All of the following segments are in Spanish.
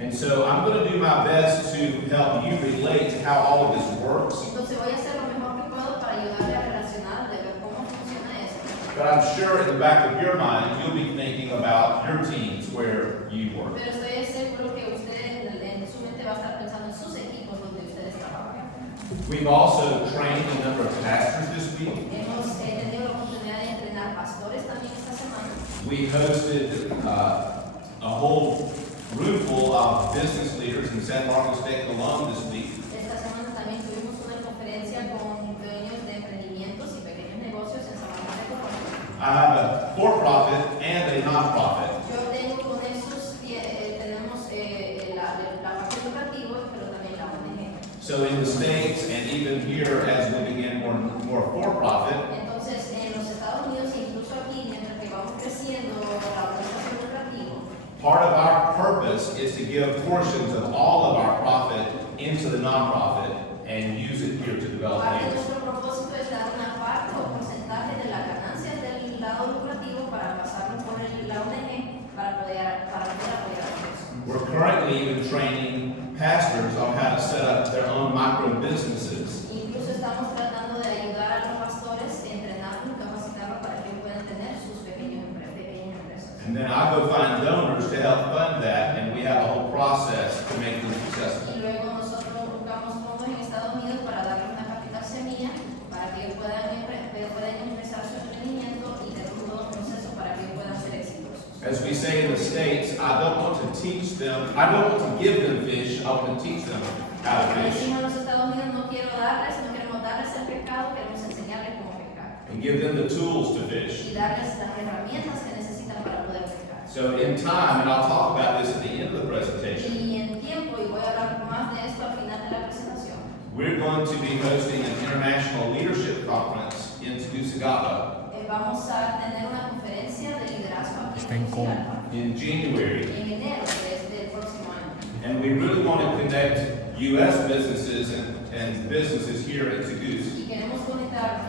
And so I'm going to do my best to help you relate to how all of this works. Entonces voy a hacer lo mejor que puedo para ayudarle a relacionar de ver cómo funciona esto. But I'm sure in the back of your mind, you'll be thinking about your teams where you work. Pero estoy seguro que usted en su mente va a estar pensando en sus equipos donde ustedes trabajan. We've also trained a number of pastors this week. Hemos tenido la oportunidad de entrenar pastores también esta semana. We hosted a whole room full of business leaders in San Marcos State alone this week. Esta semana también tuvimos una conferencia con dueños de emprendimientos y pequeños negocios en San Marcos de Colombia. I have a for-profit and a non-profit. Yo tengo Connexus, tenemos la parte educativa, pero también la ONG. So in the States and even here as we begin more for-profit, Entonces, en los Estados Unidos e incluso aquí, mientras que vamos creciendo la organización educativa, part of our purpose is to give portions of all of our profit into the non-profit and use it here to develop parte de leaders. nuestro propósito es dar una parte o porcentaje de las ganancias del lado lucrativo para pasarlo por la ONG para poder apoyar a ellos. We're currently even training pastors on how to set up their own micro businesses. Incluso estamos tratando de ayudar a los pastores, entrenarlos, capacitarlos para que puedan tener sus pequeñas empresas. And then I go find donors to help fund that, and we have a whole process to make them successful. Y luego nosotros buscamos fondos en Estados Unidos para darles una capital semilla para que ellos puedan empezar su emprendimiento y tener todo un proceso para que ellos puedan ser exitosos. As we say in the States, I don't want to teach them, I don't want to give them fish, I want to teach them how to Como fish. decimos en los Estados Unidos, no queremos darles el pescado, queremos enseñarles cómo pescar. And give them the tools to fish. Y darles las herramientas que necesitan para poder pescar. So in time, and I'll talk about this at the end of the presentation, Y en tiempo, y voy a hablar más de esto al final de la presentación, we're going to be hosting an international leadership conference in Tegucigalpa vamos a tener una conferencia de liderazgo aquí Está en cómo. in January. en enero del próximo año. And we really want to connect U.S. businesses and businesses here at Tegus, Y queremos conectar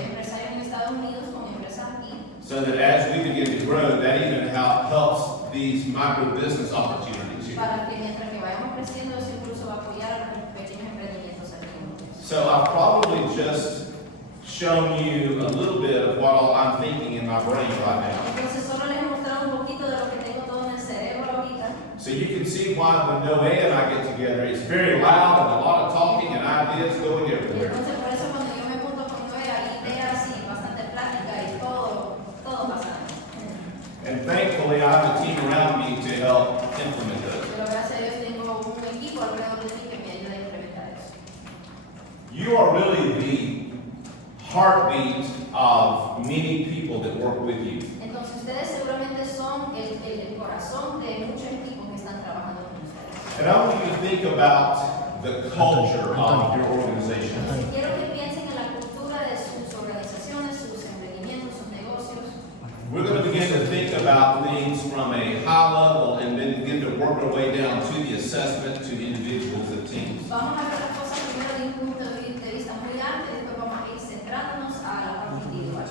empresarios en Estados Unidos con empresas aquí, so that as we begin to grow, that even helps these micro business opportunities here. para que mientras que vayamos creciendo, eso incluso va a apoyar a los pequeños emprendimientos aquí. So I've probably just shown you a little bit of what all I'm thinking in my brain right now. Entonces solo les he mostrado un poquito de lo que tengo todo en el cerebro ahorita. So you can see why when Noé and I get together, it's very loud and a lot of talking and ideas going everywhere. Entonces por eso cuando yo me junto con Noé, hay ideas y bastante plática y todo pasando. And thankfully, I have a team around me to help implement those. Pero gracias a Dios tengo un equipo alrededor de mí que me ayuda a implementar eso. You are really the heartbeat of many people that work with you. Entonces ustedes seguramente son el corazón de muchos equipos que están trabajando con ustedes. And I want you to think about the culture of your organization. Quiero que piensen en la cultura de sus organizaciones, sus emprendimientos, sus negocios. We're going to begin to think about things from a high level and then begin to work our way down to the assessment to individuals and teams. Vamos a ver las cosas primero de un punto de vista muy alto y después vamos a ir centrándonos a la parte individual.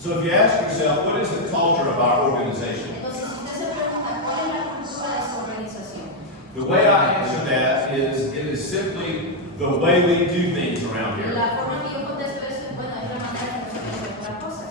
So if you ask yourself, what is the culture of our organization? Entonces, si usted se pregunta cuál es la cultura de su organización, The way I answer that is, it is simply the way we do things around here. la forma que yo contesto eso es, bueno, es la manera en que nosotros hacemos las cosas.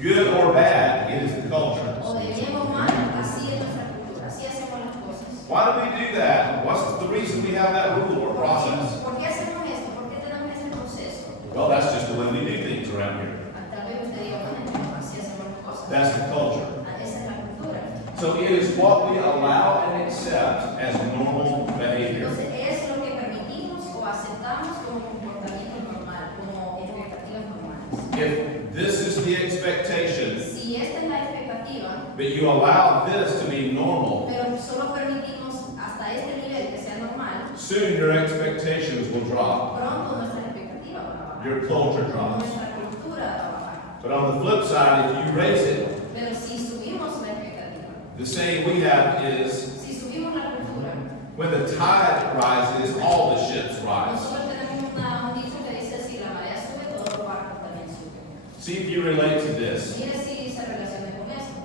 Good or bad, it is the culture. O de bien o mal, así es nuestra cultura, así hacemos las cosas. Why do we do that? What's the reason we have that rule or process? ¿Por qué hacemos esto? ¿Por qué tenemos ese proceso? Well, that's just the way we do things around here. Tal vez usted diga, bueno, así hacemos las cosas. That's the culture. Esa es la cultura. So it is what we allow and accept as normal behavior. Entonces, es lo que permitimos o aceptamos como comportamiento normal, como expectativas normales. If this is the expectation, Si esta es la expectativa, but you allow this to be normal, pero solo permitimos hasta este nivel que sea normal, soon your expectations will drop. pronto nuestra expectativa va a bajar. Your culture drops. Nuestra cultura va a bajar. But on the flip side, if you raise it, Pero si subimos la expectativa, the saying we have is, si subimos la cultura, when the tide rises, all the ships rise. nosotros tenemos un dicho que dice, si la marea sube, todos los barcos también suben. See if you relate to this, Mire si se relaciona con eso.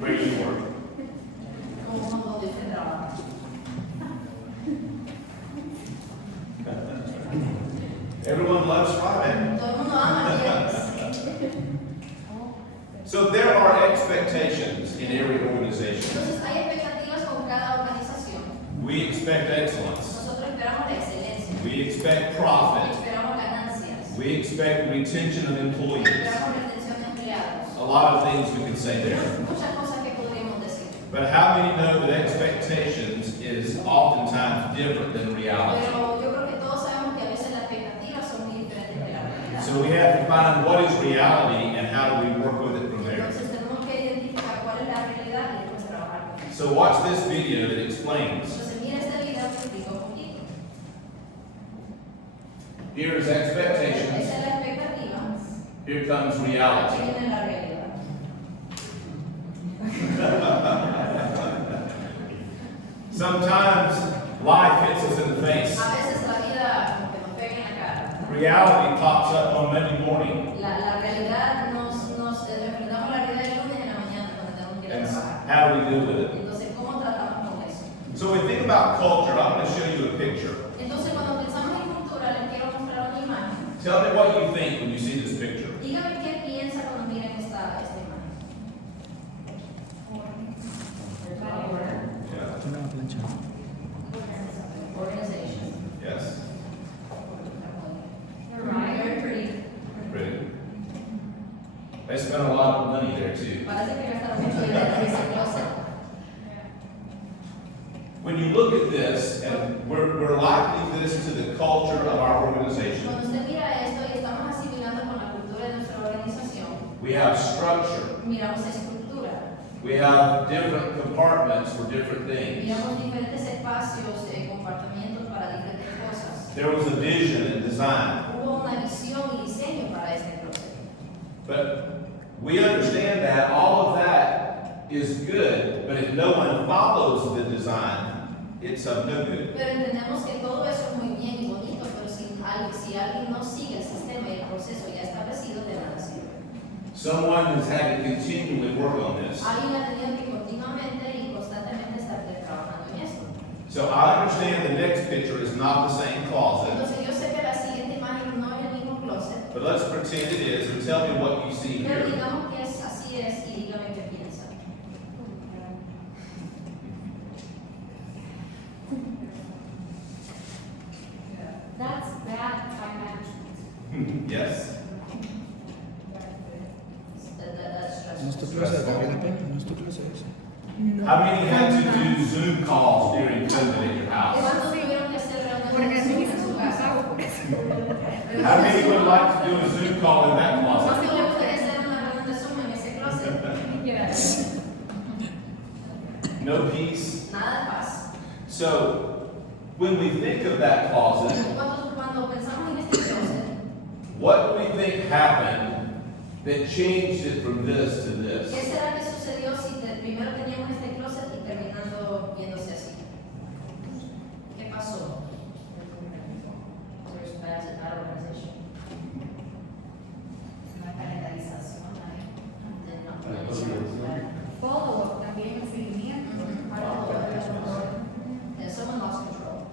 where you work. Como donde usted trabaja. So there are expectations in every organization. Entonces hay expectativas con cada organización. We expect excellence. Nosotros esperamos la excelencia. We expect profit. Esperamos ganancias. We expect retention of employees. Esperamos retención de empleados. A lot of things we can say there. Muchas cosas que podríamos decir. But how many know that expectations is oftentimes different than reality? Pero yo creo que todos sabemos que a veces las expectativas son muy diferentes de la realidad. So we have to find what is reality and how do we work with it from there. Entonces tenemos que identificar cuál es la realidad y después trabajar con eso. So watch this video that explains. Entonces mira este video que explica un poquito. Here is Esa expectations. es la expectativa. Here comes Aquí reality. viene la realidad. Sometimes life hits us in the face. A veces la vida como que nos pega en la cara. Reality pops up on Monday morning. La realidad nos enfrentamos a la realidad el lunes en la mañana cuando tenemos que ir a And trabajar. how do we deal with it? Entonces, ¿cómo tratamos con eso? So when we think about culture, I'm going to show you a picture. Entonces, cuando pensamos en cultura, les quiero mostrar una imagen. Tell me what you think when you see this picture. Dígame qué piensa cuando miren esta imagen. Yeah. Organization. Yes. Very pretty. Pretty. They spent a lot of money there too. Parece que gastaron mucho dinero en ese closet. When you look at this, and we're likening this to the culture of our organization. Cuando usted mira esto y estamos asimilando con la cultura de nuestra organización, We have structure. miramos estructura, We have different compartments for different things. miramos diferentes espacios, compartimientos para diferentes cosas. There was a vision and design. Hubo una visión y diseño para este proceso. But we understand that all of that is good, but if no one follows the design, it's of no good. Pero entendemos que todo eso es muy bien y bonito, pero si alguien no sigue el sistema y el proceso ya establecido, de nada sirve. Someone has had to continually work on this. Alguien ha tenido que continuamente y constantemente estar trabajando en esto. So I understand the next picture is not the same closet, Entonces yo sé que la siguiente imagen no es el mismo closet, but let's pretend it is and tell me what you see pero here. digamos que así es y dígame qué piensa. That's bad time management. Yes. That's No es tu stressful. clase, vale la pena, no es tu clase eso. How many had to do Zoom calls during COVID at your house? ¿Cuántos tuvieron que hacer Porque reuniones así en su casa? pago por eso. How many would like to do a Zoom call in that closet? ¿Cuántos le gustaría hacer una reunión de Zoom en ese closet? No peace. Nada de paz. So when we think of that closet, Cuando pensamos en este closet, what do we think happened that changed it from this to ¿qué this? será que sucedió si primero teníamos este closet y terminando viéndose así? ¿Qué pasó? There's bad organization. Una calendarización, Then follow-up también, el seguimiento. someone lost control.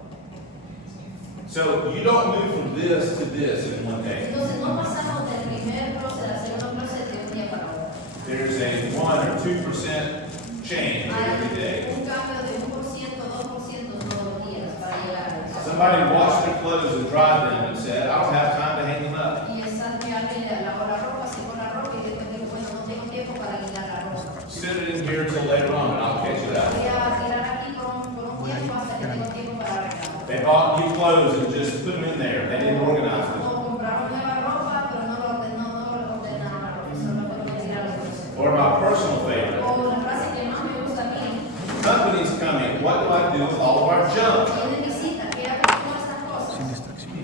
So you don't move from this to this in one day. Entonces no pasamos del primer closet al segundo closet de un día para otro. There's a 1 or 2% change every day. Hay un cambio de 1%, 2% todos los días para llegar a eso. Somebody washed their clothes and dried them and said, I don't have time to hang them up. Y es que alguien le lavó la ropa, secó la ropa y después dijo, bueno, no tengo tiempo para ligar la ropa. Sit it in here until later on and I'll catch it up. Voy a tirar aquí por un tiempo hasta que tengo tiempo para arreglarlo. They bought new clothes and just put them in there. They didn't organize them. O compraron nueva ropa, pero no lo ordenaron la ropa, solo fueron a tirar los cosas. Or my personal favorite. O la frase que más me gusta a mí, Company's coming. What do I do with all of our junk? tiene visita, ¿qué hago con estas cosas? Sin distracción.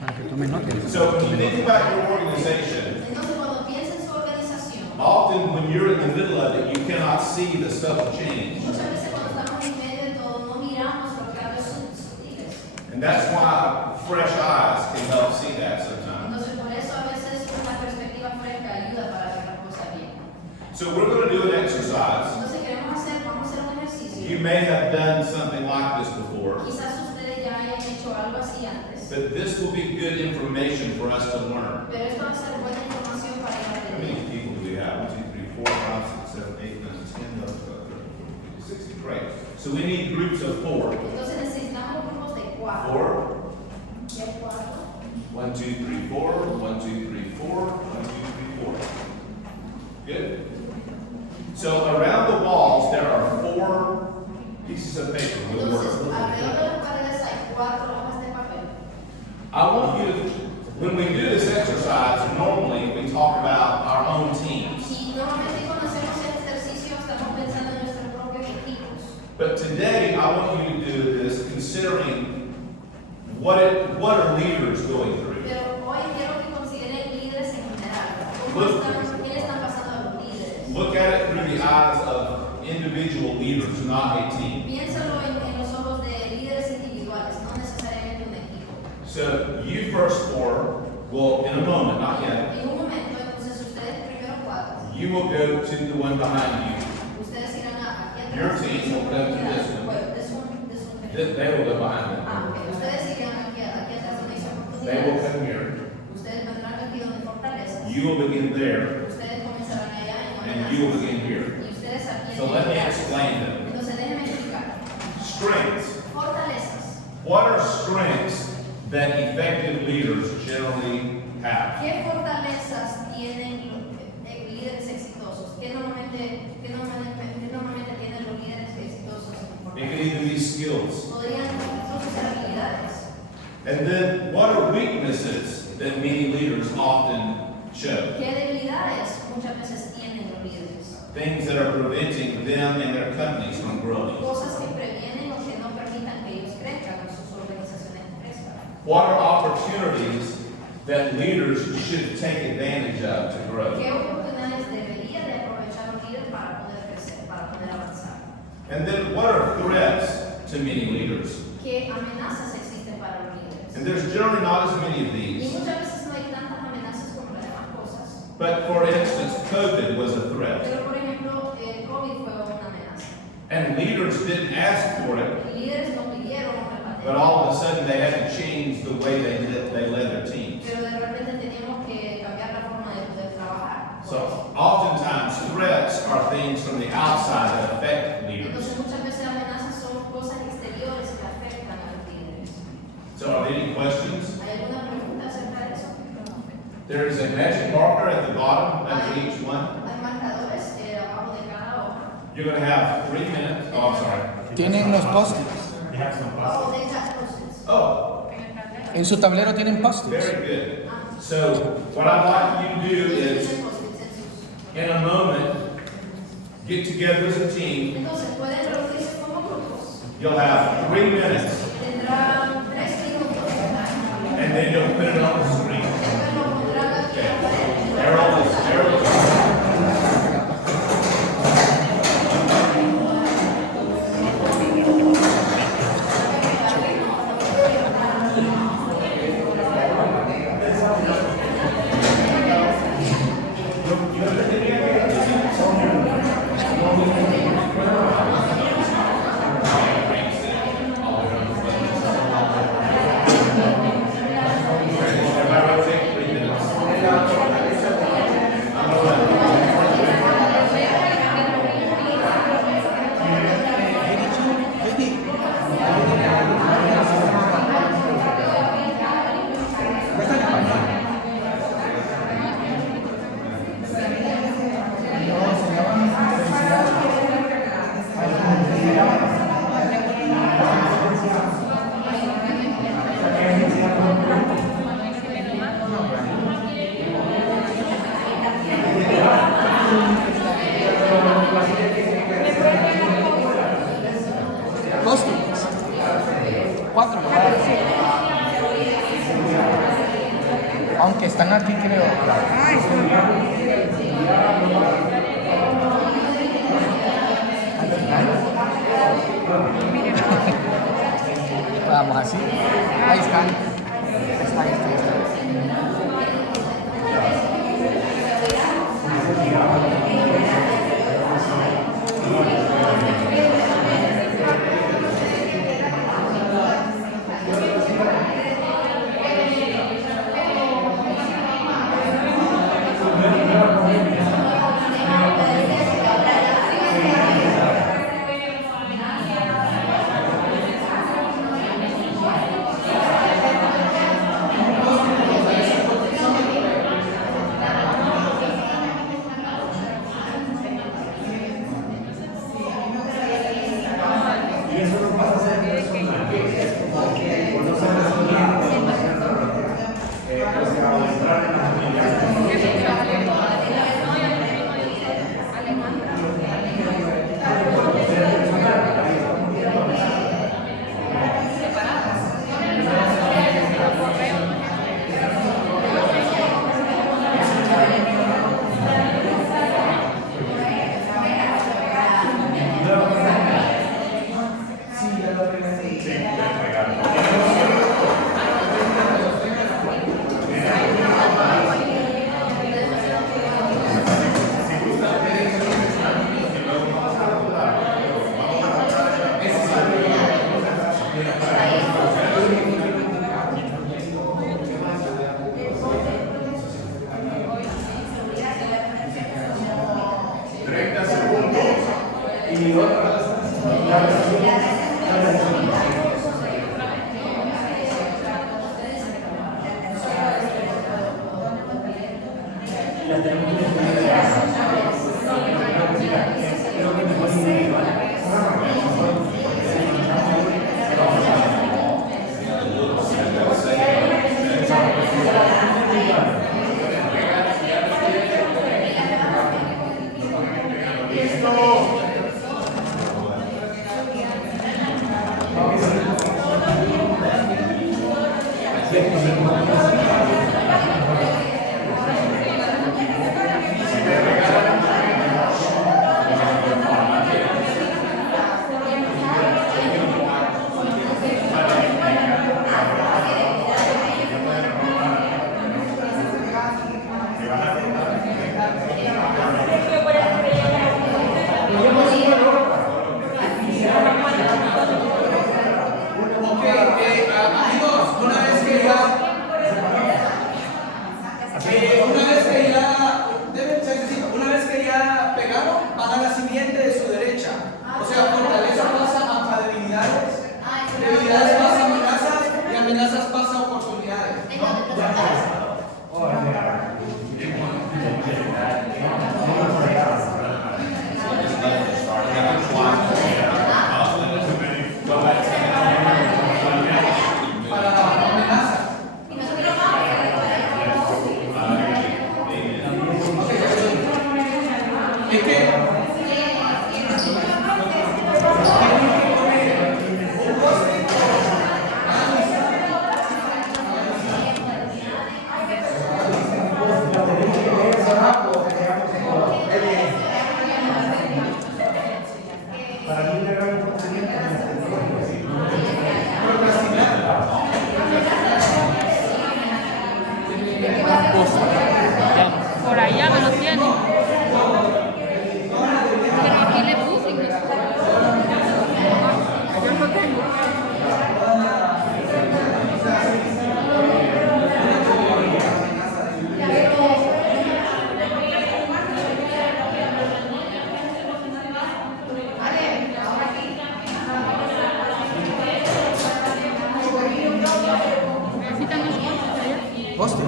Para que tome nota. So when you think about your organization, Entonces cuando piensa en su organización, often when you're in the middle of it, you cannot see the subtle change. muchas veces cuando estamos en medio de todo no miramos los cambios sutiles. And that's why fresh eyes can help see that sometimes. Entonces por eso a veces una perspectiva fresca ayuda para ver las cosas bien. So we're going to do an exercise. Entonces vamos a hacer un ejercicio. You may have done something like this before, Quizás ustedes ya hayan hecho algo así antes, but this will be good information for us to learn. pero esto va a ser buena información 7, 8, 9, 10, 11, 12, 13, 14, 15, 16. Great. So we need groups of 4. Entonces necesitamos grupos de 4. 4. ¿De 4? 1, 2, 3, 4. 1, 2, 3, 4. 1, 2, 3, 4. Good. So around the walls there are 4 pieces of paper with Entonces, words. alrededor de las paredes hay 4 hojas de papel. I want you to, when we do this exercise, normally we talk about our own teams. Y normalmente cuando hacemos este ejercicio estamos pensando en nuestros propios equipos. But today I want you to do this considering what are leaders going through. Pero hoy quiero que consideren líderes en general. ¿Qué le están pasando a los líderes? Look at it through the eyes of individual leaders, not a team. Piénsalo en los ojos de líderes individuales, no necesariamente un equipo. So you first 4 will, in a moment, not yet, En un momento, entonces ustedes primero 4. you will go to the one behind Ustedes irán aquí atrás. Your team will go to this one. Bueno, you. They will go behind them. Ah, ok. Ustedes irán aquí atrás donde dice They will oportunidades. come here. Ustedes vendrán aquí donde fortalezas. You will begin there, Ustedes comenzarán allá en and you will amenazas. begin here. Y ustedes aquí en So let me el- explain them. Entonces déjenme explicar. Strengths. Fortalezas. What are strengths that effective leaders generally have? ¿Qué fortalezas tienen los líderes exitosos? ¿Qué normalmente tienen los líderes exitosos? It can even be skills. Podrían incluso ser habilidades. And then what are weaknesses that many leaders often show? ¿Qué debilidades muchas veces tienen los líderes? Things that are preventing them and their companies from growing. Cosas que previenen o que no permitan que ellos crezcan en sus organizaciones crezcan. What are opportunities that leaders should take advantage of to grow? ¿Qué oportunidades debería de aprovechar un líder para poder crecer, para poder avanzar? And then what are threats to many leaders? ¿Qué amenazas existen para los líderes? And there's generally not as many of Y these. muchas veces no hay tantas amenazas como las demás cosas. But for instance, COVID was a threat. Pero por ejemplo, el COVID fue una amenaza. And leaders didn't ask for it, Y líderes no pidieron una but pandemia. all of a sudden they had to change the way they led their teams. Pero de repente teníamos que cambiar la forma de poder trabajar. So oftentimes threats are things from the outside that affect leaders. Entonces muchas veces amenazas son cosas exteriores que afectan a los líderes. So are there any questions? ¿Hay alguna pregunta acerca de eso? There is a magic marker at the bottom under each one. Hay marcadores abajo de cada hoja. You're going to have 3 minutes. Oh, I'm sorry. Tienen los post-its. Abajo de cada post-its. Oh, En su tablero tienen post-its. very good. So what I'd like you to do is, Tienen post-its en sus- in a moment, get together as a team. Entonces pueden reunirse como grupos. You'll have 3 minutes, Tendrán 3 minutos. and then you'll put it on the screen. Después lo pondrán aquí en la pared. Harold is. Everybody take 3 minutes. Post-its. 4. Aunque están aquí, creo. Al final. Vamos así. Ahí están. Ahí están, ahí están. Por allá me lo tiene. Pero aquí le puse. Yo no tengo. ¿Necesitan los postes allá? Poste.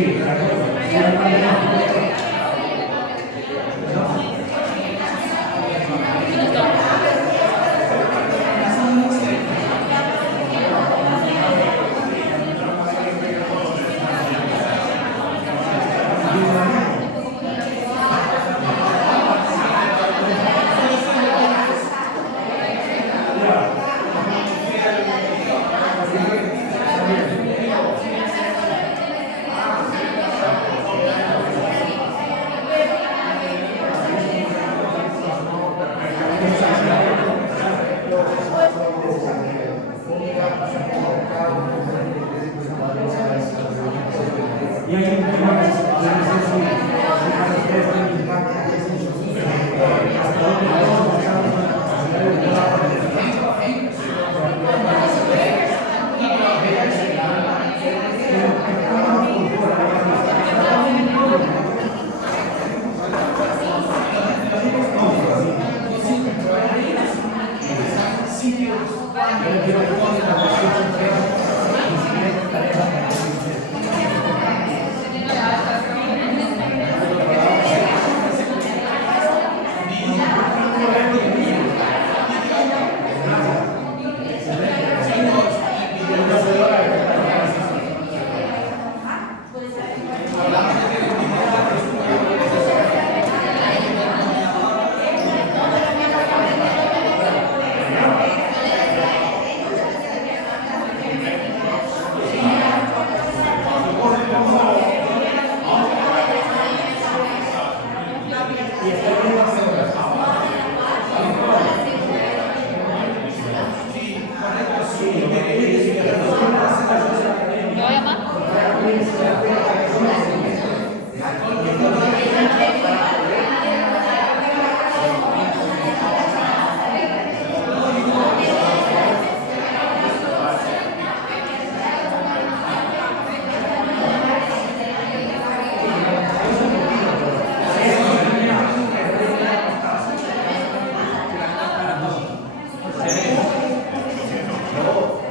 ¿Me voy a llamar?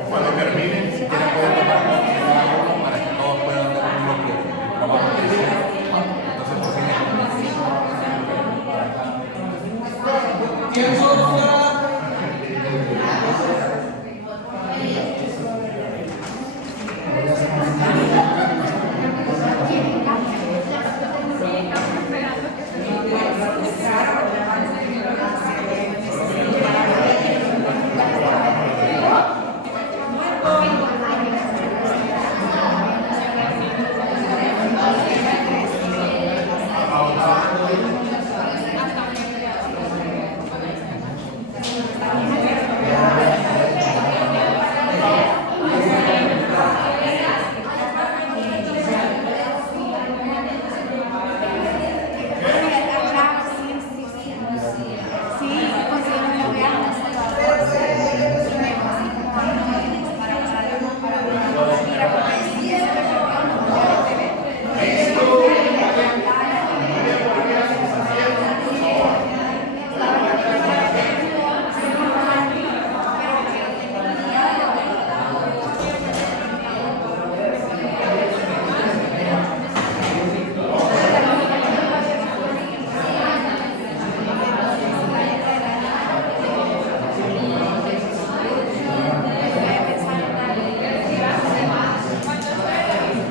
Cuando terminen, si quieren pueden tomar para que todos puedan ver lo que el trabajo que hicieron. Entonces, por fin,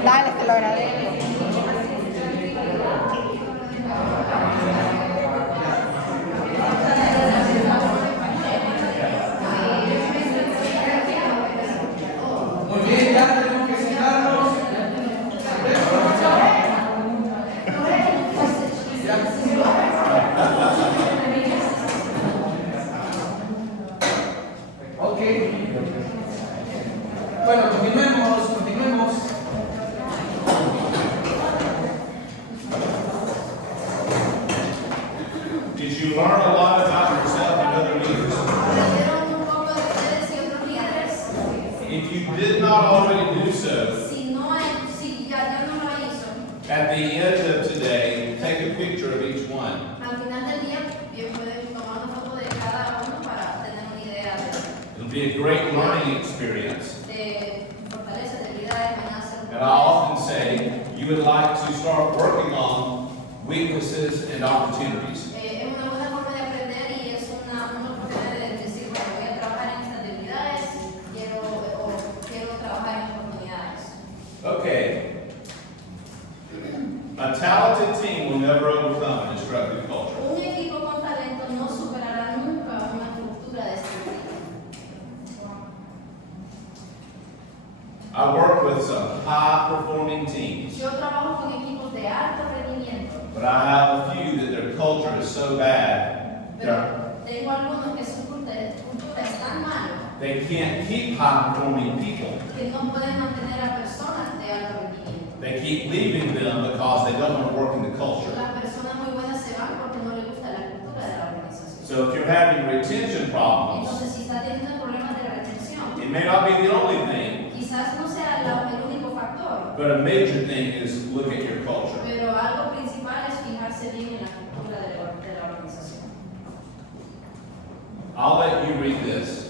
Dale, te lo agradezco. Muy bien, ya tenemos que sentarnos. Ok. Bueno, continuemos. did you learn a lot about yourself and other leaders? Aprendieron un poco de ustedes y otros líderes. If you did not already do so, Si ya no lo hizo, at the end of today, take a picture of each one. al final del día bien pueden tomar una foto de cada uno para tener una idea It'll be a great learning experience. de fortaleza, debilidades, amenazas. And I often say, you you would like to start working on weaknesses and opportunities. Es una buena forma de aprender y es una oportunidad de decir, bueno, voy a trabajar en estas debilidades, quiero trabajar en oportunidades. Okay. A talented team will never overcome a destructive culture. Un equipo con talento no superará nunca una cultura destructiva. I work with some high-performing teams, Yo trabajo con equipos de alto rendimiento, but I have a few that their culture is so bad, pero tengo algunos que su cultura es tan mala they can't keep high-performing people. que no pueden mantener a personas de alto rendimiento. They keep leaving them because they don't want to work in the culture. Las personas muy buenas se van porque no les gusta la cultura de la organización. So if you're having retention problems, Entonces, si está teniendo problemas de retención, it may not be the only thing, quizás no sea el único factor, but a major thing is look at your culture. pero algo principal es fijarse bien en la cultura de la organización. I'll let you read this.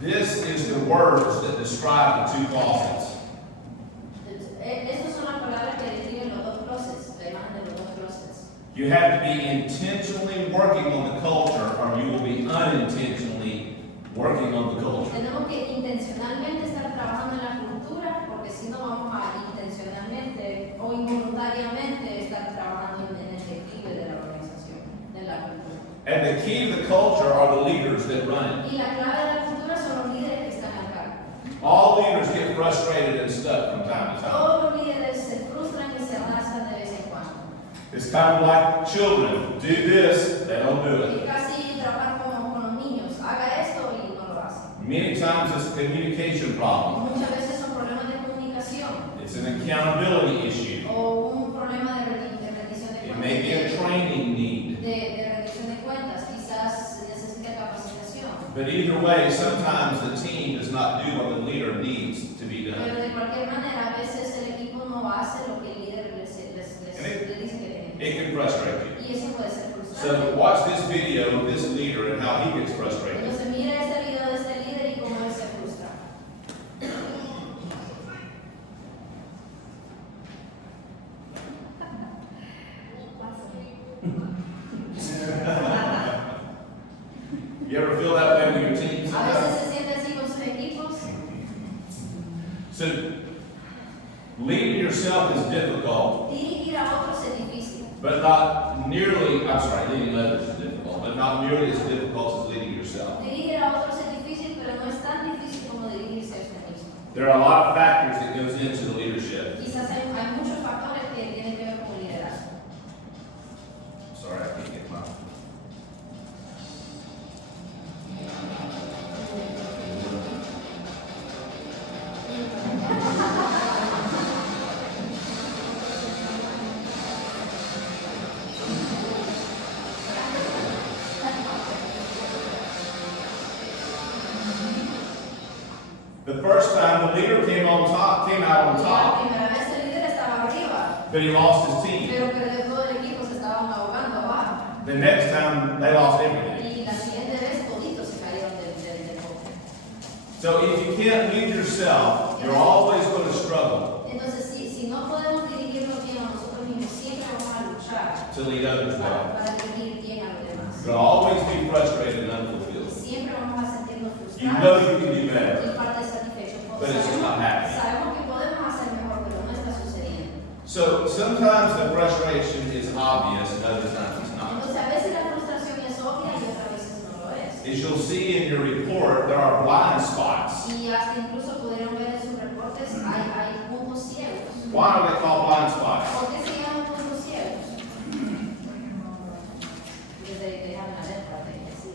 This is the words that describe the two clauses. Estas son las palabras que describen los dos clauses, la imagen de los dos clauses. You have to be intentionally working on the culture, or you will be unintentionally working on the culture. Tenemos que intencionalmente estar trabajando en la cultura, porque si no vamos a intencionalmente o involuntariamente estar trabajando en el efectivo de la organización, de la cultura. And the key to the culture are the leaders that run it. Y la clave de la cultura son los líderes que están a cargo. All leaders get frustrated and stuck from time to time. Todos los líderes se frustran y se avanzan de vez en cuando. It's kind of like children. Do this, they don't do Y it. casi trabajar con los niños, haga esto y no lo hace. Many times it's a communication problem. Muchas veces son problemas de comunicación It's an accountability issue. o un problema de rendición de It may be a training need. de rendición de cuentas, quizás necesita capacitación. But either way, sometimes the team does not do what the leader needs to be Pero done. de cualquier manera, a veces el equipo no hace lo que el líder le dice que tiene que It hacer. can frustrate you. Y eso puede ser So frustrante. watch this video of this leader and how he gets frustrated. Entonces mira este video de este líder y cómo él se frustra. You ever feel that way with your team A sometimes? veces se siente así con sus equipos. So leading yourself is difficult, Dirigir a otros es difícil, but not nearly, I'm sorry, leading others is difficult, but not nearly as difficult as leading yourself. dirigir a otros es difícil, pero no es tan difícil como dirigirse a usted mismo. There are a lot of factors that goes into the leadership. Quizás hay muchos factores que tienen que ver con liderazgo. Sorry, I can't get my. The first time the leader came out on La top, primera vez el líder estaba arriba, but he lost his team. pero todo el equipo se estaban ahogando abajo. The next time they lost everything. Y la siguiente vez toditos se cayeron del bote. So if you can't lead yourself, you're always going to struggle Entonces, si no podemos dirigirnos bien a nosotros mismos, siempre vamos a luchar to lead others well. para dirigir bien a los demás. You'll always be frustrated and Y unfulfilled. siempre vamos a sentirnos You know frustrados you can do better, y falta de satisfecho. but it's just not happening. Sabemos que podemos hacer mejor, pero no está sucediendo. So sometimes the frustration is obvious and other times it's not. Entonces, a veces la frustración es obvia y otras veces no lo es. As you'll see in your report, there are blind spots. Y hasta incluso pudieron ver en sus reportes, hay puntos ciegos. Why are they called blind spots? ¿Por qué se llaman puntos ciegos? Déjame ver para que sí.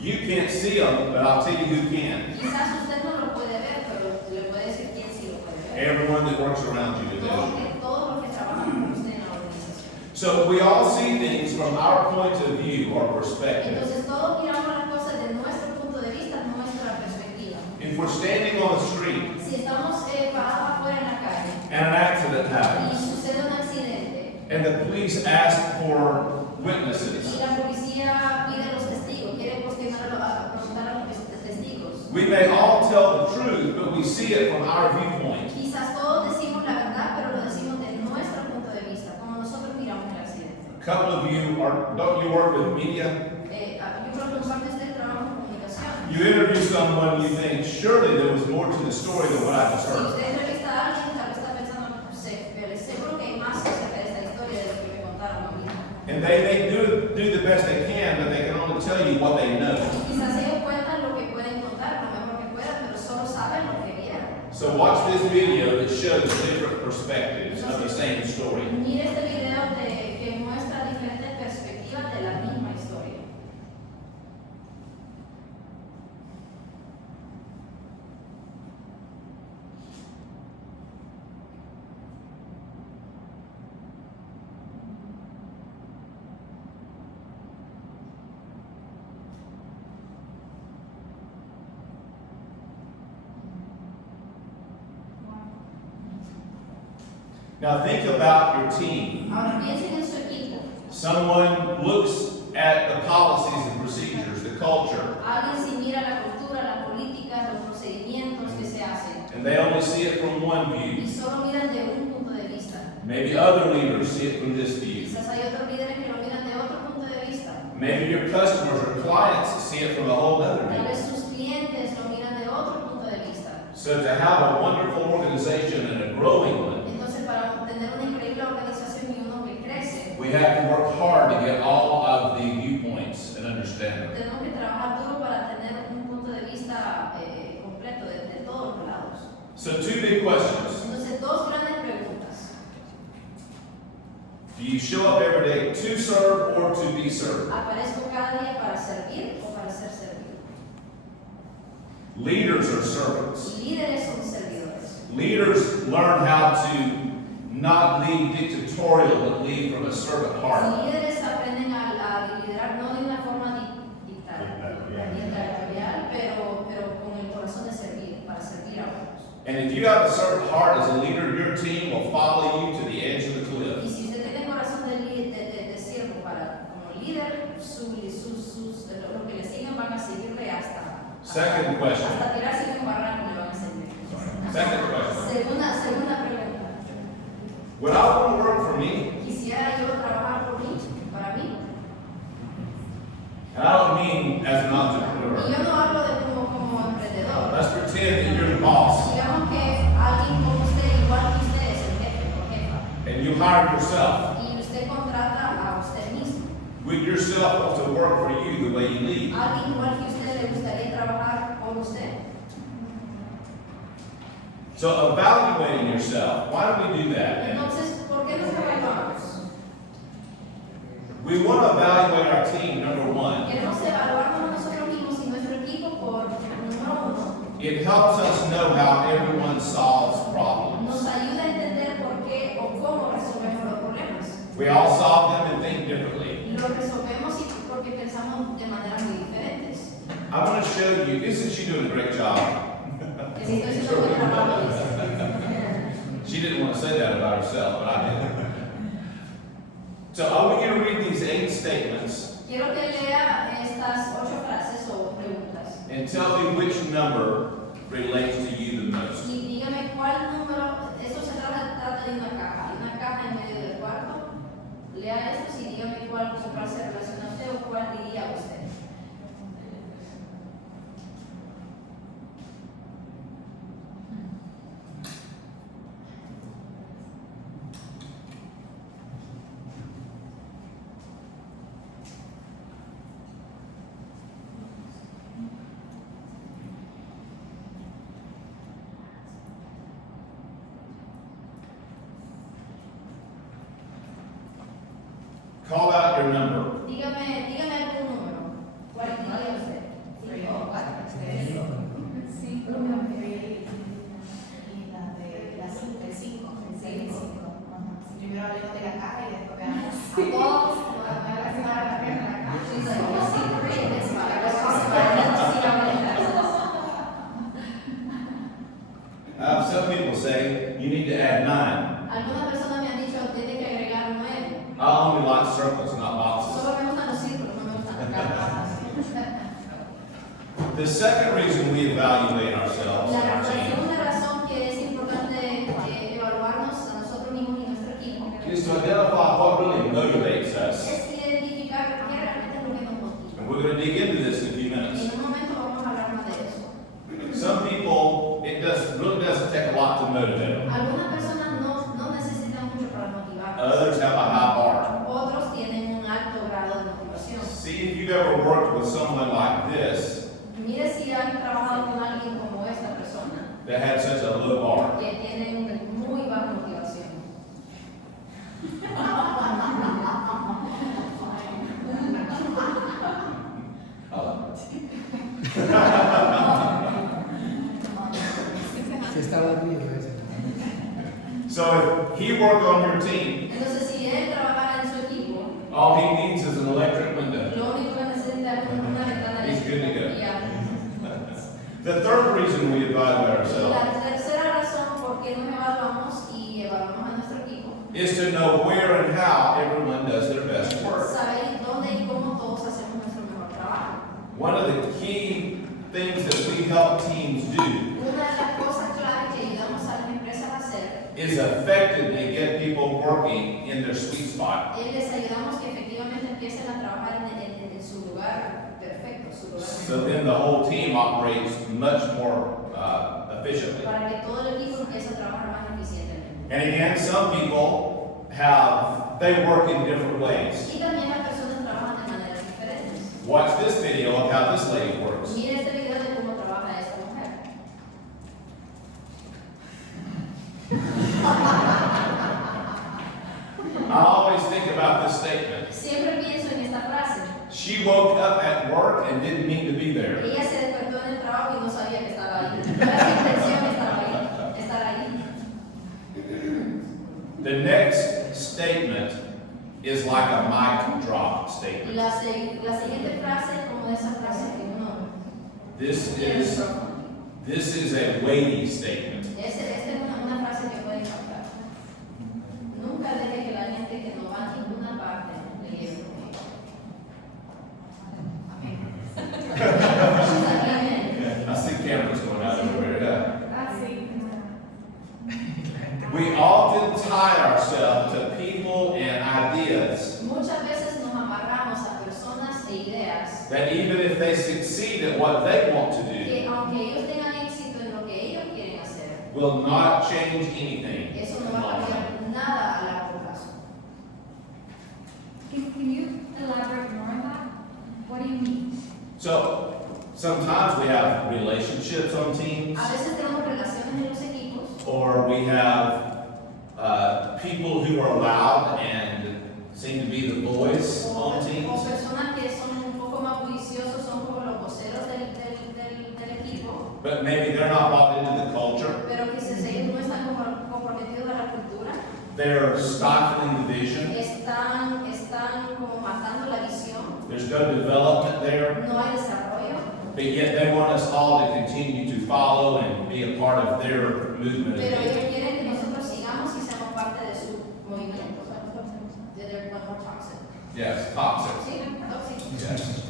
You can't see them, but I'll tell you who can. Quizás usted no lo puede ver, pero le puede decir quién sí lo puede ver. Everyone that works around you is there. Todos los que trabajan con usted en la organización. So we all see things from our point of view or perspective. Entonces todos miramos las cosas de nuestro punto de vista, nuestra perspectiva. If we're standing on the street Si Si estamos parados afuera en la calle and an accident y happens, sucede un accidente and the police ask for y witnesses, la policía pide a los testigos, quiere cuestionar a preguntar a los testigos. we may all tell the truth, but we see it from our viewpoint. Quizás todos decimos la verdad, pero lo decimos de nuestro punto de vista, como nosotros miramos el accidente. A couple of you don't you work with media? Yo creo que un par de ustedes trabajan en comunicación. You interview someone, you think, surely there was more to the story than what I just Si heard. usted entrevista a alguien, tal vez está pensando, seguro que hay más acerca de esta historia de lo que me contaron a mí. And they may do the best they can, but they can only tell you what they know. Quizás ellos cuentan lo que pueden contar, lo mejor que puedan, pero solo saben lo que vieron. So watch this video that shows different perspectives of the same story. Mire este video que muestra diferentes perspectivas de la misma historia. Now think about your team. Ahora piensen en su equipo. Someone looks at the policies and procedures, the culture, Alguien si mira la cultura, las políticas, los procedimientos que se hacen and they only see it from one y view. solo miran de un punto de vista. Maybe other leaders see it from this view. Quizás hay otros líderes que lo miran de otro punto de vista. Maybe your customers or clients see it from a whole other Tal view. vez sus clientes lo miran de otro punto de vista. So to have a wonderful organization and a growing one, Entonces, para tener una increíble organización y uno que crece, we have to work hard to get all of the viewpoints and understand them. tenemos que trabajar duro para tener un punto de vista completo de todos los lados. So two big questions. Entonces, dos grandes preguntas. Do you show up every day to serve or to be served? ¿Aparezco cada día para servir o para ser servido? Leaders are servants. Líderes son servidores. Leaders learn how to not lead dictatorial, but lead from a servant heart. Líderes aprenden a liderar no de una forma dictatorial, pero con el corazón de servir, para servir a otros. And if you have a servant heart as a leader, your team will follow you to the edge of the Y cliff. si usted tiene corazón de siervo para como líder, los que le siguen van a seguirle Second question. hasta tirarse de un barranco le van a seguir. Second question. Segunda pregunta. Would I want to work for me? ¿Quisiera yo trabajar por mí, para mí? And I don't mean as an Y entrepreneur. yo no hablo de como emprendedor. Let's pretend that you're the boss Digamos que alguien como usted, igual que usted, es el jefe o jefa. and you hire yourself. Y usted contrata a usted mismo. Would yourself to work for you the way you lead? Alguien igual que usted le gustaría trabajar por usted. So evaluating yourself, why do we do that? Entonces, ¿por qué nos evaluamos? We want to evaluate our team, number one. Queremos evaluarnos a nosotros mismos y nuestro equipo por número uno. It helps us know how everyone solves problems. Nos ayuda a entender por qué o cómo resolvemos los problemas. We all solve them and think differently. Lo resolvemos y porque pensamos de maneras muy diferentes. I want to show you, isn't she doing a great job? Que si estoy haciendo buen trabajo, dice. She didn't want to say that about herself, but I did. So I want you to read these 8 statements Quiero que lea estas 8 frases o preguntas. and tell me which number relates to you the most. Y dígame cuál número, esto se trata de una caja. Hay una caja en medio del cuarto. Lea esto y dígame cuál frase relaciona a usted o cuál diría a usted. Call out your number. Dígame algún número. ¿Cuál diría usted? 5 o 4. Primero hablemos de la caja y después veamos a Todos. todos. Me voy a relacionar a la pierna de la caja. She's like, oh, sí, three, that's fine. Vamos a ver, sí, la voy a dejar. circles, not boxes. Solo me gustan los círculos, no me gustan las cajas. The second reason we evaluate ourselves and La our team segunda razón que es importante evaluarnos a nosotros mismos y nuestro equipo is to identify what really motivates us. es identificar qué realmente es lo que nos motiva. And we're going to dig into this in a few Y minutes. en un momento vamos a hablar más de eso. Some people, really doesn't take a lot to motivate them. Algunas personas no necesitan mucho para motivar. Others have a high bar. Otros tienen un alto grado de motivación. See if you've ever worked with someone like this Mire si han trabajado con alguien como esta persona, that had such a low bar. que tienen muy baja motivación. Si está dormido ese. So if he worked on your team, Entonces, si él trabajara en su equipo, all he needs is an electric window. lo único que necesita es una ventana He's good to go. y ya. The third reason we evaluate La ourselves tercera razón por qué nos evaluamos y evaluamos a nuestro equipo, is to know where and how everyone does their best work. saber dónde y cómo todos hacemos nuestro mejor trabajo. One of the key things that we help teams do Una de las cosas claves que ayudamos a las empresas a hacer is effectively get people working in their sweet spot. es les ayudamos que efectivamente empiecen a trabajar en su lugar perfecto, su lugar So then the whole team operates much more efficiently. para que todo el equipo empiece a trabajar más eficientemente. And again, some people they work in different ways. Y también las personas trabajan de maneras diferentes. Watch this video of how this lady works. Mira este video de cómo trabaja esta mujer. I always think about this statement. Siempre pienso en esta frase. She woke up at work and didn't mean to be there. Ella se despertó en el trabajo y no sabía que estaba ahí. No era su intención estar ahí. The next statement is like a mic drop Y statement. la siguiente frase es como esa frase que uno This quiere is profundo. a weighty statement. Esta es una frase que puede captar. Nunca deje que la gente que no va a ninguna parte le lleve conmigo. Amén. I see cameras going out everywhere. Yeah. Ah, sí. We often tie ourselves to people and ideas Muchas veces nos amarramos a personas e ideas that even if they succeed at what they want to do, que aunque ellos tengan éxito en lo que ellos quieren hacer, will not change anything. eso no va a cambiar nada a largo plazo. Can you elaborate more on that? What do you mean? So sometimes we have relationships on teams, A veces tenemos relaciones en los equipos or we have people who are loud and seem to be the voice o on teams. personas que son un poco más juiciosos, son como los voceros del equipo, But maybe they're not bought into the culture. pero que si ellos no están comprometidos a la cultura, They're stifling the vision. están como matando la visión, There's no development there. no hay desarrollo, But yet they want us all to continue to follow and be a part of their movement. pero ellos quieren que nosotros sigamos y seamos parte de su movimiento. They're more toxic. Yes, toxic. ¿Sí? Tóxico. Yes.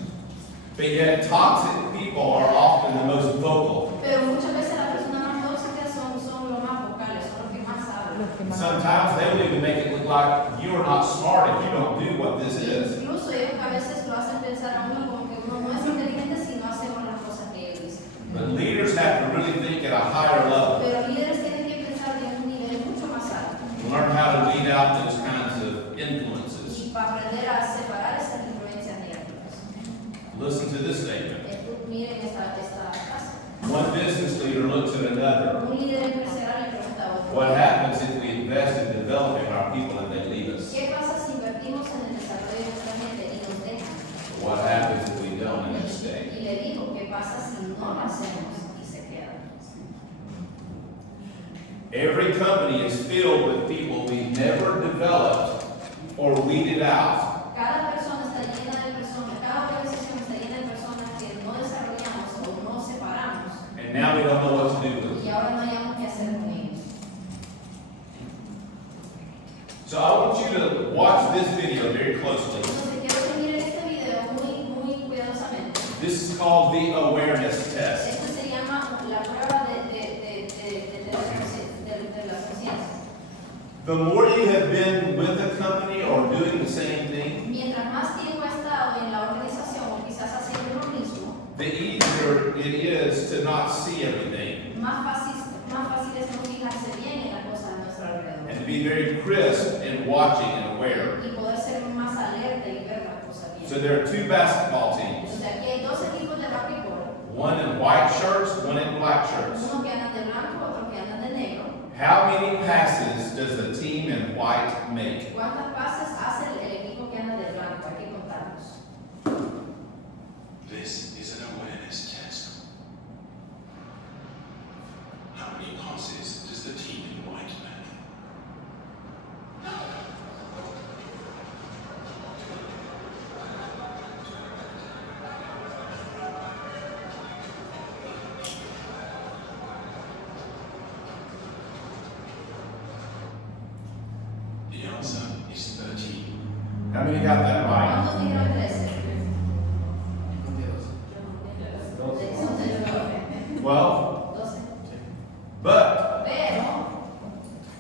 But yet toxic people are often the most vocal. Pero muchas veces las personas más tóxicas son los más vocales, son los que más hablan. Sometimes they will even make it look like you are not smart if you don't do what this is. Incluso ellos a veces lo hacen pensar a uno como que uno no es inteligente si no hacemos las cosas que ellos dicen. But leaders have to really think at a higher level. Pero líderes tienen que pensar en un nivel mucho más alto Learn how to weed out those kinds of influences. y para aprender a separar esas influencias negativas. Listen to this statement. Miren esta frase. One business leader looks at another. Un líder empresarial le pregunta a otro, What happens if we invest in developing our people and they leave us? ¿qué pasa si invertimos en el desarrollo de nuestra gente y nos dejan? What happens if we don't and they stay? Y le digo, ¿qué pasa si no lo hacemos y se quedan? Every company is filled with people we've never developed or weeded out. Cada persona está llena de personas, cada organización está llena de personas que no desarrollamos o no separamos And now we don't know what to do with y them. ahora no hayamos qué hacer con ellos. So I want you to watch this video very closely. Entonces quiero que miren este video muy cuidadosamente. This is called the awareness test. Esto se llama la prueba de la conciencia. The more you have been with a company or doing the same thing, Mientras más tiempo ha estado en la organización o quizás haciendo lo mismo, the easier it is to not see everything más fácil es no fijarse bien en las cosas a nuestro alrededor. and to be very crisp in watching and aware. Y poder ser más alerta y ver las cosas bien. So there are two basketball teams, Entonces aquí hay dos equipos de básquetbol, one in white shirts, one in black shirts. uno que andan de blanco, otro que andan de negro. How many passes does the team in white make? ¿Cuántas pases hace el equipo que anda de blanco? Hay que contarlos. This is an awareness test. How many passes does the team in white make? The answer is 13. How many got that right? ¿Cuántos dijeron 13? 12? 12. But Pero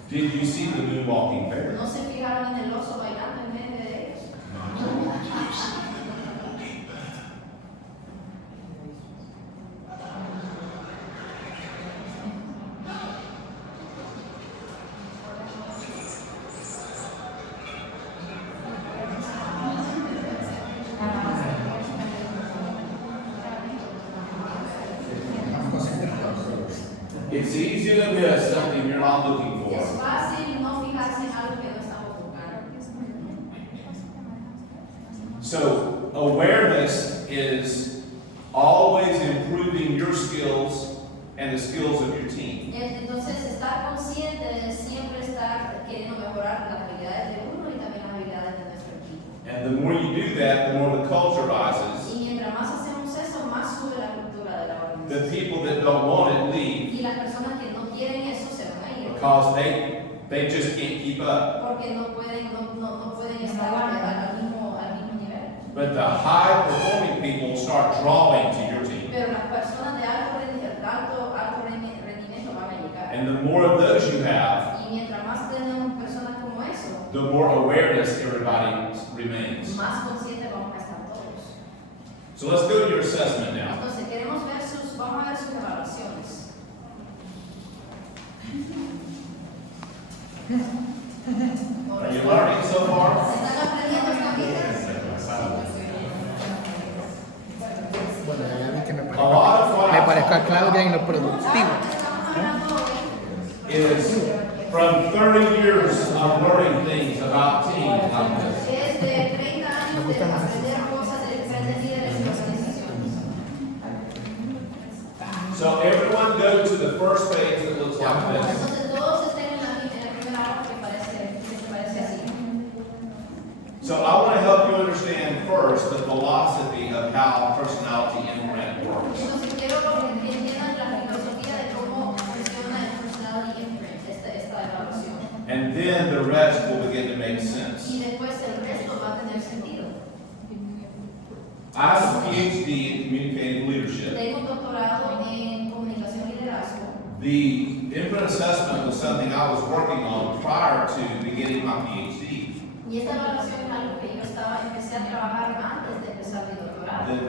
did you see the moonwalking bear? no se fijaron en el oso bailando en medio de ellos. Do you see the walking bear? It's easy to miss something you're not looking Es for. fácil no fijarse en algo que no estamos buscando. So awareness is always improving your skills and the skills of your team. Entonces, estar consciente de siempre estar queriendo mejorar las habilidades de uno y también las habilidades de nuestro equipo. And the more you do that, the more the culture rises. Y mientras más hacemos eso, más sube la cultura de la The organización. people that don't want it leave Y las personas que no quieren eso se van a ir. because they just can't keep up. Porque no pueden estar al mismo nivel. But the high performing people start drawing to your team. Pero las personas de alto rendimiento van a llegar. And the more of those you have, Y mientras más tenemos personas como eso, the more awareness everybody remains. más conscientes vamos a estar todos. So let's go to your assessment now. Entonces, vamos a ver sus evaluaciones. Are you learning so far? ¿Están aprendiendo esta vida? Bueno, ya vi que me A lot of what I parezco a talk Claudia en lo about productivo. Estamos hablando hoy is from 30 years of learning things about teams like this. es de 30 años de aprender cosas de diferentes líderes y organizaciones. So everyone go to the first page that looks like this. Entonces todos estén en la primera hoja que se parece así. So I want to help you understand first the philosophy of how personality imprint works. Entonces quiero que entiendan la filosofía de cómo funciona el personality imprint, esta evaluación. And then the rest will begin to make sense. Y después el resto va a tener sentido. I have a PhD in communicative leadership. Tengo un doctorado en comunicación y liderazgo. The imprint assessment was something I was working on prior to beginning my PhD. Y esta evaluación es algo que yo empecé a trabajar antes de empezar mi doctorado. Then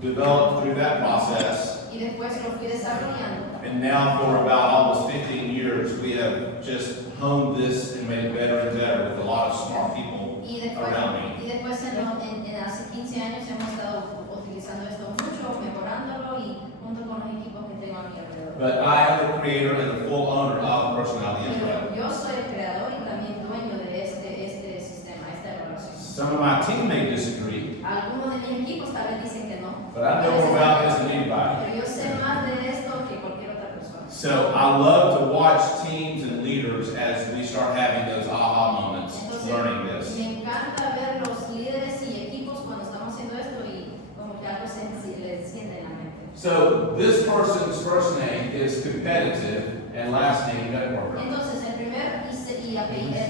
developed through that process. Y después lo fui desarrollando. And now for about almost 15 years, we have just honed this and made it better and better with a lot of smart people Y around me. después en hace 15 años hemos estado utilizando esto mucho, mejorándolo y junto con los equipos que tengo a mi alrededor. But I am the creator and the full owner of Personality Imprint. Pero yo soy el creador y también dueño de este sistema, esta evaluación. Some of my team may disagree, Algunos de mis equipos tal vez dicen que no. but I know more about this than anybody. Pero yo sé más de esto que cualquier otra persona. So I love to watch teams and leaders as we start having those aha moments, learning this. Me encanta ver los líderes y equipos cuando estamos haciendo esto y como que algo se les enciende en la mente. So this person's first name is competitive and last name networker. Entonces, el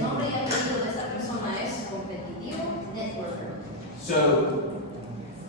nombre y apellido de esta persona es competitivo So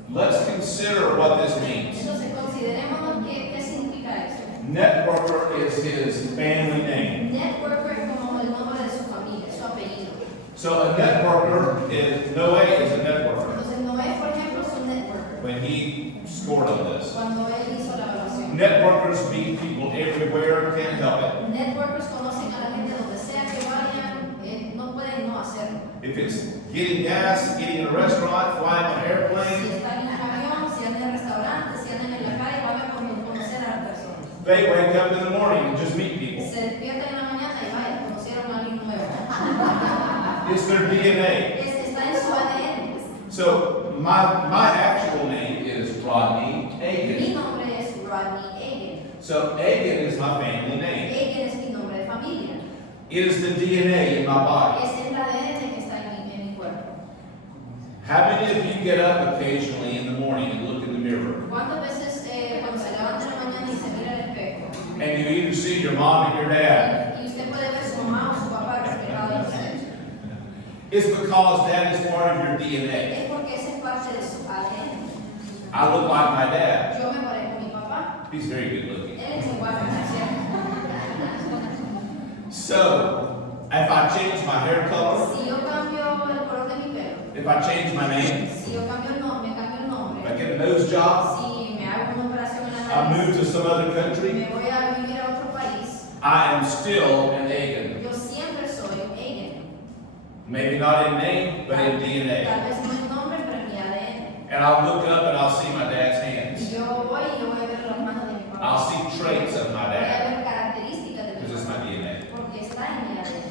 let's consider what this means. Entonces considerémonos qué significa eso. Networker is his family name. Networker es como el nombre de su familia, su apellido. So a networker is, Noé is a networker. Entonces Noé, por ejemplo, es un networker. When he scored on this. Cuando él hizo la evaluación. Networkers meet people everywhere, can't help it. Networkers conocen a la gente donde sea que vayan, no pueden no hacerlo. If it's getting gas, eating in a restaurant, flying on an Si airplane, están en un avión, si andan en restaurantes, si andan en la calle, van a conocer a las personas. they wake up in the morning and just meet people. Se despiertan en la mañana y vayan, conocieron a alguien nuevo. It's their DNA. Está en su ADN. So my actual name is Rodney Mi Agan. nombre es Rodney Agan. So Agan is my family name. Agan es mi nombre de familia. It is the DNA in my body. Es el ADN que está en mi cuerpo. How many of you get up occasionally in the morning and look in the mirror? ¿Cuántas veces cuando se levanta en la mañana y se mira al espejo? And you either see your mom and your dad. Y usted puede ver su mamá o su papá reflejado en usted. It's because that is part of your DNA. Es porque esa es parte de su ADN. I look like my dad. Yo me parezco a mi papá. He's very good looking. Él es igual a Gerencia. So, if I change my hair color, Si yo cambio el color de mi pelo, if I change my name, si yo cambio el nombre, me cambio el if I nombre, get a nose job, si me hago una operación en la I nariz, move to some other country, me voy a vivir a otro país, I am still an Agan. yo siempre soy Agan. Maybe not in name, but in Tal DNA. vez no en nombre, pero en mi ADN. And I'll look up and I'll see my dad's Y hands. yo voy y yo voy a ver las manos de mi papá. I'll see traits of my Voy a dad ver características de mi because it's my papá. DNA. Porque está en mi ADN.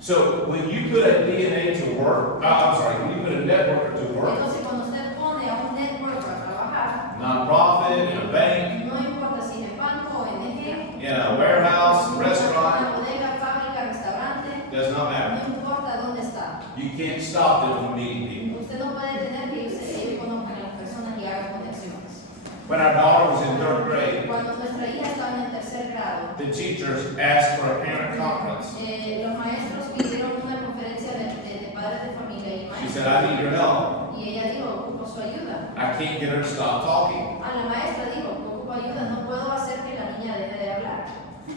So when you put a DNA to work, when you put a networker to work, Entonces, cuando usted pone a un network a trabajar, nonprofit, in a bank, no importa si es en banco, ONG, in a warehouse, restaurant, una bodega, fábrica, restaurante, does not matter. no importa dónde está. You can't stop them from meeting people. Usted no puede tener que ellos conozcan a las personas y hagan conexiones. When our daughter was in third grade, Cuando nuestra hija estaba en tercer grado, the teachers asked for a parent conference. los maestros pidieron una conferencia de padres de familia y She maestros. said, I need your help. Y ella dijo, ocupo su ayuda. I can't get her to stop talking. A la maestra dijo, ocupo ayuda, no puedo hacer que la niña deje de hablar.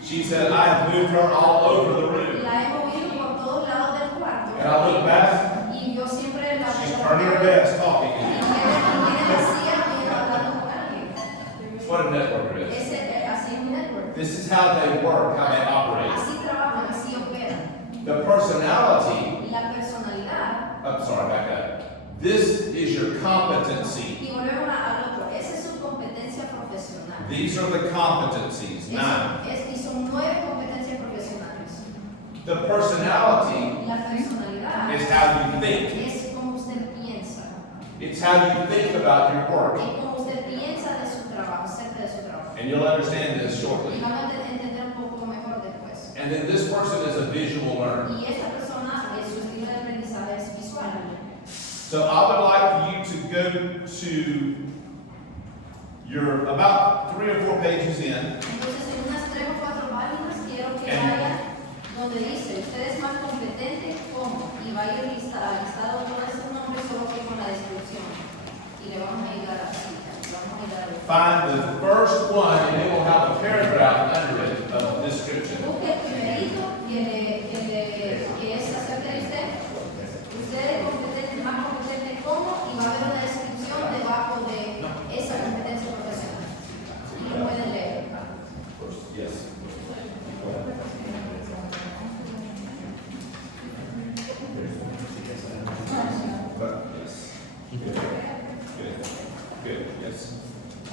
She said, I have moved her all over the room. La he movido por todos lados del cuarto. And I look back, Y yo siempre la she's turning her desk talking. Y tiene la silla y hablando con alguien. What a networker is. Así es un network. This is how they work, how they operate. Así trabajan, así operan. The personality, La personalidad. I'm sorry, back up. This is your competency. Y volvemos al otro. Esa es su competencia profesional. These are the competencies, 9. Y son 9 competencias profesionales. The personality La personalidad is how you think. es como usted piensa. It's how you think about your work. Es como usted piensa de su trabajo, acerca de su trabajo. And you'll understand this Y shortly. van a entender un poco mejor después. And then this person is a visual learner. Y esta persona, su estilo de aprendizaje es visual. So I would like for you to go to your about 3 or 4 pages in. Entonces, en unas 3 o 4 páginas quiero que And- vaya donde dice, usted es más competente, ¿cómo? Y va a ir listado todos esos nombres solo que con la descripción. Y le vamos a ayudar así. Le vamos a ayudar. Find the first one and it will have a paragraph under it of description. Busque el primerito que es acerca de usted. Usted es competente, más competente, ¿cómo? Y va a haber una descripción debajo de esa competencia profesional. Y lo pueden leer. Yes. Yes. Good. Good. Good. Yes.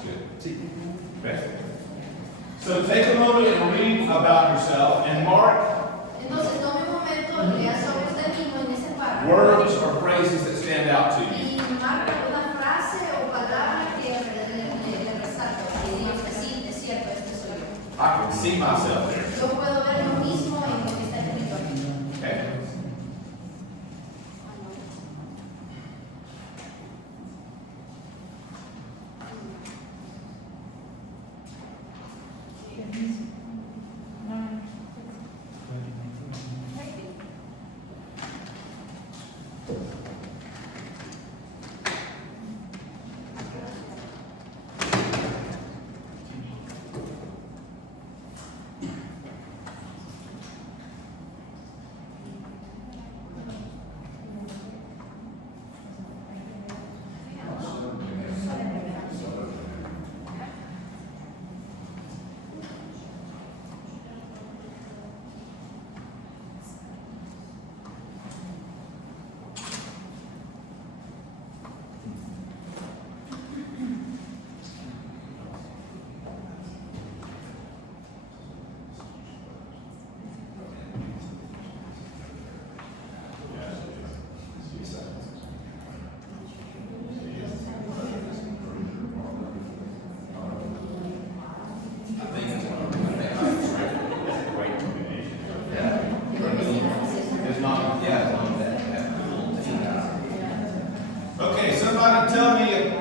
Good. Okay. So take a moment and read about yourself and mark Entonces, tome un momento, lea sobre usted mismo en ese párrafo. words or phrases that stand out to you. Y marca una frase o palabra que le resalta, que diga que sí, es cierto, este soy yo. I can see myself there. Yo puedo ver lo mismo en lo que está escrito aquí. Okay. kind of tell me,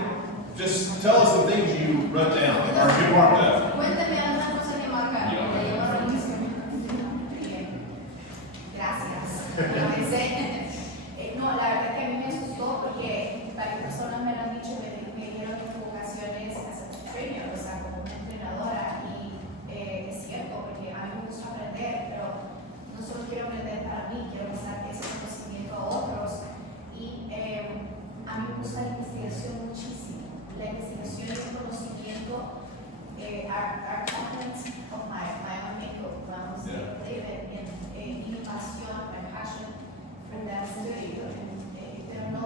just tell us the things you wrote down or you marked up. Cuénteme algunas cosas que marcaron. Yeah. Le llevo a la lista. Bien. Gracias. No, la verdad que a mí me asustó porque varias personas me lo han dicho, me dijeron que tu vocación es hacer trainer, o sea, como una entrenadora, y es cierto, porque a mí me gusta aprender, pero no solo quiero aprender para mí, quiero pasar ese conocimiento a otros, y a mí me gusta la investigación muchísimo. La investigación y el conocimiento are components of my own makeup, vamos a decir, en mi pasión, my passion for that study, pero no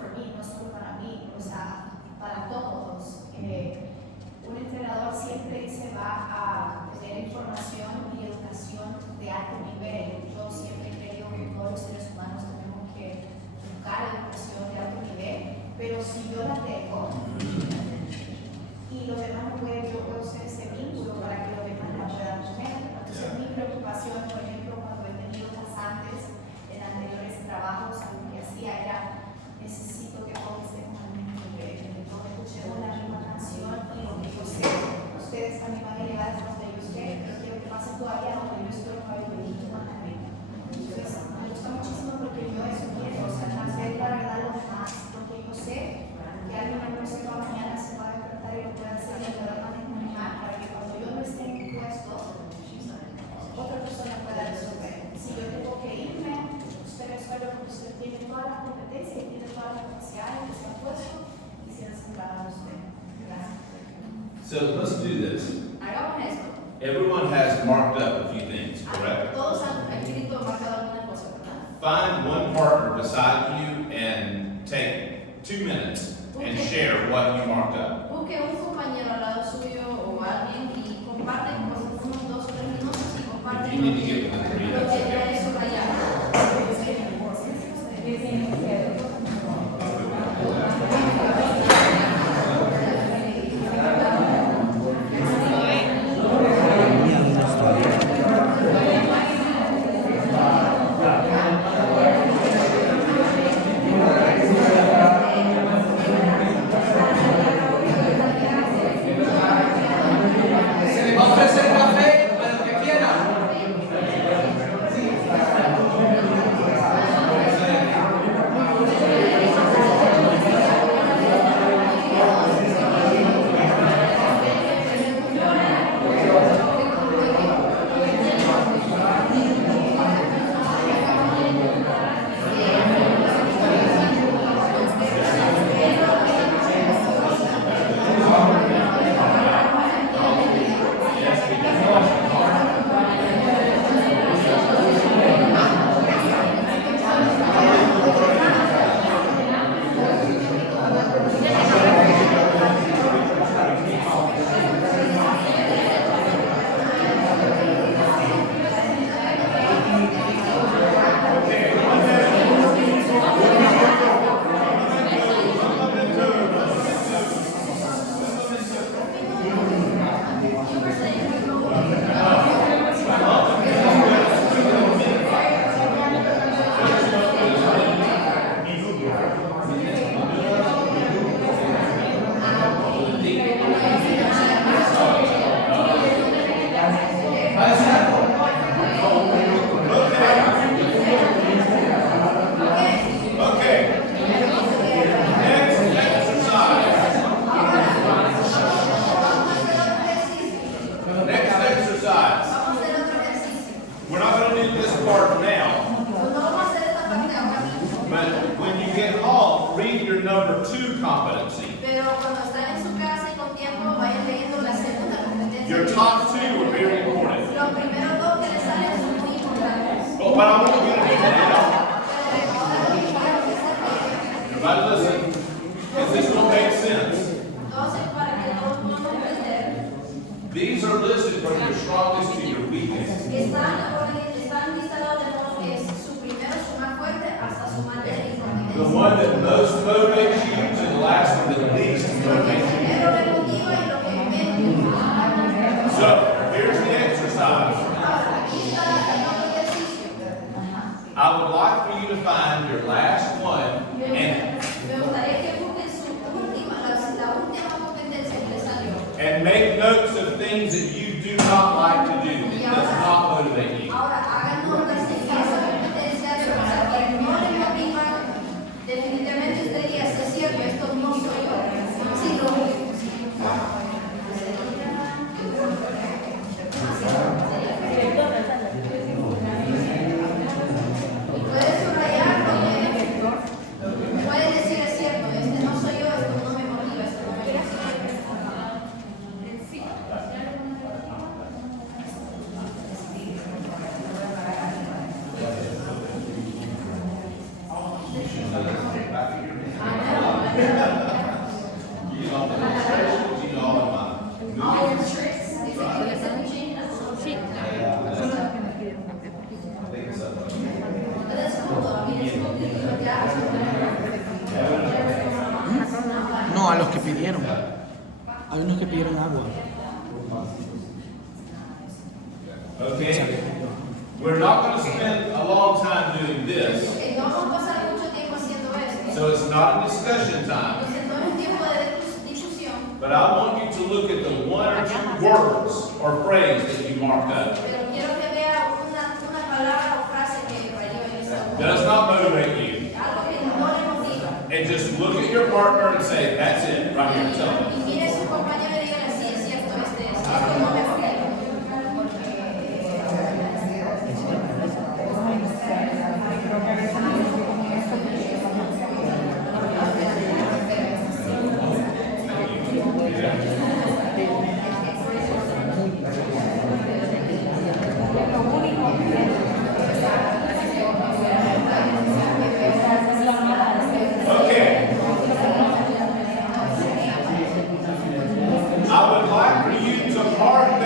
for mí, no solo para mí, o sea, para todos. Un entrenador siempre se va a tener información y educación de alto nivel. Yo siempre he creído que todos los seres humanos tenemos que buscar educación de alto nivel, pero si yo la tengo y los demás no pueden, yo puedo ser ese vínculo para que los demás la puedan tener. Entonces mi preocupación, por ejemplo, cuando he tenido pasantes en anteriores trabajos, algo que hacía era, necesito que todos estemos al mismo nivel, todos escuchemos la misma canción y lo que yo sé, ustedes también van a llegar a donde yo sé, pero quiero que pase todavía donde yo estoy para el bonito más arriba. Entonces me gusta muchísimo porque yo eso quiero, o sea, nacer para ayudar a los demás, porque yo sé que alguien no sepa mañana se va a despertar y lo puede hacer y lo van a desmañar para que cuando yo no esté en mi puesto, otra persona pueda resolver. Si yo tengo que irme, usted resuelve porque usted tiene todas las competencias y tiene todas las capacidades que se han puesto y se han centrado en usted. Gracias. So let's do this. Hagamos esto. Everyone has marked up a few things, correct? Todos han escrito o marcado algunas cosas, ¿verdad? Find one partner beside you and take 2 minutes and share what you marked up. Busque un compañero al lado suyo o alguien y comparten por unos 2 o 3 minutos y comparten If you need to get with the three, lo that's que okay. trae subrayado. Se les va a ofrecer café a los que quieran. ¿Va a decir algo? Okay. Next exercise. Next exercise. Vamos a hacer otro ejercicio. We're not going to do this part now, No vamos a hacer esta parte ahora mismo, but when you get home, read your number 2 competency. pero cuando están en su casa y con tiempo vayan leyendo la segunda competencia. Your top 2 are very important. Los primeros 2 que les salen son muy importantes. But what I want you to do now, Pero ahora lo que quiero que se everybody listen, is this will make sense. entonces para que todos podamos entender, These are listed from your strongest to your weakest. están listados de modo que es su primero, su más fuerte, hasta su más débil The competencia. one that most motivates you to the last one that least Lo que motivates you. primero le motiva y lo que menos. So, here's the exercise. Ahora, aquí está el otro ejercicio. I would like for you to find your last one and Me gustaría que busquen su things that you do not like to do, that does not motivate you. Ahora, hagan notas de que esa competencia de cosas que no le motivan, definitivamente usted diría, si es cierto, esto no soy yo. Sí, lo y puede subrayarlo, puede decir es cierto, este no soy yo, esto no me motiva, esto no me motiva. No, a los que pidieron. Hay unos que pidieron agua. Okay? We're not going to spend a long time doing this, No vamos a pasar mucho tiempo haciendo esto. so it's not a discussion time. Entonces no es un tiempo de discusión, But I want you to look at the one or two words or phrase that you marked up. pero quiero que vea una palabra o frase que rayó en esa hoja. Does not motivate you. Algo que no le motiva. And just look at your partner and say, that's it, right here, tell me. Y mire a su compañero y dígale, sí, es cierto, esto no me motiva. Okay. I would like for you to mark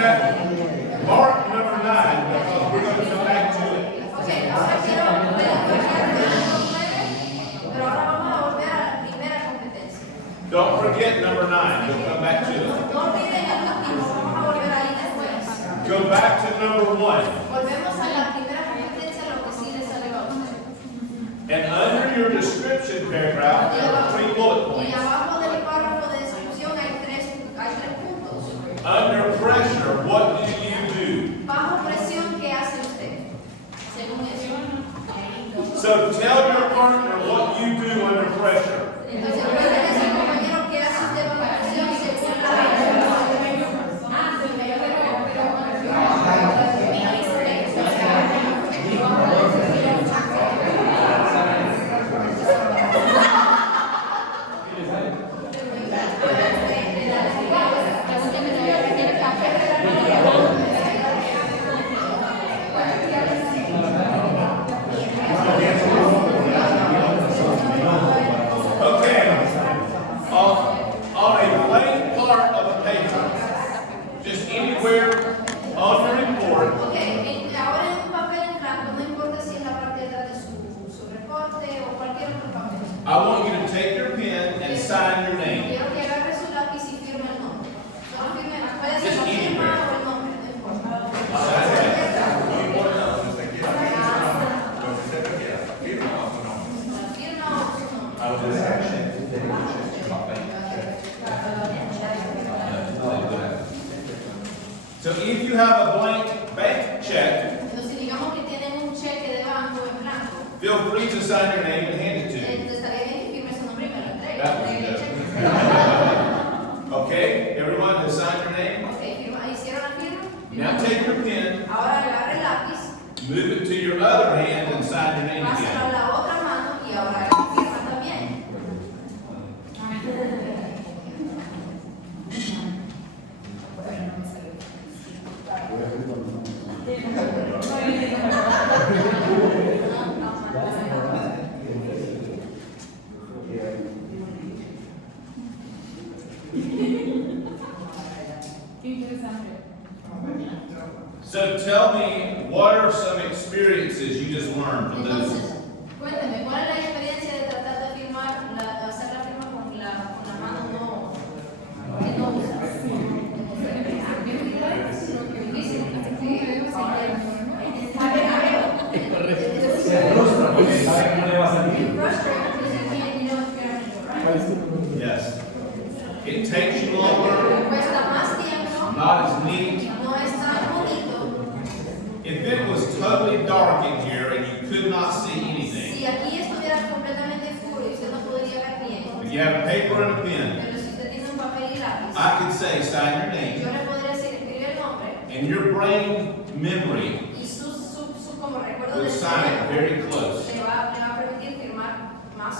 number 9, because we're going to come back to it. Ok, ahora quiero marcar el número 9, pero ahora vamos a volver a la primera competencia. Don't forget number 9, we'll come back to it. No olviden el último, vamos a volver ahí después. Go back to number 1. Volvemos a la primera competencia, lo que sí les salió a usted. And under your description paragraph, there are 3 bullet Y points. abajo del párrafo de descripción hay tres puntos. Under pressure, what do you do? Bajo presión, ¿qué hace usted? Según eso. So tell your partner what you do under pressure. Entonces, pregúntale a su compañero qué hace usted bajo presión según la Okay. On a blank part of a paper, just anywhere on your report, Ok, ahora en un papel en blanco, no importa si es la parte de atrás de su reporte o cualquier otro papel. I want you to take your pen and sign your name. Quiero que agarre su lápiz y firme el nombre. Solo firme, puede ser Just la firma anywhere. o el nombre, no importa. La firma o su nombre. So if you have a blank bank check, Entonces, digamos que tienen un cheque de banco en blanco. feel free to sign your name and hand it to me. Entonces, estaría bien que firme su nombre y me lo entregue. That was Entregue el good. cheque. Okay, everyone has signed your name. Ok, hicieron la firma. Now take your pen, Ahora agarre el lápiz, move it to your other hand, and sign your name pásalo a again. la otra mano y ahora haga firma también. So tell me, what are some experiences you just learned from those? Entonces, cuénteme, ¿cuál es la experiencia de tratar de firmar, hacer la firma con la mano que no usa? Difícil. Yes. It takes you longer. Cuesta más tiempo. not as neat. no es tan bonito. If it was totally dark in here and you could not see anything, Si aquí estuviera completamente oscuro y usted no podría ver bien, if you have a paper and a pen, pero si usted tiene un papel y lápiz, I could say, sign your yo name, le podría decir escribir el nombre and your brain memory y su como recuerdo will del sign it cerebro very close. le va a permitir firmar más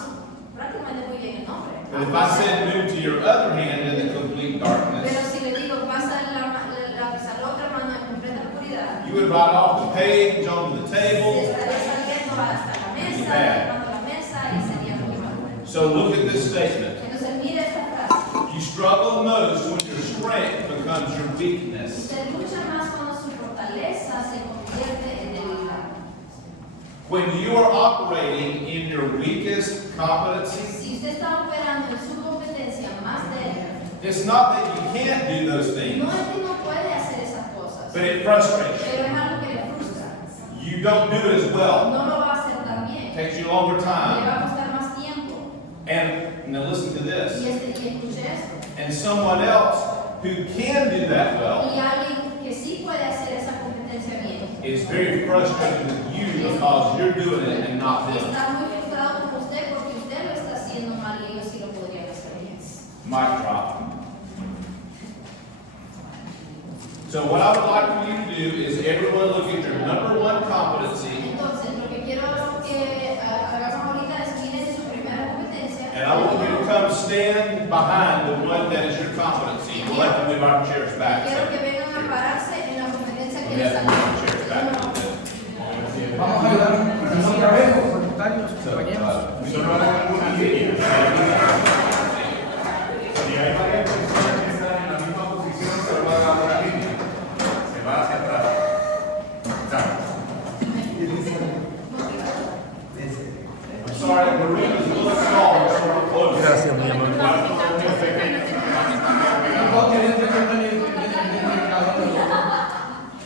prácticamente muy bien el nombre. But if I said move to your other hand in the complete Pero darkness, si le digo pasa el lápiz a la otra mano en completa oscuridad, you would write off the page onto the se table. estaría saliendo hasta la mesa, llevando la mesa y sería muy mal. So look at this statement. Entonces mire esta frase. You struggle most when your strength becomes your weakness. Usted lucha más cuando su fortaleza se convierte en debilidad. When you are operating in your weakest competency, Si usted está operando en su competencia más débil, it's not that you can't do those things, no es que no puede hacer esas cosas, but it frustrates you. pero es algo que le frustra. You don't do it as well. No lo va a hacer tan It bien. takes you a longer Le time. va a costar más tiempo. And now listen to Y this. escuche esto. And someone else who can do that well Y alguien que sí puede hacer esa competencia bien, is very frustrated with you because you're doing it and not them. está muy frustrado con usted porque usted lo está haciendo mal y ellos sí lo podrían hacer bien. Mic drop. So what I would like for you to do is everyone look at your number one competency, Entonces, lo que quiero que hagamos ahorita es miren su primera competencia. and I want you to come stand behind the one that is your competency. We'll have to move our chairs back. Quiero que vengan a pararse en la competencia que We les have to move our salió. chairs back a little bit. Vamos a ayudar otra vez, los voluntarios, compañeros. Si hay varias personas que están en la misma posición, se va a dar una línea. Se va hacia atrás. I'm sorry, the room is a little small, so we're close. Gracias, mi amor. Cuartos son muy pequeños. Todos tienen que tener el cada uno.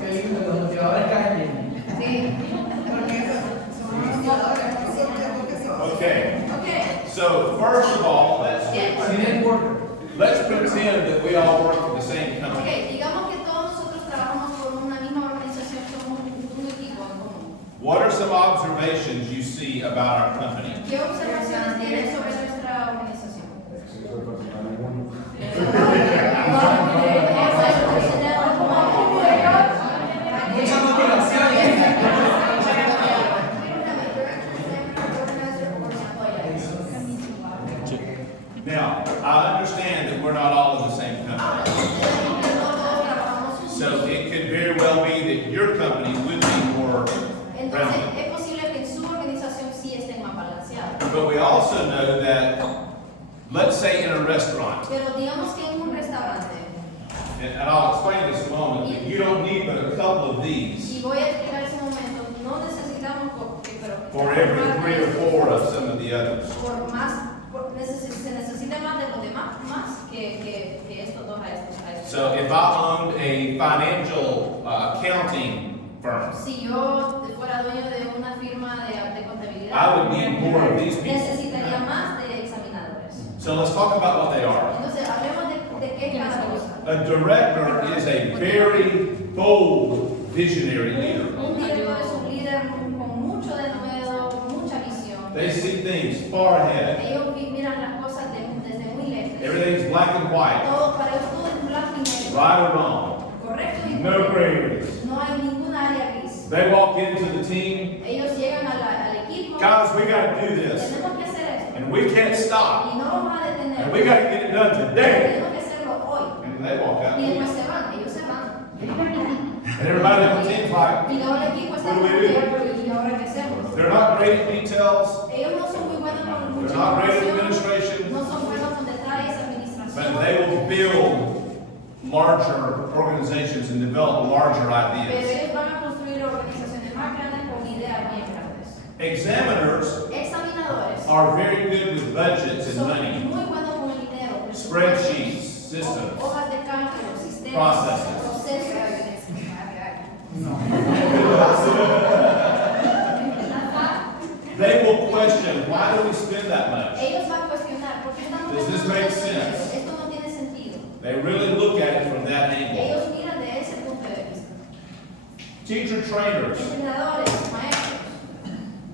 Qué lindo, los motivadores caen bien. Okay, Ok, so first of all, let's pretend that we all work for the same company. ok, digamos que todos nosotros trabajamos por una misma organización, somos un equipo en común. What are some observations you see about our company? ¿Qué observaciones tienen sobre nuestra organización? Mucha motivación. Now, I understand that we're not all in the same company. So it could very well be that your company would be more Entonces, rounded. es posible que en su organización sí estén más balanceados. But we also know that, let's say in a restaurant, Pero digamos que en un restaurante, and I'll explain this in a moment, that you don't need but a couple of these y voy a explicar ese momento, no necesitamos pero for every 3 or 4 of some of the others. por más, se necesita más de los demás, más que estos dos a estos. So if I owned a financial accounting firm, Si yo fuera dueño de una firma de contabilidad, I would need more of these people. necesitaría más de examinadores. So let's talk about what they are. Entonces, hablemos de qué es cada cosa. A director is a very bold, visionary leader. Un director es un líder con mucho denuedo, mucha visión. They see things far ahead. Ellos miran las cosas desde muy lejos. Everything's black and white, Todo, para ellos todo es blanco y negro. right or wrong. Correcto y No incorrecto. gray areas. No hay ninguna área gris. They walk into the team, Ellos llegan al equipo. guys, we got to do this, Tenemos que hacer esto. and we can't stop, Y no vamos a detener. and we got to get it done today. Tenemos que hacerlo hoy. And they walk out, Y and después se van. Ellos se van. everybody on the team's like, Y luego el equipo está What do we do? y ahora qué hacemos. they're not great at details, Ellos no son muy buenos con mucha they're not great at información. administration, No son buenos con detalles, but administración. they will build larger organizations and develop larger Pero ideas. ellos van a construir organizaciones más grandes con ideas bien grandes. Examiners Examinadores are very good with budgets and son money, muy buenos con el dinero. spreadsheets, systems. Hojas de cálculo, processes. procesos. They will question, why do we spend that much? Ellos van a cuestionar, ¿por qué estamos Does this gastando make tanto dinero? sense? Esto no tiene sentido. They really look at it from that angle. Ellos miran de ese punto de vista. Teacher trainers Entrenadores, maestros,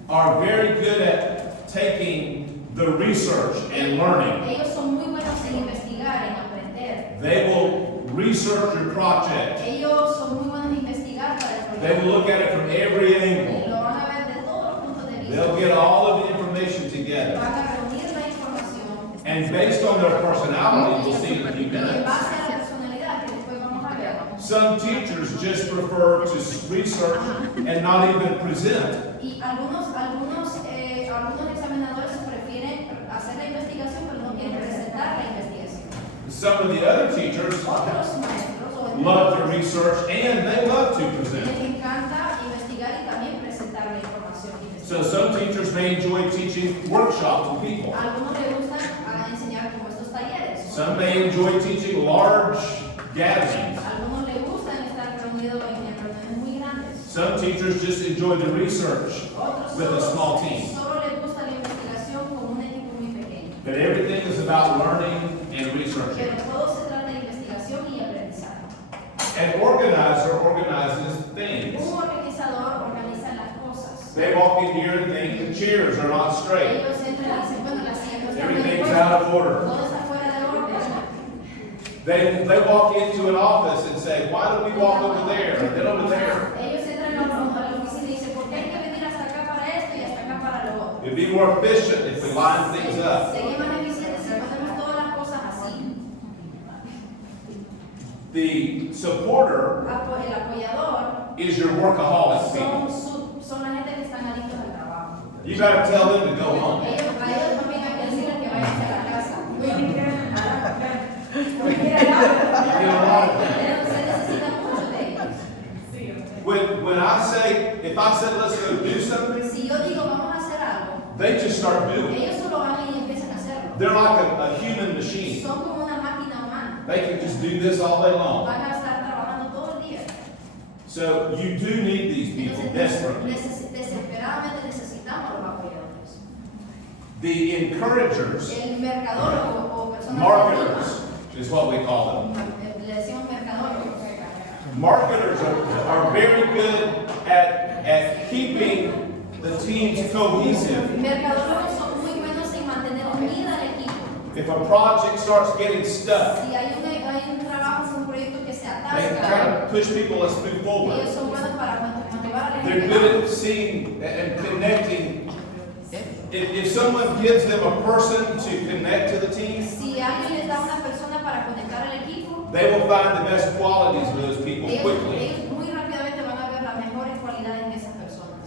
are very good at taking the research and learning. ellos son muy buenos en investigar, en aprender. They will research your project. Ellos son muy buenos en investigar para el They will proyecto. look at it from every Y angle. lo van a ver de todos los puntos de vista. They'll get all of the information together. Van a reunir la información. And based on their personality, we'll see in a few Y en minutes. base a la personalidad que después vamos a ver. Some teachers just prefer to research and not even present. Y algunos examinadores prefieren hacer la investigación, pero no quieren presentar la investigación. Some of the other teachers Otros maestros o love to entrenadores research and they love to present. les encanta investigar y también presentar la información. So some teachers may enjoy teaching workshops to people. Algunos les gustan enseñar como estos talleres. Some may enjoy teaching large gatherings. Algunos les gustan estar reunidos en reuniones muy grandes. Some teachers just enjoy the research Otros with a small team. solo les gusta la investigación con un equipo muy pequeño. But everything is about learning and researching. Pero todo se trata de investigación y aprendizaje. An organizer organizes things. Un organizador organiza las cosas. They walk in here and think the chairs are not straight. Ellos entran y dicen, bueno, las sillas no están bien Everything's puestas. out of order. Todo está fuera de orden. They walk into an office and say, why don't we walk over there and then over there? Ellos entran a la oficina y dicen, ¿por qué hay que venir hasta acá para esto y hasta acá para lo otro? It'd be more efficient if we line things up. Sería más eficiente si ponemos todas las cosas así. The supporter El apoyador is your workaholic people. son la gente que están adictos al trabajo. You gotta tell them to go home. A ellos también hay que decirles que vayan a la casa. You know, a lot of them. Pero se necesita mucho de ellos. When I say, if I said let's go do something, Si yo digo vamos a hacer algo, they just start doing it. ellos solo van y empiezan a hacerlo. They're like a human machine. Son como una máquina humana. They can just do this all day long. Van a estar trabajando todo el día. So you do need these people Entonces, desperately. desesperadamente necesitamos los apoyadores. The encouragers, El mercadólogo o persona marketers is what we call them. le decimos mercadólogos. Marketers are very good at keeping the teams cohesive. Mercadólogos son muy buenos en mantener unida al equipo. If a project starts getting stuck, Si hay un trabajo, un proyecto que se they kind atasca, of push people, let's move forward. ellos son buenos para motivar a la They're gente. good at seeing and connecting. If someone gives them a person to connect to the team, Si alguien les da una persona para conectar al equipo, they will find the best qualities of those people quickly. ellos muy rápidamente van a ver las mejores cualidades de esas personas.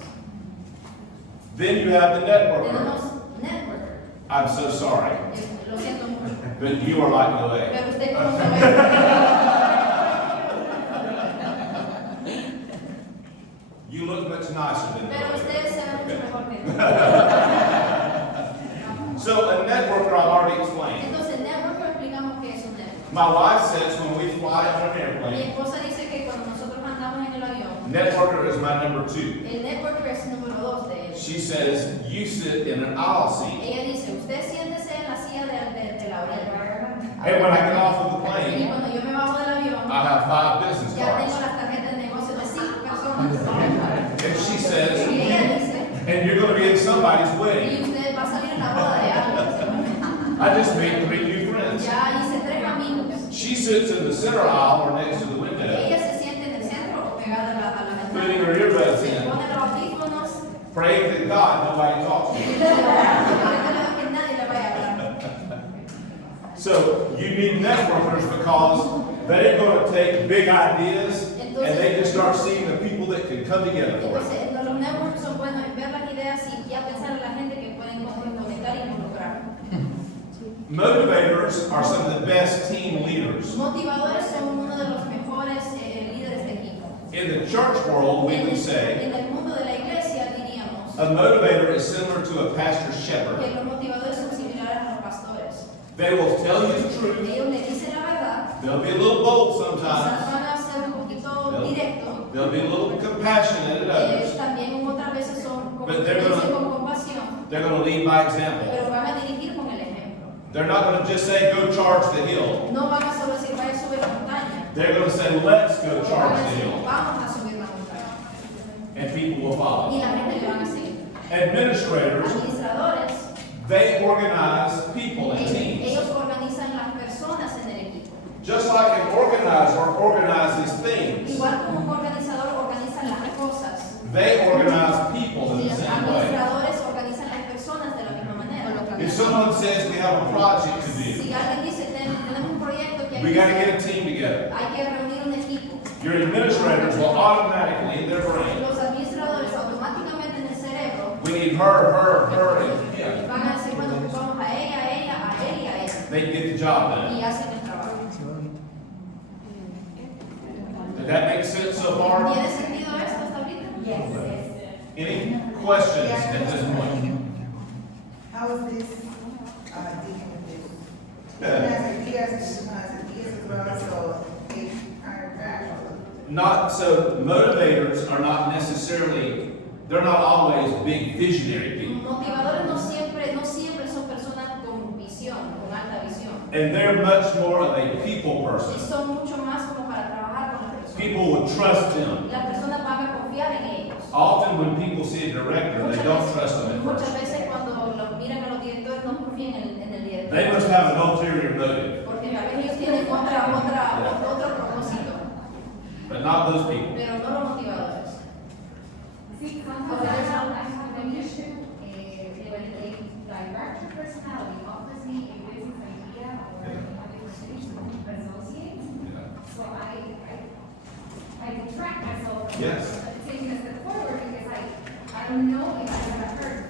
Then you have the networker. Tenemos networker. I'm so sorry, Lo siento mucho. but you are like no way. Pero usted como lo ve. You look much nicer than Pero no way. usted se ve mucho mejor que yo. So a networker I've already explained. Entonces, networker explicamos qué es un networker. My wife says when we fly on an Mi airplane, esposa dice que cuando nosotros andamos en el avión, networker is my number 2. el networker es número 2 de ellos. She says you sit in an aisle seat. Ella dice, usted siéntese en la silla de la orilla. Hey, when I get off of the Y plane, cuando yo me bajo del avión, I have 5 business ya tengo cards. las tarjetas de negocio de 5 personas. And she says, Y ella dice, and you're going to be in somebody's y wedding. usted va a salir en la boda de alguien. I just made 3 new friends. Ya hice 3 amigos. She sits in the center aisle or next to the window, Ella se siente en el centro o pegada a la putting ventana. her earbuds Se in, pone los audífonos. praying that God nobody talks to Y you. que nadie le vaya a hablar. So you need networkers because they're going to take big ideas and they can start seeing the people that can come together for it. Entonces, los networks son buenos en ver las ideas y ya pensar en la gente que pueden conectar y involucrar. Motivators are some of the best team leaders. Motivadores son uno de los mejores líderes de equipo. In the church world, we would say En el mundo de la iglesia diríamos a motivator is similar to a pastor's que shepherd. los motivadores son similares a los pastores. They will tell you the truth Ellos le dicen la verdad They'll be a little bold quizás sometimes. van a ser un poquito directos, They'll be a little compassionate at others. también otras veces son como But they're dicen gonna- con compasión, They're going to lead by example. pero van a dirigir con el ejemplo. They're not going to just say, go charge the hill. No van a solo decir, vaya a subir la montaña. They're going to say, let's go Van charge a the decir, hill. vamos a subir la montaña. And people will follow. Y la gente le van a seguir. Administrators, Administradores, they organize people and teams. ellos organizan las personas en el equipo. Just like an organizer organizes things, Igual como un organizador organiza las cosas, they organize people in the los same way. administradores organizan las personas de la misma manera. If someone says we have a project to do, Si alguien dice, tenemos un proyecto que hay we que got to hacer, get a team together. hay que reunir un equipo. Your administrators will automatically, in their brain, Los administradores automáticamente en el cerebro we need her, and him. van a decir, bueno, ocupamos a ella, a él y a ella. They get the job done. Y hacen el trabajo. Did that make sense so far? ¿Tiene sentido esto hasta ahorita? Any questions at this point? How is this dealing with this? Yeah. Ideas as well, so they are practical. Not so motivators are not necessarily, they're not always big visionary people. Motivadores no siempre son personas con visión, con alta visión. And they're much more of a people Y person. son mucho más como para trabajar con las personas. People will trust them. Las personas van a confiar en ellos. Often when people see a director, they don't trust them at Muchas first. veces cuando los miran a los directores no confían en el director. They must have an ulterior motive, Porque tal vez ellos tienen otro propósito, but not those people. pero no los motivadores. See, sometimes I have an issue when the director personality offers me a business idea or a conversation with associates. So I detract myself from Yes. taking a step forward because I don't know if I've ever heard.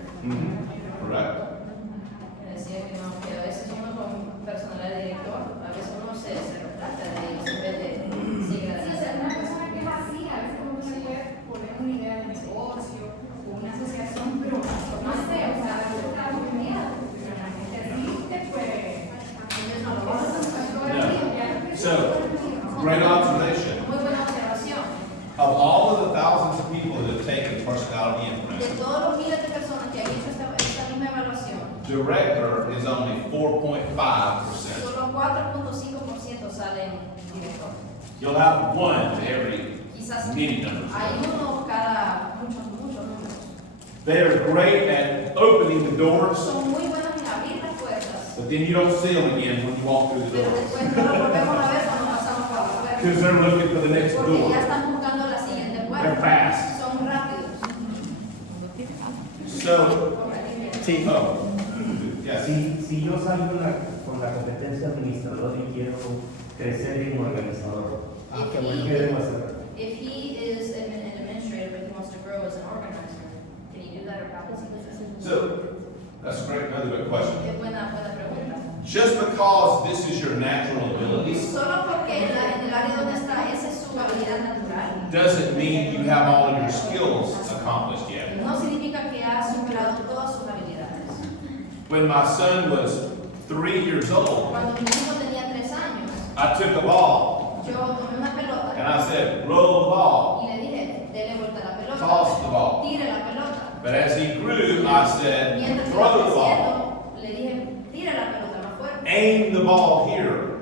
Correct. Me decía que no, que a veces uno con personalidad de director, a veces uno se retrata de ellos en vez de seguir Sí, o sea, adelante. una persona que es así, a veces como que se puede poner una idea de negocio o una asociación, pero no sé, o sea, a veces da mucho miedo. Pero la gente así, pues, ellos no lo No. So, great observation. Muy buena observación. Of all of the thousands of people that have taken personality De inference, todos los miles de personas que han hecho esta misma evaluación, director is only 4.5%. solo 4.5% salen director. You'll have one to every Quizás many numbers. hay uno cada muchos números. They are great at opening the doors, Son muy buenos en abrir las puertas, but then you don't see them again when you walk through the pero door. después no lo volvemos a ver cuando pasamos por la puerta. Because they're looking for the next Porque ya door. están buscando la siguiente They're puerta. fast. Son rápidos. So, Sí. yes. Si yo salgo con la competencia administrador y quiero crecer como organizador, ¿qué debo hacer? If he is an administrator but he wants to grow as an organizer, can he do that or practice? So, that's a great, another good question. Es buena pregunta. Just because this is your natural ability Solo porque en el área donde está, esa es su habilidad natural, doesn't mean you have all of your skills accomplished yet. no significa que ha superado todas sus habilidades. When my son was 3 years old, Cuando mi hijo tenía 3 años, I took a ball yo tomé una pelota and I said, roll the ball, y le dije, dele vuelta a la pelota, toss the ball. tire la pelota. But as he grew, I said, Mientras iba throw the ball, creciendo, le dije, tira la pelota más fuerte. aim the ball here,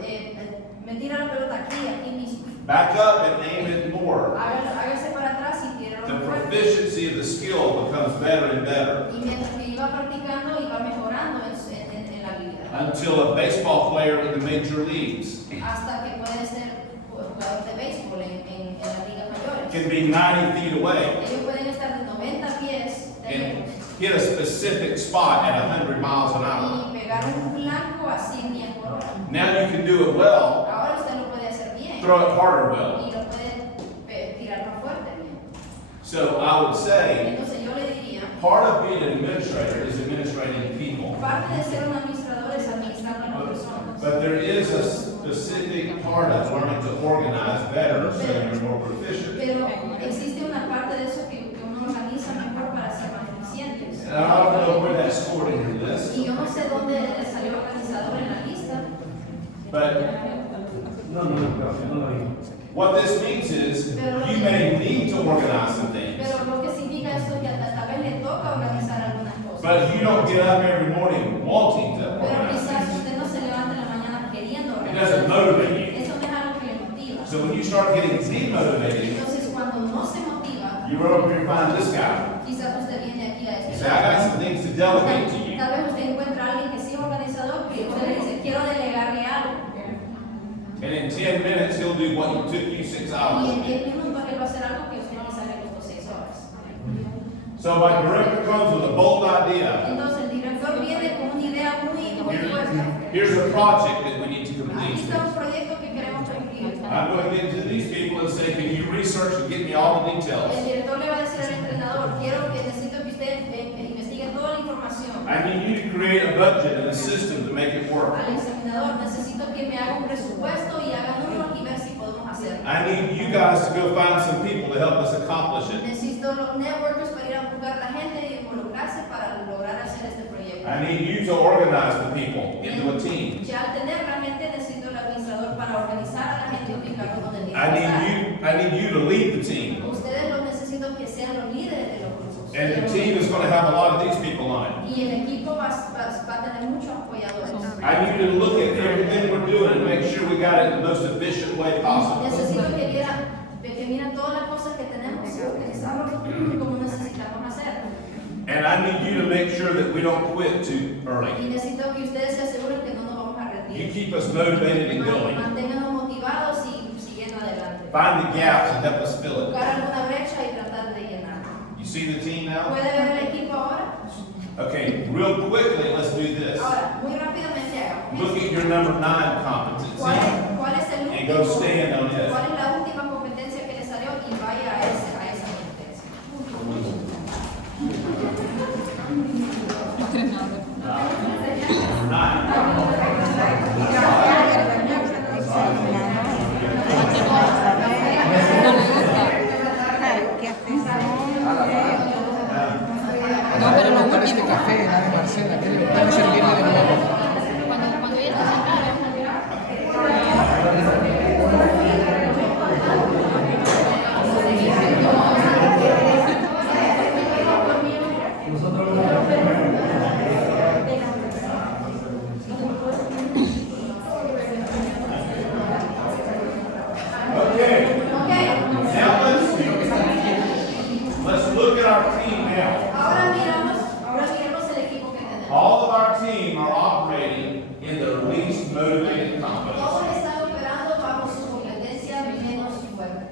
Me tira la pelota aquí mismo. back up and aim it more. Hágase para atrás y tíralo The más fuerte. proficiency of the skill becomes better and better Y mientras que iba practicando, iba mejorando en la habilidad. until a baseball player in the major leagues Hasta que puede ser jugador de béisbol en las ligas mayores. can be 90 feet away Ellos pueden estar de 90 pies de and lejos hit a specific spot at 100 miles an hour. y pegar un blanco a 100 millas por hora. Now you can do it well, Ahora usted lo puede hacer bien throw it harder well. y lo puede tirar más fuerte bien. So I would say Entonces yo le diría, part of being an administrator is administrating people. parte de ser un administrador es administrar a las personas. But there is a specific part of learning to organize better so you're more proficient. Pero existe una parte de eso que uno organiza mejor para ser más eficientes. And I don't know where that's scored in your list, Y yo no sé dónde le salió organizador en la lista, but No lo digo. What this means is you may need to organize some things, Pero lo que significa esto es que tal vez le toca organizar algunas cosas. but you don't get up every morning wanting to Pero organize quizás things. usted no se levanta en la mañana queriendo It organizar. doesn't motivate you. Eso no es algo que le motiva. So when you start getting demotivated, Entonces cuando no se motiva, you run up here and find this guy. quizás usted viene aquí a You este say, I got some things to delegate to you. Tal vez usted encuentra a alguien que sí es organizador, que usted le dice, quiero delegarle algo. And in 10 minutes, he'll do what you took you 6 Y hours to en do. 10 minutos él va a hacer algo que usted quizás le costó 6 horas. So my director comes with a bold idea. Entonces el director viene con una idea muy fuerte. Here's a project that we need to Aquí complete. está un proyecto que queremos cumplir. I'm going to get to these people and say, can you research and get me all the El details? director le va a decir al entrenador, necesito que usted investigue toda la información. I need you to create a budget and a system to make it work. Al examinador, necesito que me haga un presupuesto y haga números y ver si podemos hacerlo. I need you guys to go find some people to help us accomplish it. Necesito los networkers para ir a buscar a la gente y involucrarse para lograr hacer este proyecto. I need you to organize the people into a team. Ya al tener la gente, necesito el administrador para organizar a la gente y ubicarlo donde tiene I que estar. need you to lead the team. Ustedes los necesito que sean los líderes de los grupos. And the team is going to have a lot of these people on it. Y el equipo va a tener muchos apoyadores. I need you to look at everything we're doing and make sure we got it in the most efficient way possible. Necesito que miren todas las cosas que tenemos y utilizarlo como necesitamos hacer. And I need you to make sure that we don't quit too Y early. necesito que ustedes se aseguren que no nos vamos a You retirar. keep us motivated and going. Manténganos motivados y siguiendo adelante. Find the gaps and help us fill it. Buscar alguna brecha y tratar de llenarla. You see the team now? ¿Puede ver el equipo ahora? Okay, real quickly, let's do this. Ahora, muy rápidamente hagamos. Look at your number 9 competency ¿Cuál es el and go último? stand on it. ¿Cuál es la última competencia que le salió y vaya a esa competencia? No, pero lo último. Este café, la de Marcela, que le puede servir de nuevo. Cuando ella está sentada, Okay, now let's look at our team now. Ahora miramos el equipo que tenemos. All of our team are operating in the least motivated Todos competency. están operando bajo su competencia menos fuerte.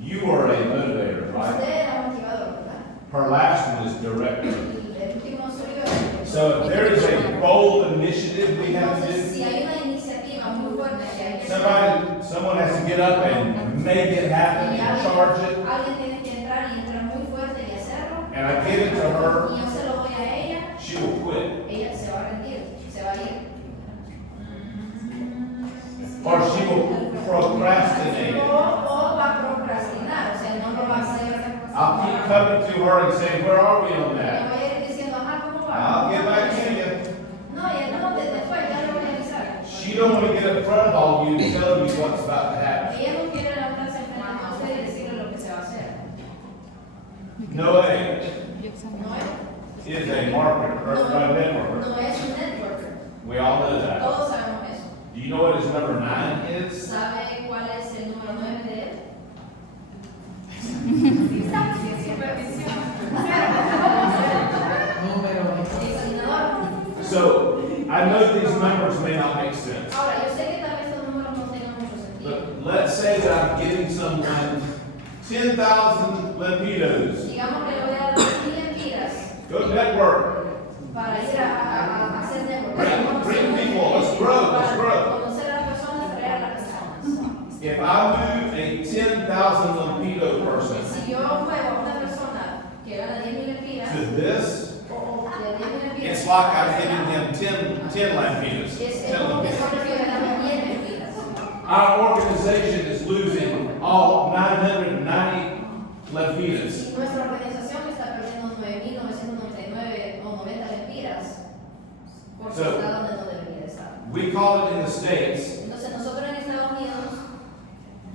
You are a motivator, right? Usted era motivador, ¿verdad? Her last one is director. Y el último soy yo. So if there is a bold initiative we have to Entonces, do, si hay una iniciativa muy fuerte que hay que hacer, someone has to get up and make it happen y and charge it. alguien tiene que entrar y entrar muy fuerte y hacerlo, And I give it to her, y yo se lo doy a ella, she will quit. ella se va a rendir, se va a ir. Or she will procrastinate. O va a procrastinar, o sea, no lo va a hacer. I'll keep coming to her and saying, where are we on Le that? voy a ir diciendo, ajá, ¿cómo va? I'll get back to you. No, ya no, después ya le voy a avisar. She don't want to get in front of all you and tell you what's about to happen. Ella no quiere levantarse frente a usted y decirle lo que se va a hacer. No A No es, is a marketer or a networker. no es un networker. We all know that. Todos sabemos eso. Do you know what his number 9 is? ¿Sabe cuál es el número 9 de él? Examinador. So I know these numbers may not make sense. Ahora, yo sé que tal vez estos números no tengan mucho sentido. But let's say that I'm giving someone 10,000 lempitos. Digamos que le voy a dar 1000 lempiras Go network. para ir a hacer network. Bring people. Let's grow. Let's Para grow. conocer a las personas, traer a las personas. If I move a 10,000 lempito person Si yo muevo a una persona que gana 10,000 lempiras, to this, o de 10,000 lempiras, it's like I'm giving him 10 lempitos. es 10 como que lempitos. solo que gana 10 lempiras. Our organization is losing all 990 lempitas. Y nuestra organización está perdiendo 9,999 o 90 lempiras porque So- está donde no debería estar. We call it in the States Entonces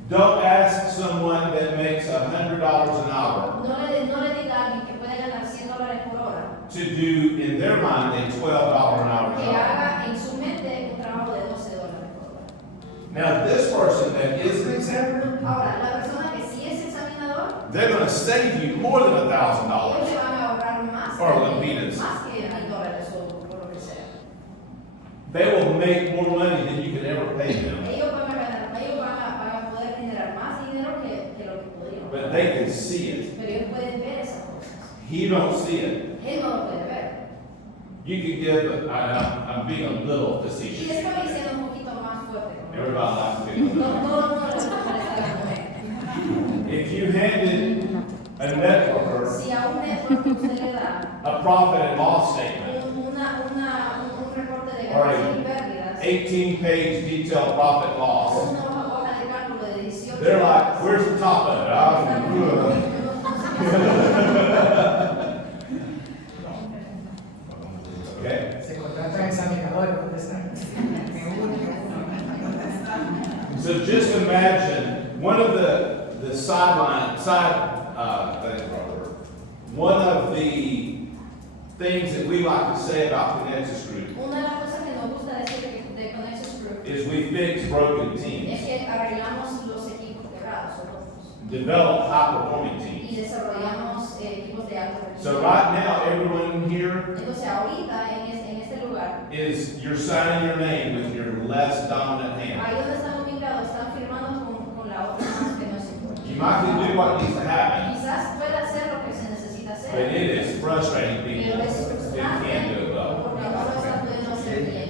Don't ask someone that makes $100 an hour No le diga a alguien que puede ganar $100 por hora to do, in their mind, a $12 an hour que job. haga en su mente un trabajo de $12 por hora. Now, this person that is an examiner, Ahora, la persona que sí es examinador, they're going to save you more than ellos $1,000. le van a ahorrar más Or Lempiras. más que $1,000 o por lo que sea. They will make more money than you can ever pay them. Ellos van a poder generar más dinero que lo que podrían. But they can see it. Pero ellos pueden ver esas cosas. He don't see it. Él no lo puede ver. You can give, I'm being a little Y facetious. le estoy diciendo un poquito más fuerte. Everybody likes to be a No little. todo el mundo le está comer. If you handed a networker Si a un network usted le da a profit and loss statement, un reporte de All right. ganancias y pérdidas, 18-page detailed profit and loss, una hoja de cálculo de 18 they're like, where's the top of it? Okay? Se contratan examinadores, ¿dónde están? So just imagine one of the one of the things that we like to say about Connexus Group Una de las cosas que nos gusta decir de Connexus Group is we fix broken es teams, que arreglamos los equipos quebrados o rotos develop high-performing y teams. desarrollamos equipos de alto So rendimiento. right now, everyone here Entonces ahorita en este lugar, is you're signing your name with your less dominant hand. ahí donde están ubicados, están firmando con la otra mano que no es importante. You might can do what needs to happen, Quizás pueda hacer lo que se necesita but hacer, it is frustrating people pero es that frustrante can't do it well. porque no lo está pudiendo hacer bien.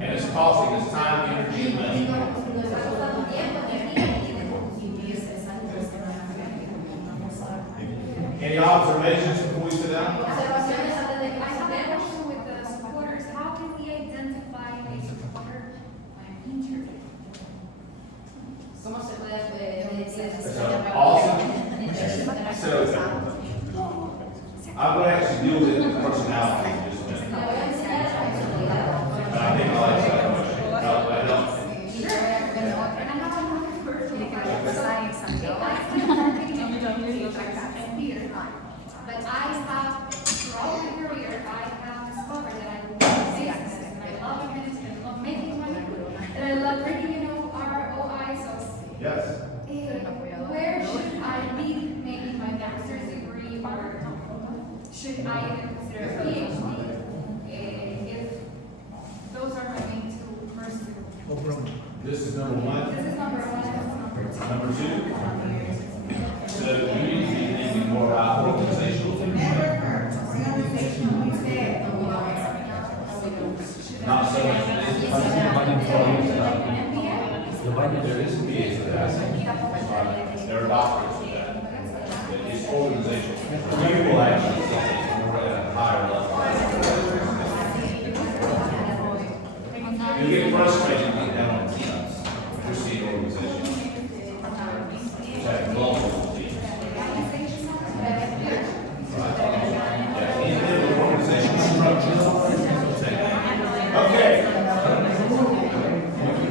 And it's costing us time, energy, and Y money. nos está costando tiempo, energía y dinero. I Any observations before we sit down? Observaciones antes de que have a pasemos. question with the supporters. How can we identify a supporter when interviewing? ¿Cómo se puede decir So, awesome. So, I'm going to actually deal with the personality in just a Le minute. voy a enseñar la personalidad. But I think I'll answer that question. No, I don't. And I have another question regarding science and theater. But I have, throughout my career, I have discovered that I love business and I love management, I love making money, and I love reading, ROI. So, Yes. where should I be making my master's degree, or should I even consider a PhD? If those are my main two first two. No problem. This is number one. This is number one, and that's number two. Number two. So you need to be thinking more about organizational things. Not so much. There is a PA for that. There are doctors for that. But it's organizational. You will actually think more at a higher level. You get frustrated getting down on teams. You're seeing organizations. That global teams. Yeah, individual organizational structure. Okay.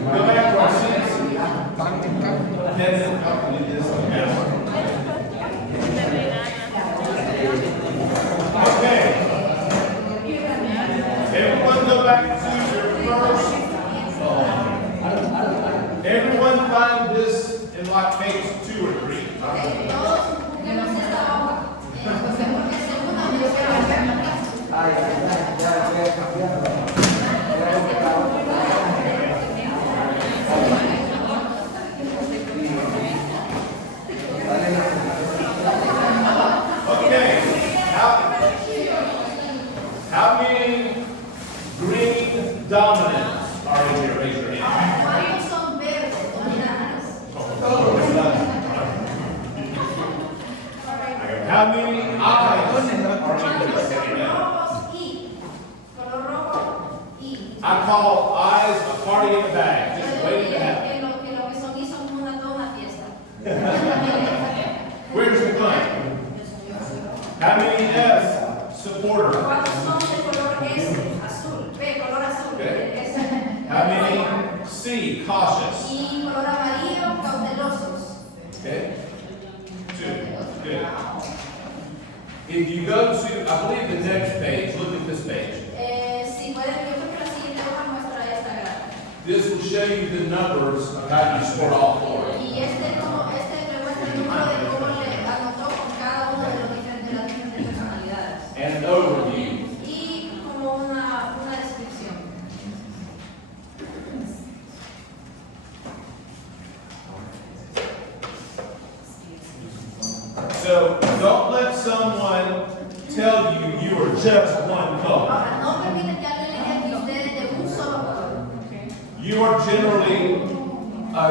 Go back to our seats. Then, okay. Everyone go back to your first. Everyone find this in like page 2 or 3. Todos busquemos esta hoja. Porque seguramente Okay. How many green dominants are in here? Raise your hand. ¿cuántos son verdes dominantes? How many eyes are in ¿Cuántos son here? rojos y? Color rojo y. I call eyes a party in the bag. Just waiting to happen. Que lo que son y son toda una fiesta. Where's the fun? How many S supporter? ¿Cuántos son de color S? Azul. Ve, color azul. Okay. S. How many C cautious? Y color amarillo, cautelosos. If you go to, I believe the next page, look at this page. Si pueden, yo creo que la siguiente hoja muestra esta gráfica. This will show you the numbers of how you scored all four. Y este le muestra el número de cómo le anotó con cada una de las diferentes personalidades. And an overview. Y como una descripción. So don't let someone tell you you are just one color. Ahora, no permiten que alguien le diga que ustedes de un solo color. You are generally a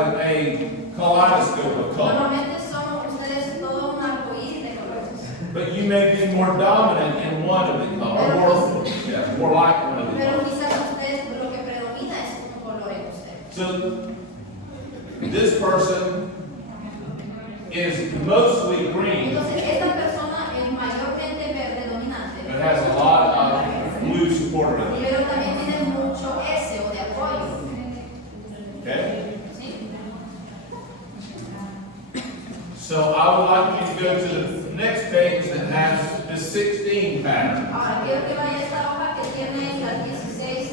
kaleidoscope of color. Normalmente son ustedes todo un arcoíris de colores. But you may be more dominant in one of the colors, or more like one of the Pero colors. quizás ustedes lo que predomina es un color en ustedes. So this person is mostly green, Entonces, esta persona es mayormente verde dominante. but has a lot of blue supporter in it. Pero también tiene mucho S o de apoyo. Okay? ¿Sí? So I would like you to go to the next page that has the 16 pattern. Ahora quiero que vaya a esta hoja que tiene las 16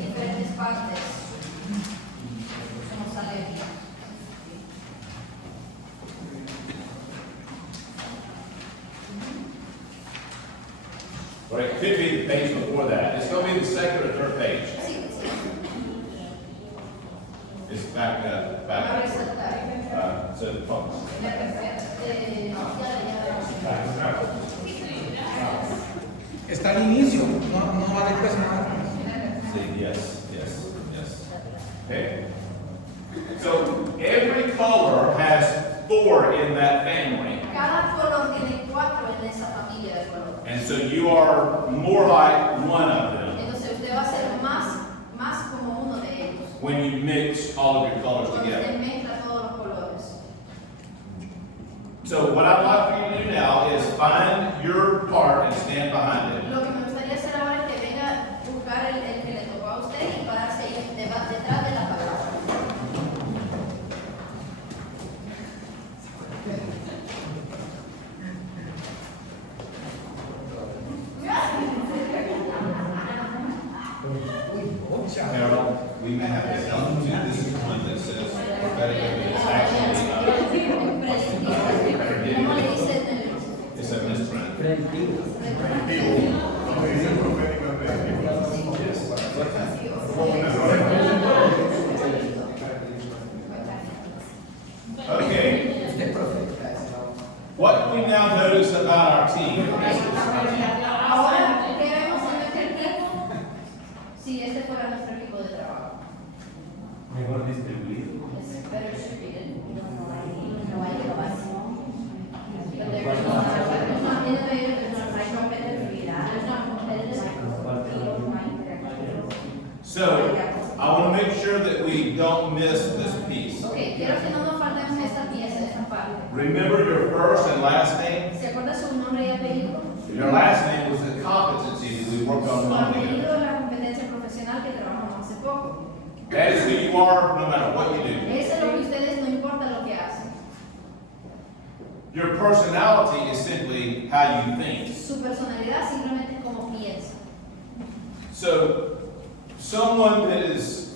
diferentes partes. Como sale aquí. Or it could be the page before that. It's going to be the second or third page. Sí, sí. It's back Va a back. resaltar. So the focus. La tercera. Está al inicio, no va después nada. See, yes, yes, yes. Okay. So every color has 4 in that family. Cada color tiene 4 en esa familia de color. And so you are more like one of them Entonces usted va a ser más como uno de ellos. when you mix all of your colors Cuando together. usted mezcla todos los colores. So what I'd like for you to do now is find your part and stand behind it. Lo que me gustaría hacer ahora es que venga a buscar el que le tocó a usted y pararse ahí detrás de la palabra. Harold, we may have to substitute this is one that says prophetic, but it's actually ¿Cómo le dice en el it's a misprint. Okay. What we now notice about our team. Ahora, ¿qué vemos en nuestro equipo? Si este fuera nuestro equipo de trabajo. Mejor distribuido. Es better distributed. No hay innovación. Donde personas tienen no hay competitividad, no hay interacción. So I want to make sure that we don't miss this piece. Ok, quiero que no nos faltemos esta pieza, esta parte. Remember your first and last name? ¿Se acuerda su nombre y apellido? Your last name was the competency that we worked on Su long apellido ago. es la competencia profesional que trabajamos hace poco. That is who you are no matter what you do. Eso es lo que ustedes, no importa lo que hacen. Your personality is simply how you think. Su personalidad simplemente es como piensa. So someone that is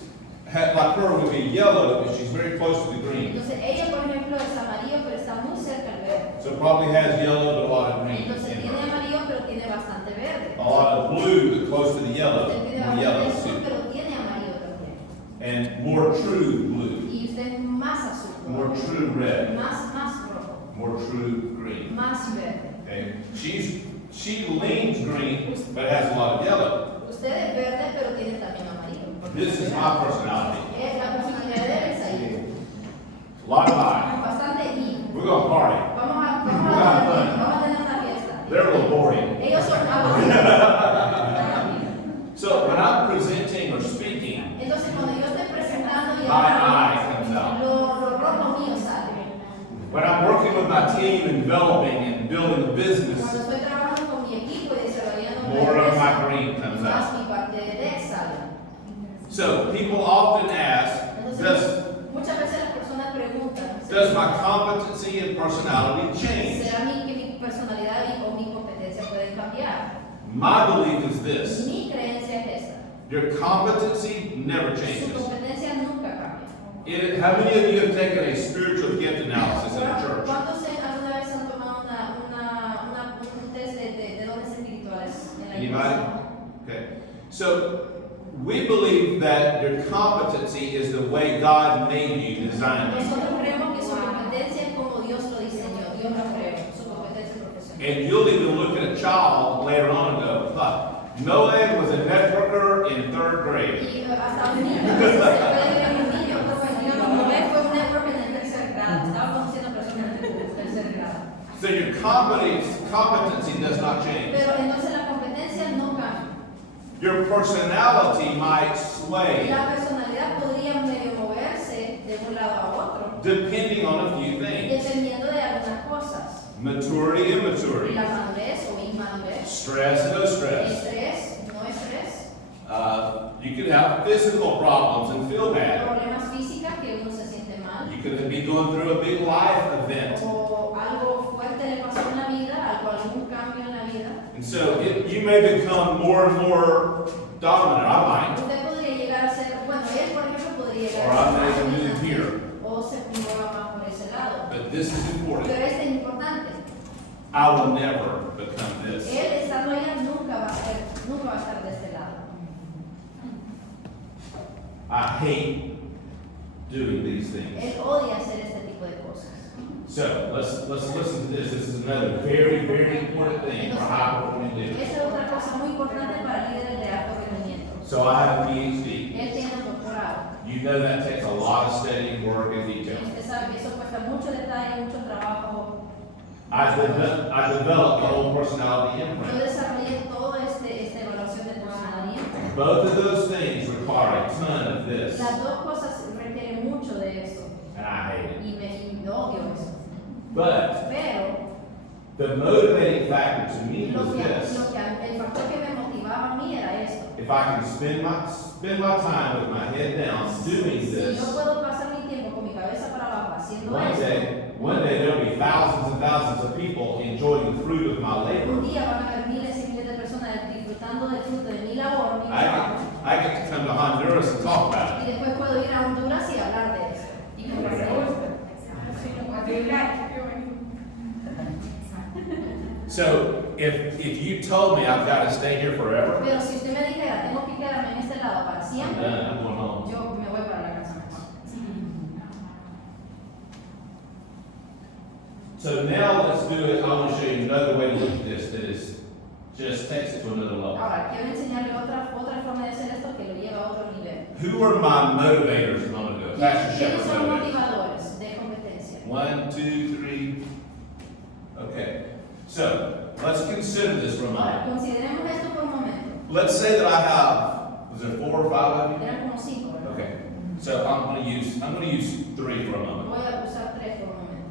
like her would be yellow, but she's very close to the green. Entonces ella, por ejemplo, es amarillo, pero está muy cerca al verde. So probably has yellow, but a lot of green. Entonces in tiene her. amarillo, pero tiene bastante verde. A lot of blue, but close to the yellow. Usted tiene More yellow bastante azul, too. pero tiene amarillo también. And more true blue. Y usted es más azul. More true red. Más rojo. More true green. Más verde. Okay? She leans green, but has a lot of yellow. Usted es verde, pero tiene también amarillo. This is my personality. Es la personalidad de él es ahí. A lot of I. Bastante y. We're gonna party. Vamos a tener una fiesta. They're a little boring. Ellos son aburridos. So when I'm presenting or speaking, Entonces cuando yo estoy presentando y my eye comes out. lo rojo mío sale. When I'm working with my team and developing and building a business, Cuando estoy trabajando con mi equipo y desarrollando una more of empresa, my green comes más out. mi parte de sale. So people often ask, Entonces, muchas veces las personas preguntan, does my competency and personality change? ¿será que mi personalidad o mi competencia cambiar. My belief is this. Mi creencia es esta. Your competency never Su changes. competencia nunca cambia. How many of you have taken a spiritual gift analysis in a church? ¿Cuántos alguna vez han tomado un test de dones espirituales en la Anybody? iglesia? Okay. So, we believe that your competency is the way God made you, designed you. Nosotros creemos que su competencia es como Dios lo diseñó, Dios lo creó, su competencia profesional. And you'll even look at a child later on and go, huh, Noah was a networker in 3rd grade. Y hasta un niño, a veces se puede ver un niño, como digamos, Noé fue un network en el 3er grado, estaba conociendo personas en el 3er grado. So your competency does not change. Pero entonces la competencia no cambia. Your personality might sway La personalidad podría medio moverse de un lado a otro, depending on a few things. dependiendo de algunas cosas. Maturity, immaturity. La madurez o inmadurez, Stress, no stress. estrés, no estrés, You could have physical problems and feel bad. problemas físicos que uno se siente mal, You could be going through a big life event. o algo fuerte le pasó en la vida, algún cambio en la vida. And so you may become more and more dominant. I might. Usted podría llegar a ser, bueno, él por ejemplo podría llegar Or a I ser may más move dominante, here. o se mueva más por ese lado. But this is important. Pero este es importante. I will never become this. Él estando allá nunca va a estar de este lado. I hate doing these things. Él odia hacer este tipo de cosas. So let's listen to this. This is another very, very important thing for high performing leaders. Esa es otra cosa muy importante para líderes de alto rendimiento. So I have a PhD. Él tiene un doctorado. You know that takes a lot of studying, work, and Y detail. usted sabe que eso cuesta mucho detalle, mucho trabajo. I developed the whole personality Yo imprint. desarrollé toda esta evaluación de personalidad. Both of those things require a ton of this, Las dos cosas requieren mucho de eso. and I hate it. Y odio eso. But Pero the motivating factor to me was el this: factor que me motivaba a mí era esto. if I can spend my time with my head down doing Si this, yo puedo pasar mi tiempo con mi cabeza para abajo haciendo one day esto, there'll be thousands and thousands of people enjoying the fruit of my labor. un día van a haber miles y miles de personas disfrutando del fruto de mi labor, mi trabajo. I get to come to Honduras and talk about Y it. después puedo ir a Honduras y hablar de eso. Y compartir. So if you told me I've got to stay here forever, Pero si usted me dijera, tengo que quedarme en este lado para I'm siempre, done. I'm going home. yo me voy para la casa mejor. So now let's do it. I want to show you another way to look at this that is just takes it to another level. Ahora, quiero enseñarle otra forma de hacer esto que lo lleva a otro nivel. Who are my motivators a moment ago? Pastor ¿Quiénes Shepherd son motivators. motivadores de competencia? 1, 2, 3. Okay. So let's consider this for a Ahora, moment. consideremos esto por un momento. Let's say that I have, was there 4 or 5 of you? Eran como 5, ¿verdad? Okay. So I'm going to use 3 for a moment. Voy a usar 3 por un momento.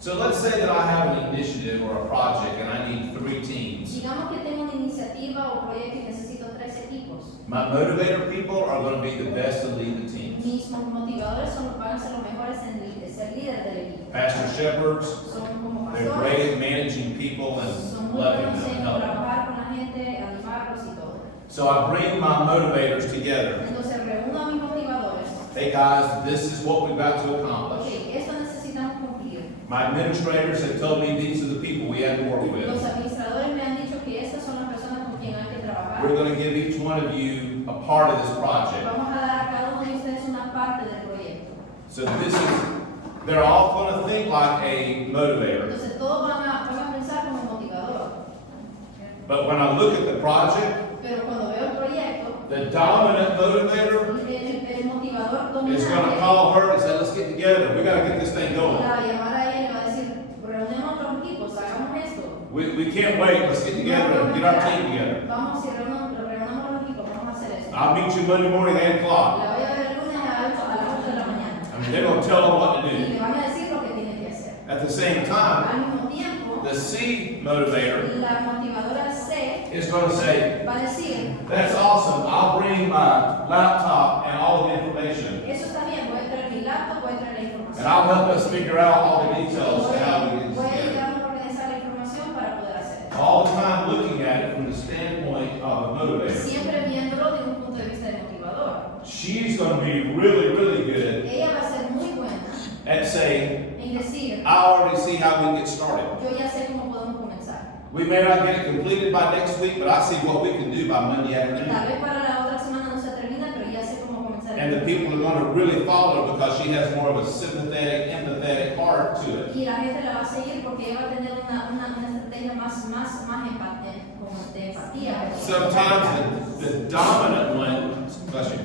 So let's say that I have an initiative or a project and I need 3 teams. Digamos que tengo una iniciativa o proyecto y necesito 3 equipos. My motivator people are going to be the best to lead the teams. Mis motivadores van a ser los mejores en ser líder del equipo. Pastor Shepherds, Son como they're pastores. great at managing people Son and muy loving buenos them. en helping them. trabajar con la gente, animarlos y todo. So I bring my motivators together. Entonces reúno a mis motivadores. Hey guys, this is what we've got to accomplish. Ok, esto necesitamos cumplir. My administrators have told me these are the people we have to work Los with. administradores me han dicho que estas son las personas con quien hay que trabajar. We're going to give each one of you a part of this project. Vamos a dar a cada uno de ustedes una parte del proyecto. So they're all going to think like a motivator. Entonces todos van a pensar como motivador. But when I look at the project, Pero cuando veo el proyecto, the dominant motivator el motivador is going to dominante call her and say, let's get together. We got to get this thing la going. va a llamar a ella y le va a decir, reunimos otros equipos, hagamos esto. We can't wait. Let's get together and get our team together. Vamos y reunamos los equipos, vamos a hacer esto. I'll meet you Monday morning at 8 o'clock. La voy a ver el lunes a las 8 de la mañana. I mean, they're going to tell them what to Y do. le van a decir lo que tienen que hacer. At the same time, Al mismo tiempo, the C motivator la motivadora C is going to say, va a decir, that's awesome. I'll bring my laptop and all the information. eso está bien, voy a traer mi laptop, voy a traer la And información. I'll help us figure out all the details of how we get this Voy a together. ayudarnos a organizar la información para poder hacer esto. All the time looking she's going to be really, really good ella va a ser muy buena at saying, en decir, I already see how we can get started. yo ya sé cómo podemos comenzar. We may not get it completed by next week, but I see what we can do by Monday Tal afternoon. vez para la otra semana no se termina, pero ya sé cómo comenzar. And the people are going to really follow her because she has more of a sympathetic, empathetic heart to it. Y la gente la va a seguir porque ella va a tener una estrategia más como de empatía. Sometimes the dominant one, bless you,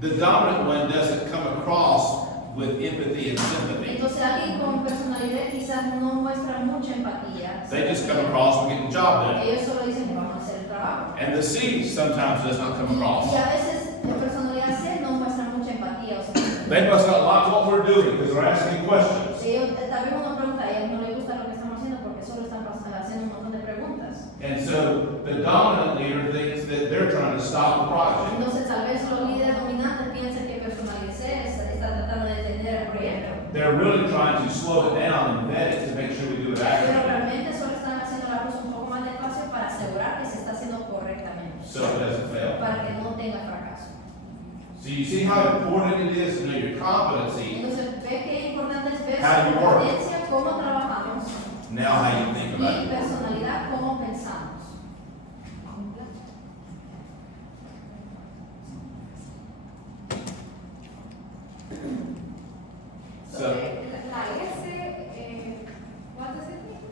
the dominant one doesn't come across with empathy and sympathy. Entonces alguien con personalidad quizás no muestra mucha empatía. They just come across with getting the job done. Ellos solo dicen que vamos a hacer el trabajo. And the C sometimes does not come Y across. a veces la personalidad C no muestra mucha empatía. O sea, They must not like what we're doing because they're asking questions. ellos, tal vez uno pregunta, a ellos no les gusta lo que estamos haciendo porque solo están haciendo un montón de preguntas. And so the dominant leader thinks that they're trying to stop the project. Entonces tal vez los líderes dominantes piensan que personalidad C está tratando de detener el proyecto. They're really trying to slow it down and vet it to make sure we do it Pero accurately, realmente solo están haciendo la cosa un poco más despacio para asegurar que se está haciendo correctamente. so it doesn't fail. Para que no tenga fracaso. So you see how important it is to know your competency, Entonces, ve que es importante es ver How su you work. competencia, cómo trabajamos now how you think about y it. personalidad, cómo pensamos. So, La S, what does it mean?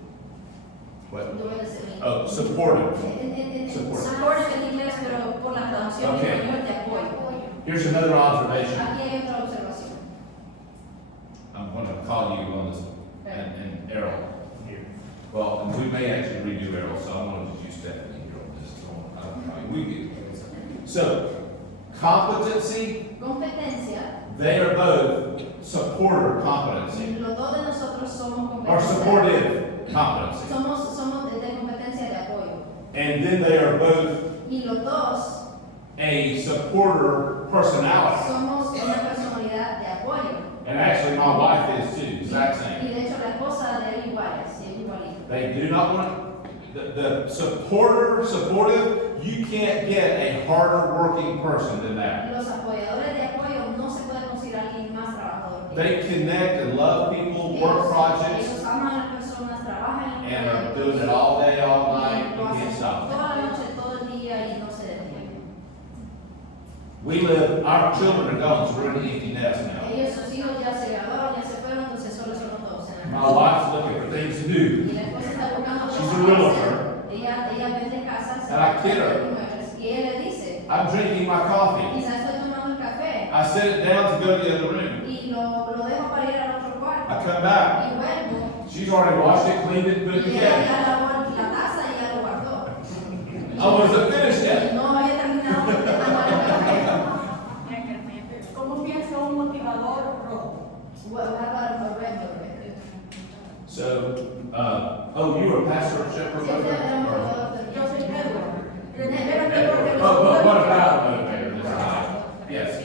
what? Yo voy a decir. Oh, supportive. Support. Support en inglés, pero por la traducción en Okay. español de apoyo. Here's another observation. Aquí hay otra observación. I'm going to call you on this, and Errol here. Well, and we may actually redo Errol, so I'm going to use Stephanie here on this. We get so competency. Competencia, They are both supporter competency los dos de nosotros somos or competencia. supportive competency, Somos de competencia de apoyo. and then they are both Y los dos a supporter personality. somos una personalidad de apoyo. And actually, my wife is too, exact Y same. de hecho la esposa de él igual, sí, igualito. They do not want the supportive. You can't get a harder working person than that. Los apoyadores de apoyo no se puede conseguir alguien más trabajador que They connect and love people, work projects, ellos aman a las personas, trabajan en and are proyectos, doing it all day, all night. lo You can't hacen stop them. toda la noche, todo el día y no se detienen. Our children are gone, so we're in an empty nest now. Ellos, sus hijos ya se graduaron, ya se fueron, entonces solo son los dos en la My wife's looking for things to do. Y la esposa está buscando She's cosas a que hacer. realtor. Ella vende casas And I kid her. inmuebles. Y él le dice, I'm drinking my coffee. quizás estoy tomando el café I set it down to go to the other room. y lo dejo para ir al otro cuarto. I come back. Y vuelvo. She's already washed it, cleaned it, put it Y ella together. ya lavó la taza y ya lo guardó. I wasn't finished yet. No había terminado de tomar el café. ¿Cómo piensa un motivador rojo? What about a red velvet? So, you were a pastor of Shepherd? Sí, usted era un motivador Yo también. soy Edward. But what about a motivator? This is- Yes.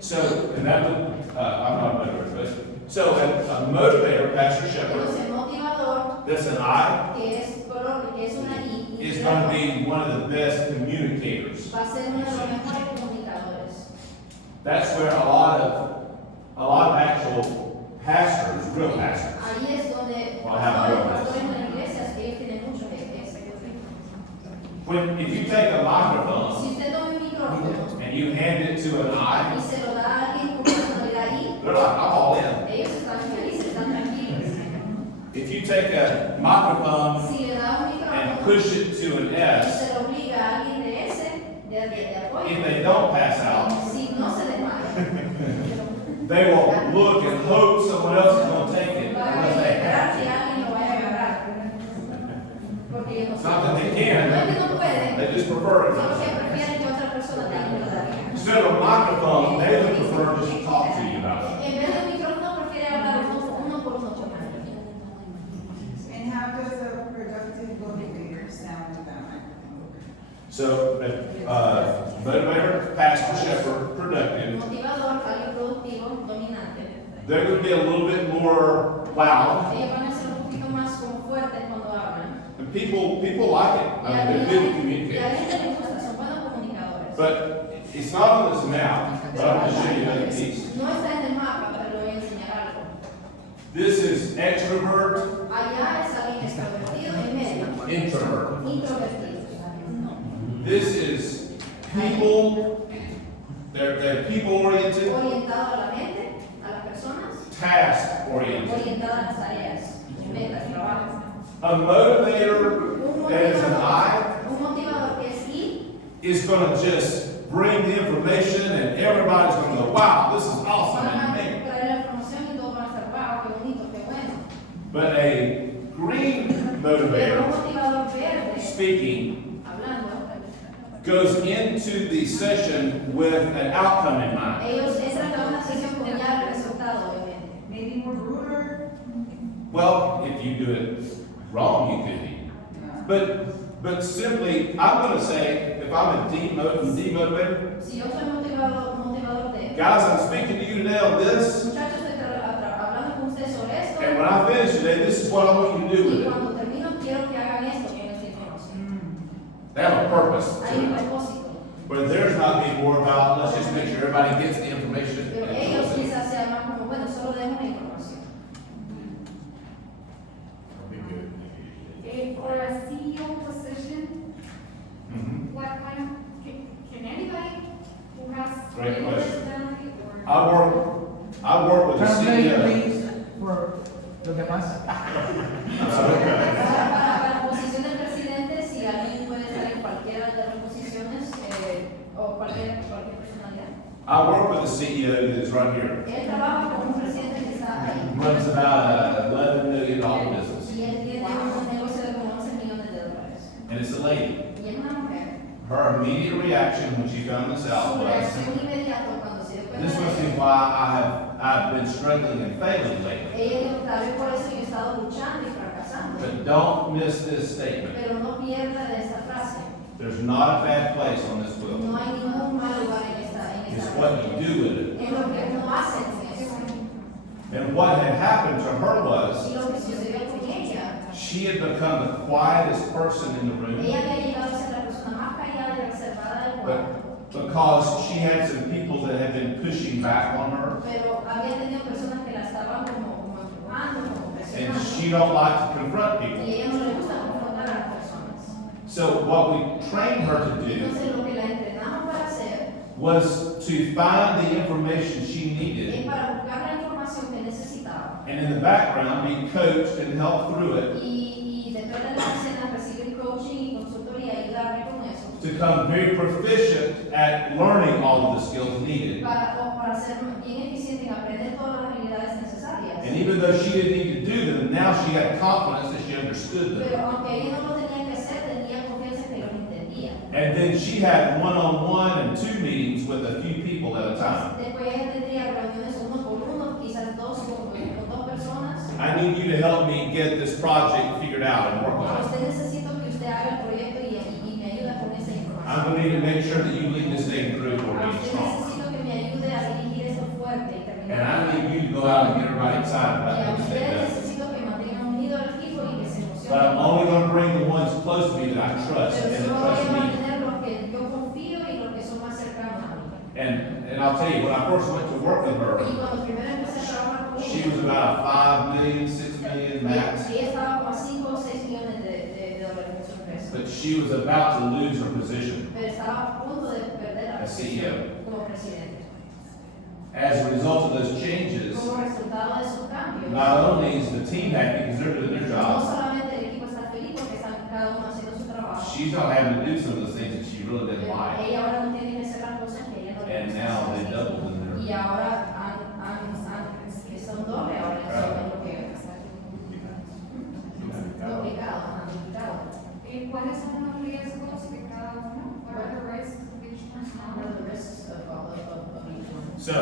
So, and that would, I'm not a motivator, but, so a motivator, Pastor Shepherd, Entonces, el motivador, that's an I, que es color, que es una I, is going to be one of the best communicators. va a ser uno de los mejores comunicadores. That's where a lot of actual pastors, real pastors, Ahí es donde Well, I have pastores, no pastores en las iglesias, ellos tienen mucho de eso. if you take a microphone Si usted toma un micrófono and you hand it to an y I, se lo da a alguien con personalidad I, they're like, I'm all in. ellos están felices, están tranquilos. If you take a microphone Si le da un and micrófono push it to an y S, se lo obliga a alguien de ese, de apoyo, if they don't pass out, si no se desmaya, they will look and hope someone else is going to take it va a unless they esperar have que to. alguien lo vaya a agarrar. Porque ellos no It's not that they no es que can, no pueden, they just prefer solo que it. prefieren que otra persona tenga que dar. Instead of a microphone, they would prefer just to talk to you about it. En vez de un micrófono, prefiere hablar uno por uno con alguien. And how does a productive motivator sound with that microphone? So, motivator, pastor, shepherd, productive, Motivador, alguien productivo, dominante. they're going to be a little bit more loud. Ellos van a ser un poquito más como fuertes cuando hablan. And people like it. Y a I mean, la they're good gente communicators. les gusta, son buenos comunicadores. But it's not on this map, but I'm going to show you another piece. No está en el mapa, pero le voy a enseñar algo. This is extrovert, Allá es alguien extrovertido, en medio, introvert. introvertido. This is people, they're people oriented, Orientado a la gente, a las personas, task oriented. orientado a las tareas, metas, trabajo. A motivator that is an I Un motivador que es I, is going to just bring the information and everybody's going to go, wow, this is awesome. van a And traer la información y todos van a estar, wow, qué bonito, qué bueno. but a green Pero un motivator motivador verde, speaking hablando, goes into the session with an outcome in mind. ellos entran a una sesión con ya el resultado, obviamente. Maybe more ruder. Well, if you do it wrong, you could be. But simply, I'm going to say, if I'm a demotivator, Si yo soy motivador de, guys, I'm speaking to you today on this, muchachos, estoy hablando con ustedes sobre esto, and when I finish today, this is what I want you to do with y it. cuando termino quiero que hagan esto con esta información. They have a purpose Hay to un it. propósito. But there's not being more about, let's just make sure everybody gets the information. Pero ellos quizás sean más como, bueno, solo den una información. For a CEO position, Mhm. what kind of, can anybody who has Great a question. personality or? I work with the Translate, CEO. please, for los demás. Para la posición del presidente, si alguien puede estar en cualquiera de las posiciones o cualquier personalidad. I work with the CEO that is right here. Él trabaja con un presidente que está ahí. Runs about a $11 million business. Y él tiene un negocio de como 11 millones de dólares. And it's a lady. Y es una mujer. Her immediate reaction when she found this out Su was, reacción inmediata cuando se dio cuenta this must be de why I've been struggling and failing lately. ella dijo, tal vez por eso yo he estado luchando y fracasando. But don't miss this statement. Pero no pierda de esta frase. There's not a bad place on this wheel. No hay ningún mal lugar en esta It's what you do with it. Es lo que uno hace con eso. And what had happened to her was, Y lo que sucedió con ella, she had become the quietest person in the room. ella había llegado a ser la persona más callada y reservada del cuarto. Because she had some people that had been pushing back on her, Pero había tenido personas que la estaban como empujando, como and presionando. she don't like to confront Y people. a ella no le gusta confrontar a las personas. So what we trained her to do Entonces lo que la entrenamos para hacer was to find the information she es needed, para buscar la información que necesitaba. and in the background be coached and helped through it Y detrás de la escena recibir coaching y consultoría y ayudarme con eso. to become very proficient at learning all of the skills needed. Para ser bien eficiente en aprender todas las habilidades necesarias. And even though she didn't need to do them, now she had confidence that she understood Pero them. aunque ella no lo tenía que hacer, tenía confianza que lo entendía. And then she had one-on-one and two meetings with a few people at a time. Después ella tendría reuniones uno por uno, quizás dos con dos personas. I need you to help me get this project figured out and work A on it. usted necesito que usted haga el proyecto y me ayude con esa información. I'm going to need to make sure that you lead this thing through for A me usted strong. necesito que me ayude a dirigir esto fuerte y And I terminar. need you to go out and get everybody excited Y a about this usted thing. necesito que mantengan unido al equipo y que se But I'm emocionen. only going to bring the ones close to me that I trust Pero and that solo voy trust a me. mantener los que yo confío y los que son más cercanos a mí. And I'll tell you, when I first went to work with Y her, cuando primero empecé a trabajar con she ella, was about a 5 million, 6 million max. ella estaba como a 5 o 6 millones de dólares en su empresa. But she was about to lose her position Pero estaba a punto de perder la as posición CEO. como presidente. As a result of those changes, Como resultado de esos cambios, not only is the team happy because they're doing their no job, solamente el equipo está feliz porque están cada uno haciendo su trabajo, she's not having to do some of those things that she really didn't pero like. ella ahora no tiene que hacer las cosas que ella no le And gusta now hacer. they doubled in Y their. ahora que son doble ahora en lo que duplicado. ¿Cuáles son los riesgos de cada uno? What are the risks of each What are personality? the risks of each one? So,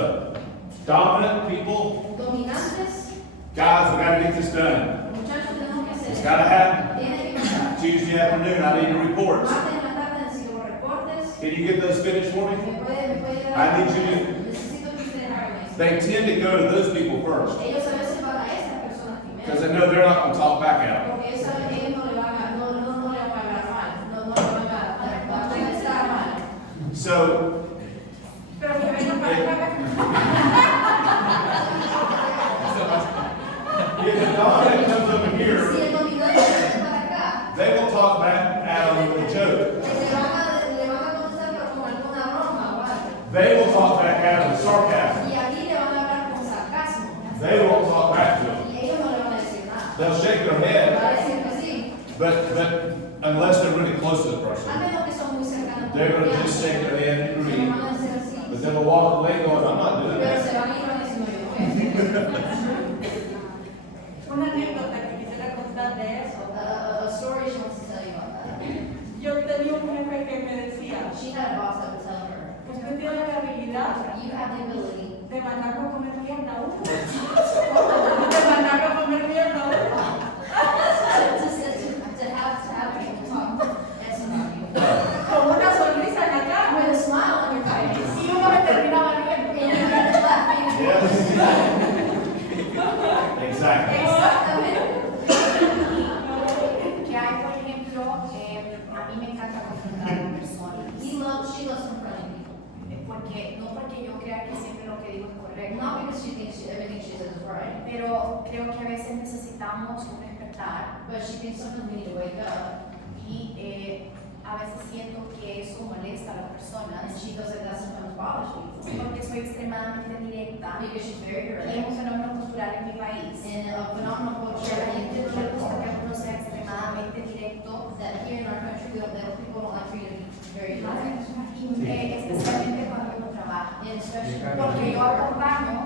dominant people, Dominantes, guys, we gotta get this done. muchachos, tenemos que hacer It's esto. gotta happen. Tiene que pasar. Tuesday afternoon, I need your reports. Martes en la tarde necesito los reportes. Can you get those finished for me? Me puede dar. I need you to- Necesito que ustedes hagan eso. They tend to go to those people first Ellos a veces van a esas personas because they primero. know they're not gonna talk back out. Porque ellos saben que ellos no le van a, no le van a hablar mal. No le van a contestar mal. So, If the dominant comes over Si here, el dominante viene para acá, they will talk back at him with a joke. le van a contestar con alguna broma o algo. They will talk back at him with sarcasm. Y aquí le van a hablar con sarcasmo. They won't talk back to him. Y ellos no le van a decir nada. They'll shake their Va head, a decir que sí. but unless they're really close to the A person, menos que son muy cercanos. they're going to just shake their head and Se agree. van a hacer así. But then they'll walk away going, I'm not doing Pero that. se van a ir y van a decir, no, yo no voy a hacer. Una anécdota que quisiera contar de eso. A story she wants to tell you about that. Yo tenía un jefe que me decía, She had a boss that would tell her, usted tiene la habilidad you have the ability de mandarme a comer mierda a uno. De mandarme a comer mierda a uno. to have people talk. That's about you. Con una sonrisa en la cara. With a smile on your face. Y uno me terminaba riendo. And you got laughing. Exactly. Exactamente. Que hay, por ejemplo, a mí me encanta confrontar a las personas. She loves confronting people. Porque, no porque yo crea que siempre lo que digo es correcto, Not because she thinks everything she says is right, pero creo que a veces necesitamos un despertar but she thinks sometimes we need to wake up. y a veces siento que eso molesta a las And personas she feels like that sometimes bothers people. porque soy extremadamente directa Because she's very y es direct. un fenómeno cultural en mi país. And a phenomenal Y a culture la gente no le gusta que that uno sea extremadamente directo here in our country, people don't like for you to be very direct. y especialmente cuando uno trabaja. And especially Porque yo acompaño,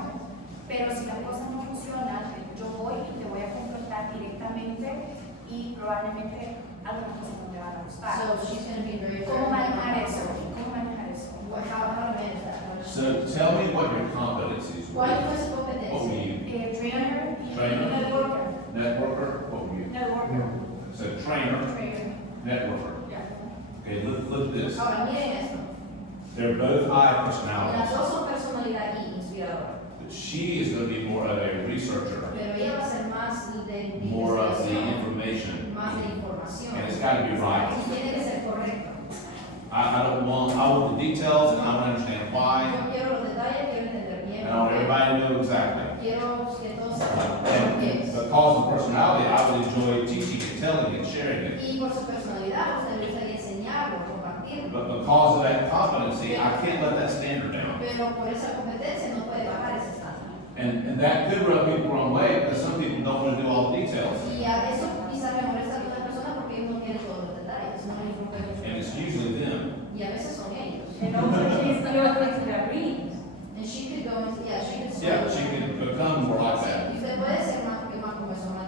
pero si las cosas no funcionan, yo voy y te voy a confrontar directamente y probablemente algunas cosas no te van a gustar. so she's going to be very ¿Cómo manejar direct. eso? ¿Cómo manejar eso? How to manage that? So tell me what your competencies were. ¿Cuál fue su What were competencia? you? Trainer y Trainer. networker. Networker? What were you? Networker. So trainer, Trainer. networker. Yeah. Okay, look at this. Ahora miren esto. They're both high Las personalities. dos son personalidad y inspiradora. But she is going to be more of a researcher, Pero ella va a ser más de more of the investigación, information, más de información. and it's got to be right. Y tiene que ser correcto. I want the details, and I want to understand why, Yo quiero los detalles, quiero entender bien. and I want everybody to know exactly. Quiero que todos sepan por And qué es. because of personality, I would enjoy teaching and telling and sharing it. Y por su personalidad, a usted le gustaría enseñarlo, compartirlo. But because of that competency, I can't let that standard down. Pero por esa competencia no puede bajar ese estándar. And that could rub people the wrong way, because some people don't want to do all the details. Y a eso quizás le molesta a algunas personas porque ellos no quieren todos los detalles. No hay ningún And it's usually them. Y a veces son ellos. And also she's still into the readings. And she could go into, yeah, she could. Yeah, she can become more like that. Y usted puede ser más como eso, más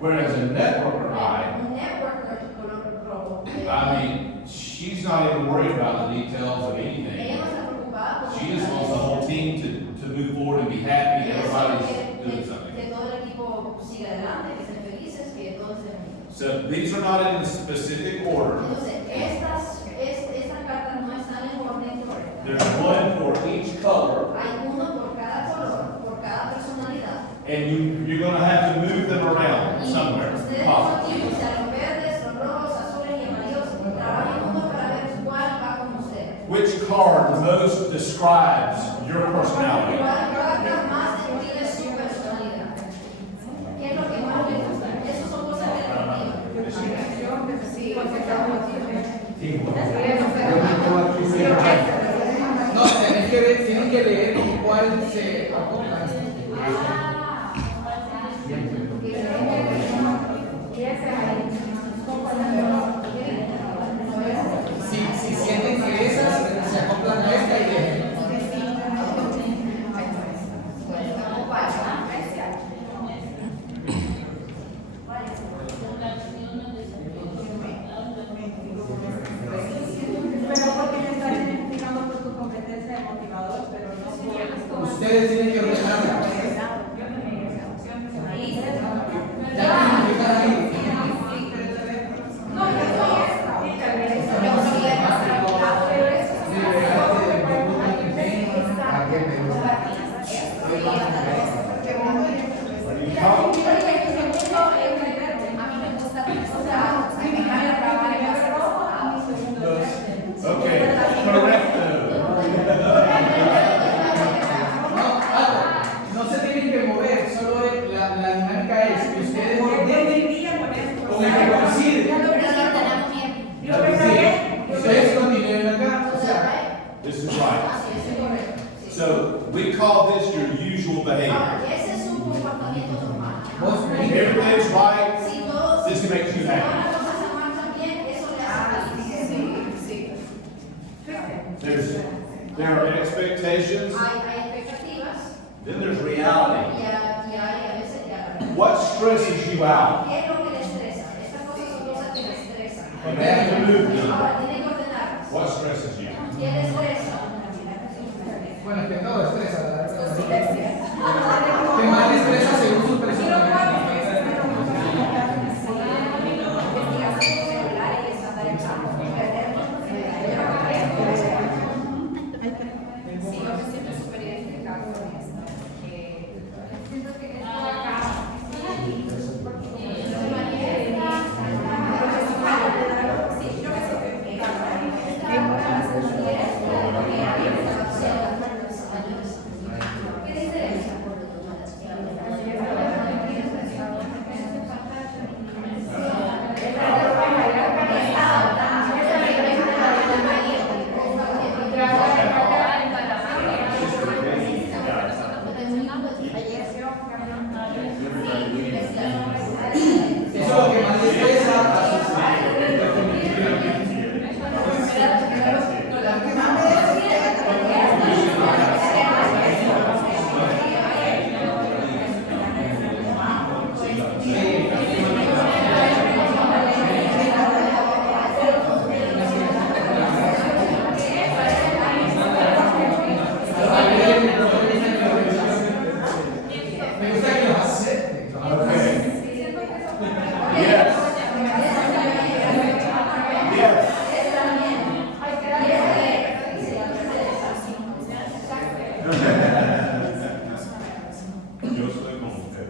Whereas a networker high, un networker color rojo. I mean, she's not even worried about the details of Ella anything. no está preocupada por She just wants the whole team to move forward and be happy, Ella everybody's quiere doing something. que todo el equipo siga adelante, que estén felices, que todos estén felices. So these are not in a specific order. Entonces, estas cartas no están en orden correcto. There's one for each color, Hay uno por cada color, por cada personalidad. and you're going to have to move them around Y somewhere. ustedes son tipos, o sea, los verdes, los rojos, azules y amarillos, trabajen juntos para ver cuál va con usted. Which card most describes your personality? ¿Cuál carta más describe su personalidad? ¿Qué es lo que más le gusta? Esas son cosas relativas. Sí, No, tienen que leer con cuál se acoplan. Si sienten que esas se acoplan a esta idea. Pero porque me están identificando por tu competencia de motivador, pero no por... Ustedes tienen que ordenarla. Yo también esa opción. Ahí. Ya identificar ahí. No, yo soy esta. Okay, correcto. So we call this your usual behavior. Ahora, ese es un comportamiento normal. If everything's right, Si todo, this makes you si todas happy. las cosas se marchan bien, eso le hace feliz. There are expectations, Hay expectativas then there's reality. y hay a veces ya. What stresses you out? ¿Qué es lo que le estresa? Estas cosas son cosas que le estresan. You have to move them. Ahora, tiene que ordenarlas. What stresses you? ¿Qué le estresa? Bueno, que todo estresa, la verdad. Que más estresa según su personalidad. Sí, yo me siento súper identificada con esto, porque Siento que esto acá. ¿Qué diferencia? Eso es lo que más estresa a sus me gusta que los acepten. Yes. Yes.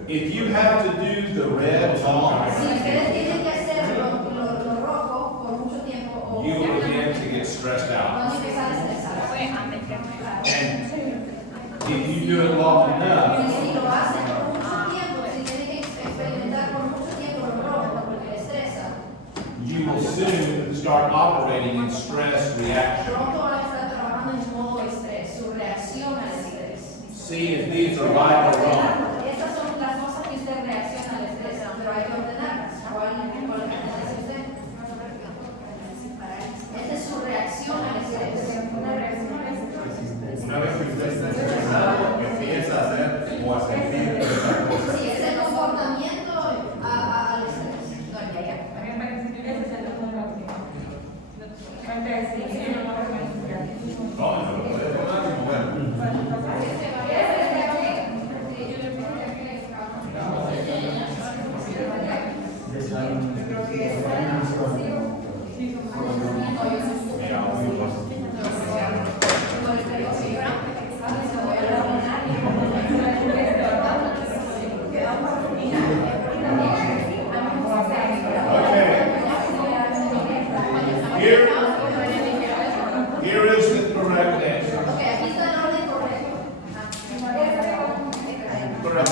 If you have to do the red long, Si ustedes tienen que hacer lo rojo por mucho tiempo, you will begin to get stressed out. van a empezar a estresarse. And if you do it long enough, Y si lo hacen por mucho tiempo, si tienen que experimentar por mucho tiempo lo rojo porque les estresa, you will soon start operating in stress reaction. pronto van a estar trabajando en modo estrés, su reacción al estrés. See if these are right or wrong. Estas son las cosas que usted reacciona al estrés, pero hay que ordenarlas. ¿Cuál hace usted? Esta es su reacción al estrés. Una vez que usted está estresado, empieza a hacer o a sentir estas cosas. Sí, es el comportamiento al estrés. No, ya. A mí me parece que ese es el número que antes sí, no No, no lo puede tomar y mover. Here is the correct answer. Ok, aquí está el orden correcto. Correct.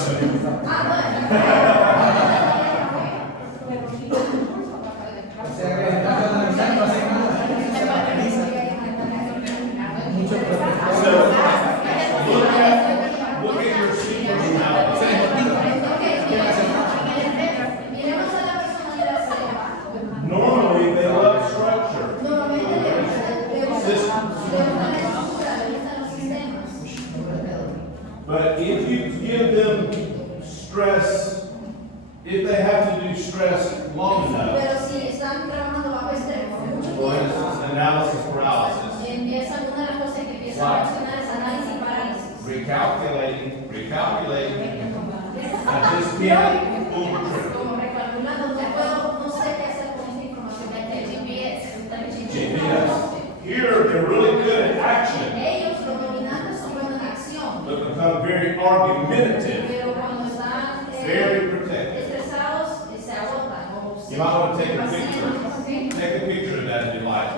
O sea, que estás analizando hace mucho protector. So, look at your sequence Se now. les motiva. Miremos a la personalidad C. Normally, they love structure. Normalmente le gustan los sistemas. But if you give them stress, if they have to do stress long enough, Pero si están trabajando bajo estrés por mucho for tiempo, instance, analysis paralysis, empieza una de las cosas que empieza a reaccionar es análisis y parálisis. recalculating, I just can't pull the trigger. Como recalculando, no sé qué hacer con esta información. El GPS, está en el GPS. Here, they're really good at action, Ellos, los dominantes, son buenos en acción. but become very argumentative, Pero cuando están very protective. estresados, se agotan. O You might want to take a vacían, picture. ¿sí? Take a picture of that if you like.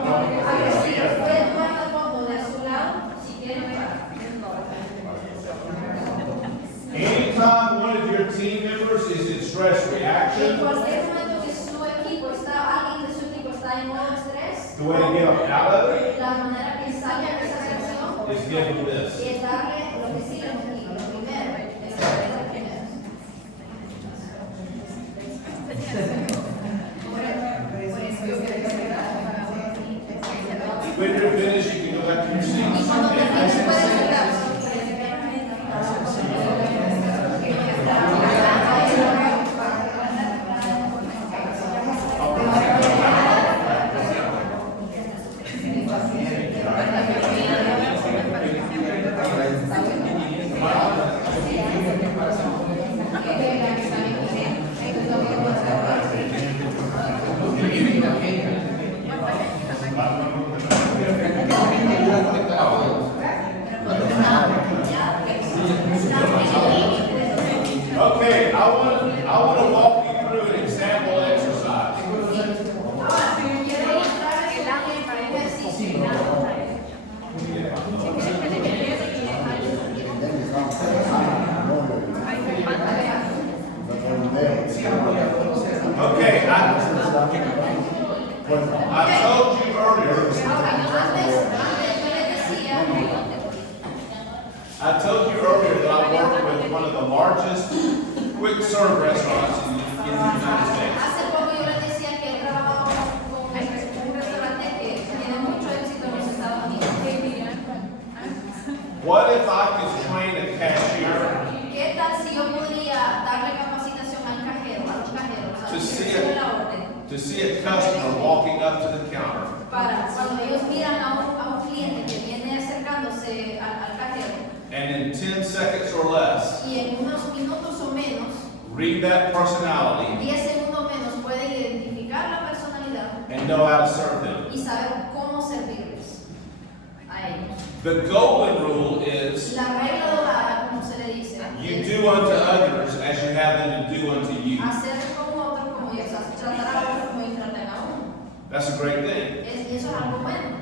Agresivos. Pueden tomar la foto de su lado si quieren para. Anytime one of your team members is in stress En reaction, cualquier momento que su equipo alguien de su equipo está en modo estrés, the way to get them out of it la manera que salga de esa situación is give them this. Y es darle lo que sí le motiva, lo primero, es lo primero. When you're finished, you can go back to your Y seats. cuando termines puedes cerrar. Okay, I want to walk you through an example exercise. Ahora, quiero mostrarles un ejercicio. Okay, I told you earlier. I told you earlier that I work with one of the largest quick serve restaurants in the United States. Hace poco yo les decía que he trabajado con un restaurante que tiene mucho éxito en los Estados Unidos. What if I could train a cashier ¿Qué tal si yo podría darle capacitación al cajero, a los cajeros, a to los que see reciben la orden, to see a customer walking up to the counter para cuando ellos miran a un cliente que viene acercándose al cajero and in 10 seconds or less y en unos minutos o menos, read that personality 10 segundos menos, pueden identificar la personalidad and know how to serve them? y saber cómo servirles a ellos? The golden rule is La regla dorada, como se le dice, you es do unto others as you have them to do unto you. hacer con otros como ellos hacen, tratar a otros como ellos tratan a uno. That's a great thing. Y eso es algo bueno.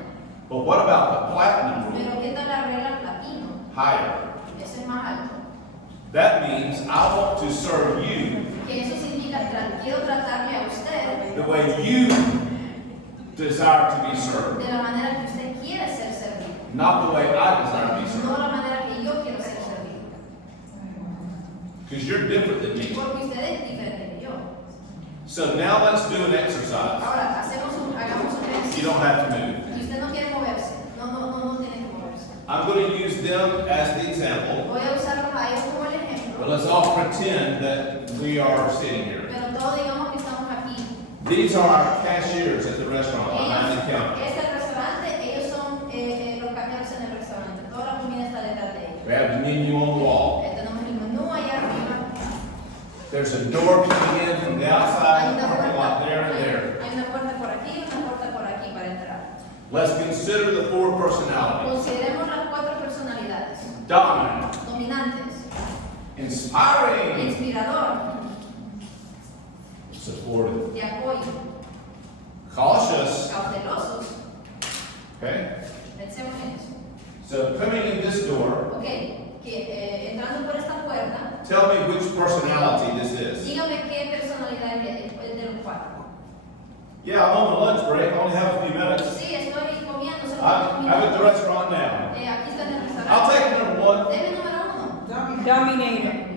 But what about the platinum rule? Pero ¿qué tal la regla platino? Higher. Eso es más alto. That means I want to serve you Que eso significa quiero tratarle a usted the way you desire to be served, de la manera que usted quiere ser servido, not the way I desire to be no served. la manera que yo quiero ser servido. Because you're different than me. Porque usted es diferente que yo. So now let's do an exercise. Ahora, hagamos un You ejercicio. don't have to move. Y usted no quiere moverse. No tiene que moverse. I'm going to use them as the example, Voy a usarlos a ellos como el but ejemplo. let's all pretend that we are sitting here. Pero todos digamos que estamos aquí. These are our cashiers at the restaurant behind the counter. Este es el restaurante, ellos son los cajeros en el restaurante. Toda la comida está detrás de ellos. We have the menu on the wall. Tenemos el menú allá arriba. There's a door coming in from the Hay outside, una parking lot there and there. Hay una puerta por aquí y una puerta por aquí para entrar. Let's consider the four personalities. Consideremos las 4 personalidades. Dominant, Dominantes, inspiring, inspirador, supportive, de apoyo, cautious. cautelosos. Okay? Pensemos en eso. So coming in this door, Ok, que entrando por esta puerta, tell me which personality this is. dígame qué personalidad es el de los 4. Yeah, I'm on the lunch break. I only have a few minutes. Sí, estoy comiendo, solo I'm at the restaurant now. aquí está en el restaurante. I'll take number 1. Deme número 1. Dominator.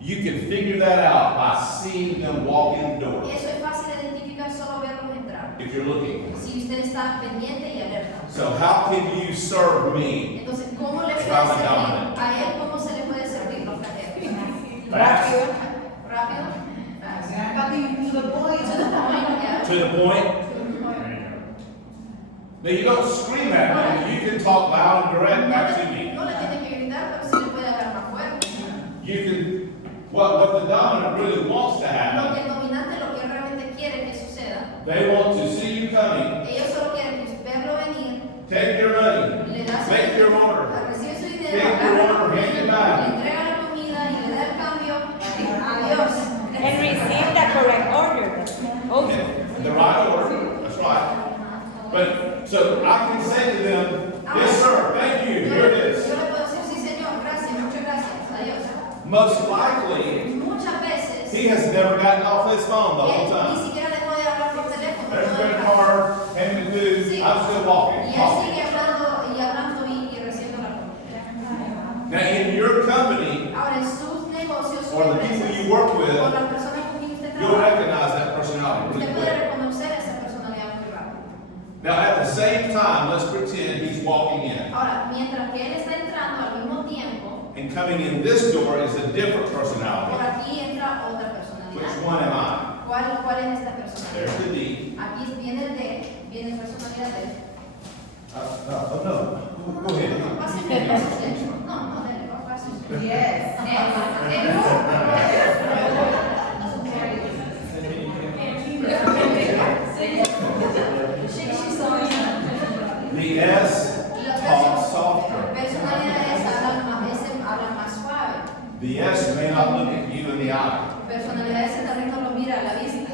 You can figure that out by seeing them walk in the door. Eso es fácil de identificar solo verlos entrar. If you're looking. Si usted está pendiente y alerta. So how can you serve me? Entonces, ¿cómo le puede If I'm a servir dominant. a él? ¿Cómo se le puede servir los cajeros? Fast, Rápido. To the point. Yeah. to the point. Now you don't scream at me. You can talk loud and direct back to me. No le tiene que gritar, pero sí le puede hablar más fuerte. You can. What the dominant really wants to Lo que happen. el dominante, lo que realmente quiere que suceda, They want to see you coming. ellos solo quieren verlo venir, Take your money. le da su Make your order. recibe su dinero, Take your agarra order, hand it back. le entrega la comida y le da el cambio. Adiós. And receive the correct order. Also. The right order. That's right. But so I can say to them, yes sir, thank you. Here it is. Yo le puedo decir, sí señor, gracias, muchas gracias, adiós. Most likely, Muchas veces, he has never gotten off his phone the whole él ni time. siquiera dejó de hablar por teléfono. There's a todo el credit rato. card, hand me food, Sí. I'm still walking. Y él sigue hablando y hablando Now, in your company, Ahora, en sus negocios, sus or the people empresas, you work o with, las personas con quien usted you'll trabaja, recognize that personality usted really puede quick. reconocer esa personalidad muy rápido. Now, at the same time, let's pretend he's walking in. Ahora, mientras que él está entrando al mismo tiempo, And coming in this door is a different por personality. aquí entra otra Which personalidad. one am I? ¿Cuál es esta There's personalidad? the D. Aquí viene el D, viene la personalidad de él. No. Go ahead. No, páseme, páseme. No, dele, páseme. Yes. The S talks softer. Personalidades hablan más suave. The S may not look at you in the eye. Personalidades tal vez no lo mira a la vista.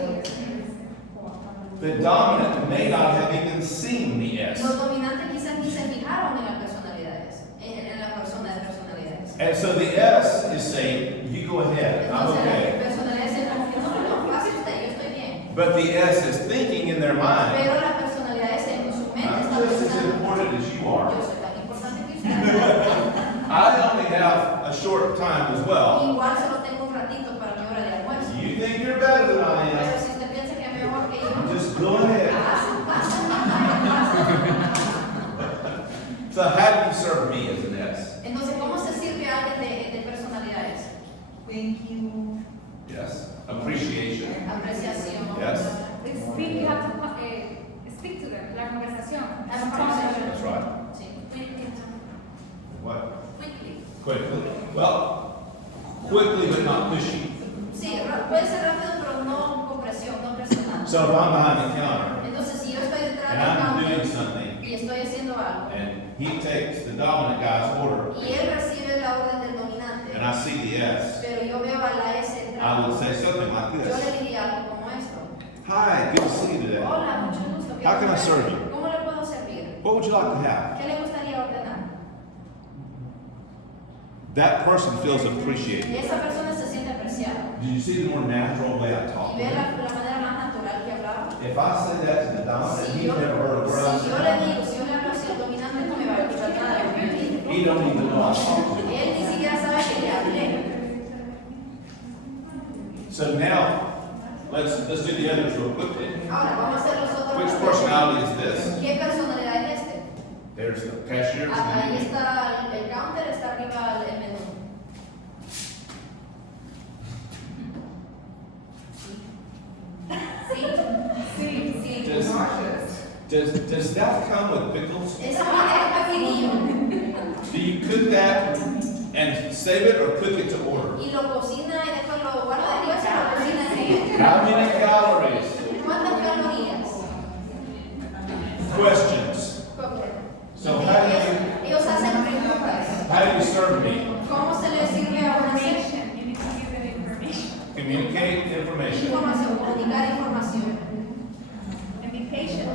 The dominant may not have even seen the S. Los dominantes quizás ni se fijaron en las personalidades, en la persona de personalidades. And so the S is saying, you go ahead, I'm Entonces, okay. las personalidades dicen, no, pase usted, yo estoy bien. But the S is thinking in their mind, Pero las personalidades en su mente I'm están just as pensando, important as you yo are. soy tan importante que usted. I only have a short time as well. Igual solo tengo un ratito para mi hora de almuerzo. You think you're better than I Pero am. si usted piensa que es mejor que yo, Just go ahead. pasa. So how do you serve me as an S? Entonces, ¿cómo se sirve a alguien de personalidades? Thank you. Yes. Appreciation. Apreciación. Yes. Speak, you have to speak to them, la conversación. Have a conversation. That's right. Sí. What? Quickly. Quickly. Well, quickly but not pushy. Sí, puede ser rápido, pero no con presión, no presionando. So if I'm behind the counter Entonces, si yo estoy detrás and del I'm doing counter something y estoy haciendo algo, and he takes the dominant guy's order y él recibe la orden del dominante, and I see the S, pero yo veo a la S I entrando, will say something like yo this. le diría algo como esto. Hi, good to see you today. Hola, mucho gusto. ¿Qué How can I gusto serve verle? you? ¿Cómo le puedo servir? What would you like to have? ¿Qué le gustaría ordenar? That person feels appreciated. Y esa persona se siente apreciada. Did you see the more natural way I Y talk? ve la manera más natural que hablaba. If I say that to the dominant, Si he's yo, never heard a word I si yo le said. digo, si yo le hablo así al dominante, no me va a escuchar nada de lo que yo digo. He don't even know I talked to him. Él ni siquiera sabe que le hablé. So now, let's do the others real quickly. Ahora, vamos a hacer los otros. Which personality is this? ¿Qué personalidad es este? There's the cashier. Ahí está el counter, está arriba el menú. Sí, sí, sí. Does that come with pickles? Esa manera es pepinillo. Do you cook that and save it or cook it to order? Y lo cocina y después lo guarda de Dios y lo cocina así. How many calories? ¿Cuántas calorías? Questions. So how Ellos hacen preguntas. do you serve me? ¿Cómo se le sirve a una Information, you need to give them information. Communicate information. información? Comunicar información. And be patient.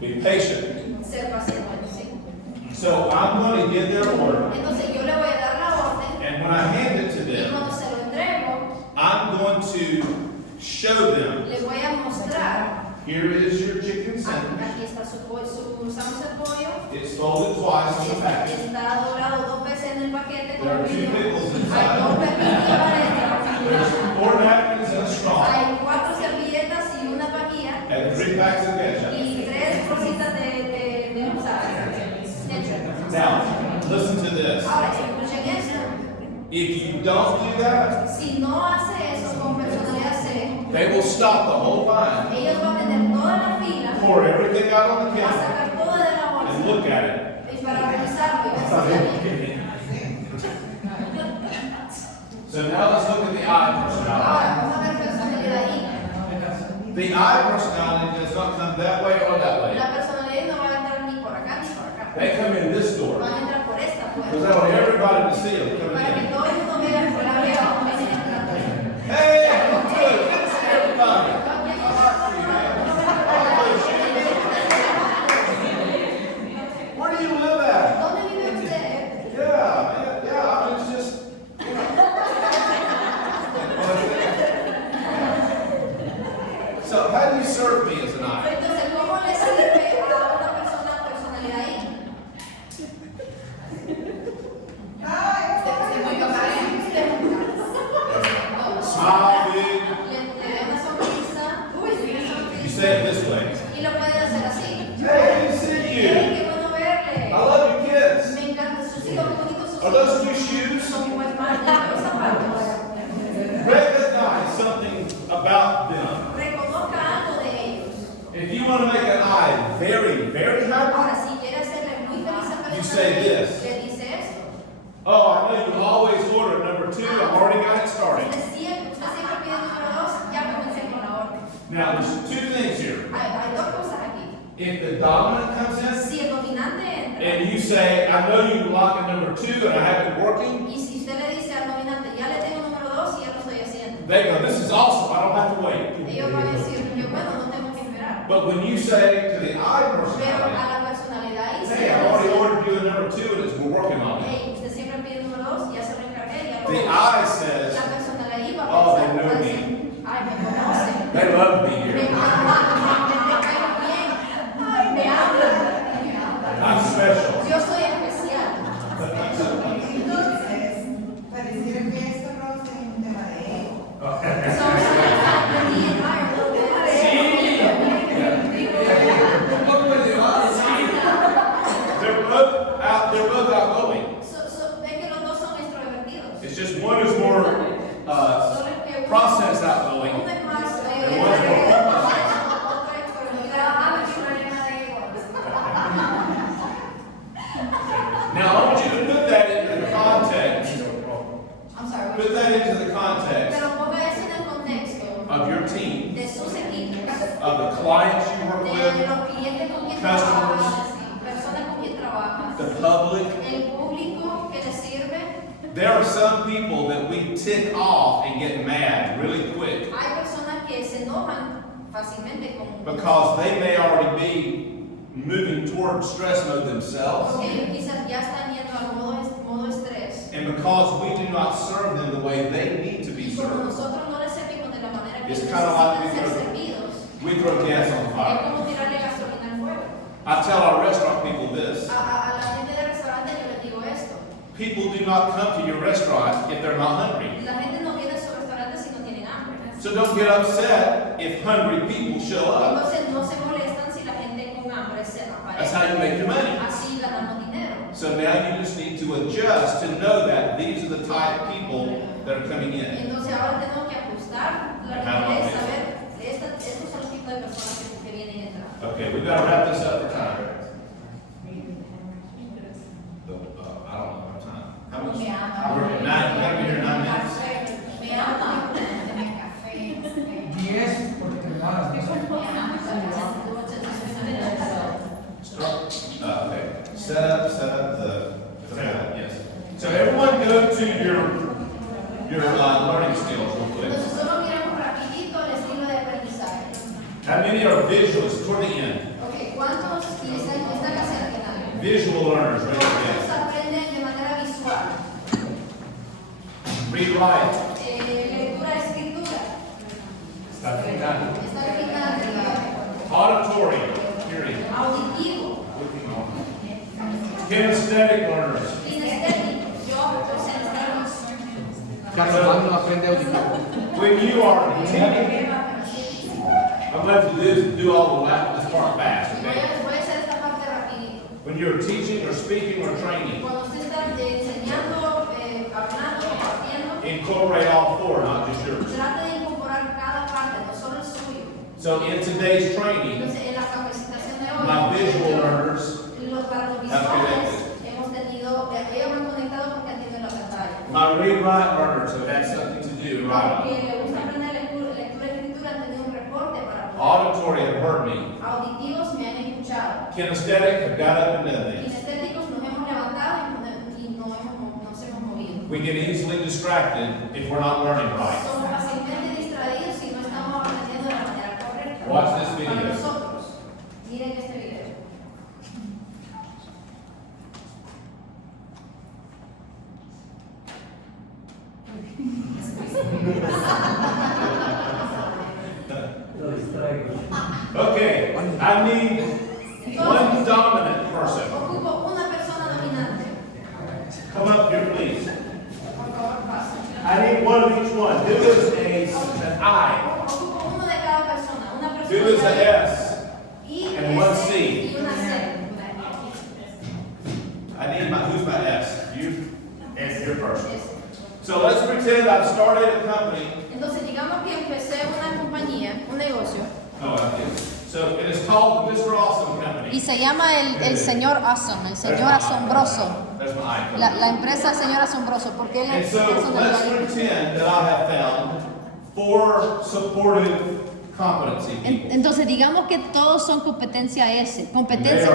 Be patient. Ser paciente, ¿sí? So I'm going to give their order, Entonces yo le voy a dar la orden and when I hand it to y them, cuando se lo entrego, I'm going to show them, le voy a mostrar. here is your chicken sandwich. Aquí está su pollo, usamos el pollo. It's folded twice on the package. Está doblado 2 veces en el paquete. There are 2 pickles Hay inside. 2 pepinillos There's adentro. 4 napkins and a straw. Hay 4 servilletas y una pajilla. And 3 packs of ketchup. Y 3 cositas de Now, listen to this. Ahora, escuchen esto. If you don't do that, Si no hace eso con personalidad C, they will stop the whole line, ellos van a tener toda la fila, pour everything out on the va a counter, sacar toda de la and bolsa look at it. y para revisarlo y ver si está bien. So now let's look at the I personality. Ahora, vamos a ver personalidad I. The I personality does not come that way or that way. La personalidad no va a entrar ni por acá ni por acá. They come in this door. Van a entrar por esta Because I puerta. want everybody to see them coming Para que in. todo el mundo vea por la vía abajo vienen entrando. Hey, I'm good. Good to see everybody. Where do you live at? ¿Dónde vive usted? Yeah. I mean, it's just. So, how do you serve me as an I? Entonces, ¿cómo le sirve a una persona personalidad I? Usted muy capaz. Smile big. Le da una sonrisa. You say it this way. Y lo puede hacer así. Hey, good to see Hey, you. qué bueno I verle. love your kids. Me encanta sus hijos, qué bonitos sus Are hijos. those new shoes? Son muy hermanos, los zapatos. Recognize something about them. Reconozca algo de ellos. If you want to make an eye very, very happy, Ahora, si quiere hacerle muy feliz a You persona, say this. le dice esto. oh, I know you always order number 2. I've already got it started. Usted siempre pide número 2, ya comencé con la orden. Now, there's 2 things here. Hay dos cosas aquí. If the dominant comes in Si el dominante entra, and you say, I know you lock at number 2 and I have it working, y si usted le dice al dominante, ya le tengo número 2 y ya lo estoy haciendo, they go, this is awesome. I don't have to wait. ellos van a decir, qué bueno, no tengo que esperar. But when you say to the I Pero a personality, la personalidad y hey, I've already ordered you a number 2 and we're working on it. hey, usted siempre pide número 2, ya se lo encargué, ya lo The hice. I says, La personalidad iba a oh, they pensar, know va a me. decir, ay, me conocen. They love me Me here. caigo bien, me hablan. I'm special. Yo soy especial. Entonces, pareciera que esto no es un tema de ego. So sometimes we need higher a little Un poco elevado. They're both outgoing. Ven que los dos son extrovertidos. It's just one is more Solo es que process outgoing. uno es más And one is more people. otra extrovertida. Trabaja con problema de ego. Now I want you to put that into the context. I'm sorry. Put that into the context Pero ponga eso en el contexto of your team, de sus equipos, of the clients you work de with, los clientes con quien Customers. trabajas, personas con quien trabajas, the public. el público que le sirve. There are some people that we tick off and get mad really quick Hay personas que se enojan fácilmente con because they may already be moving toward stress mode themselves. porque ellos quizás ya están yendo al modo estrés. And because we do not serve them the way they need to be Y como served, nosotros no les servimos de la manera que It's ellos kind of like necesitan ser we servidos, we throw gas on es fire. como tirarle gasolina al fuego. I tell our restaurant people this. A la gente del restaurante yo les digo esto. People do not come to your restaurant if they're not hungry. La gente no viene a su restaurante si no tienen hambre. So don't get upset if hungry people show up. Entonces no se molestan si la gente con hambre se That's aparece. how you make your money. Así ganamos dinero. So now you just need to adjust to know that these are the type of people that are coming in. Entonces ahora tenemos que ajustar la nivel, saber, estos son los tipos de personas que vienen a entrar. Okay, we gotta wrap this up for time. I don't know our time. How much? Me ama. We're at 9, we gotta be here in 9 minutes. Me ama. Tener café. 10 porque te regalas. Okay, set up the, yes. So everyone go to your learning skills real quick. Entonces solo miramos rapidito el estilo de aprendizaje. How many are visuals toward the end? Ok, ¿cuántos y están casi al final? Visual learners, raise your ¿Cuántos hand. aprenden de manera visual? Read, write. Lectura, escritura. Está al final. Está al final de la Auditory, hearing. auditivo. Kinesthetic learners. Kinestético. Yo, kinestético. Carlos Magno aprende auditivo. When you are teaching, I'm going to do all the this part fast, Voy okay? a hacer esta parte rapidito. When you're teaching or speaking or training, Cuando usted está enseñando, hablando, compartiendo, incorporate all 4, not just yours. trate de incorporar cada parte, no solo el suyo. So in today's training, Entonces, en la capacitación de hoy, my visual learners, para los visuales, hemos tenido, ellos han conectado porque han tenido la pantalla. my read, write learners have had something to do and write on. Que le gusta aprender lectura, escritura, han tenido un reporte para poder. Auditory have heard me. Auditivos me han escuchado. Kinesthetic have got up and done things. Kinestéticos nos hemos levantado y nos hemos movido. We get easily distracted if we're not learning right. Somos fácilmente distraídos si no estamos aprendiendo de la manera correcta. Watch this video. Para nosotros, miren este video. Lo distraigo. Okay, I need one dominant person. Ocupo una persona dominante. Come up here, please. one of each one. Do is an I. Ocupo uno de cada persona. Una Do persona is an S. y and one S C. y una C. I need who's my S? You? S, you're first. So let's pretend I've started a company. Entonces, digamos que empecé una compañía, un negocio. Oh, I did. So it is called the Mr. Awesome Company. Y se llama el señor Awesome, el señor asombroso. There's my I. La empresa del señor asombroso, porque él And es so let's pretend that I have found 4 supportive competency people. Entonces, digamos que todos son competencia S, competencia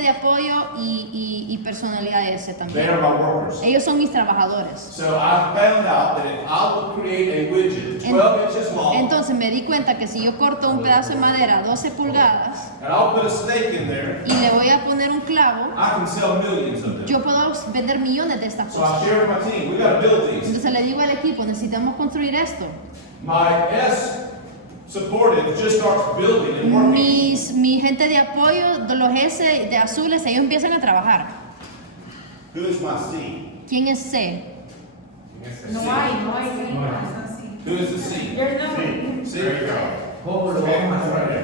de apoyo y personalidad S They también. are my workers. Ellos son mis trabajadores. So I found out that if I will create a widget 12 inches long, Entonces me di cuenta que si yo corto un pedazo de madera 12 pulgadas and I'll put a stake in there, y le voy a poner un clavo, I can sell millions of them. yo puedo vender millones de estas So I cosas. share with my team. We got to build these. Entonces le digo al equipo, necesitamos construir esto. My S supportive just starts building and working. Mi gente de apoyo, de los S de azules, ellos empiezan a trabajar. Who is my C? ¿Quién es C? No hay. Who is the C? C. There you go. ¿Cómo lo vamos a hacer?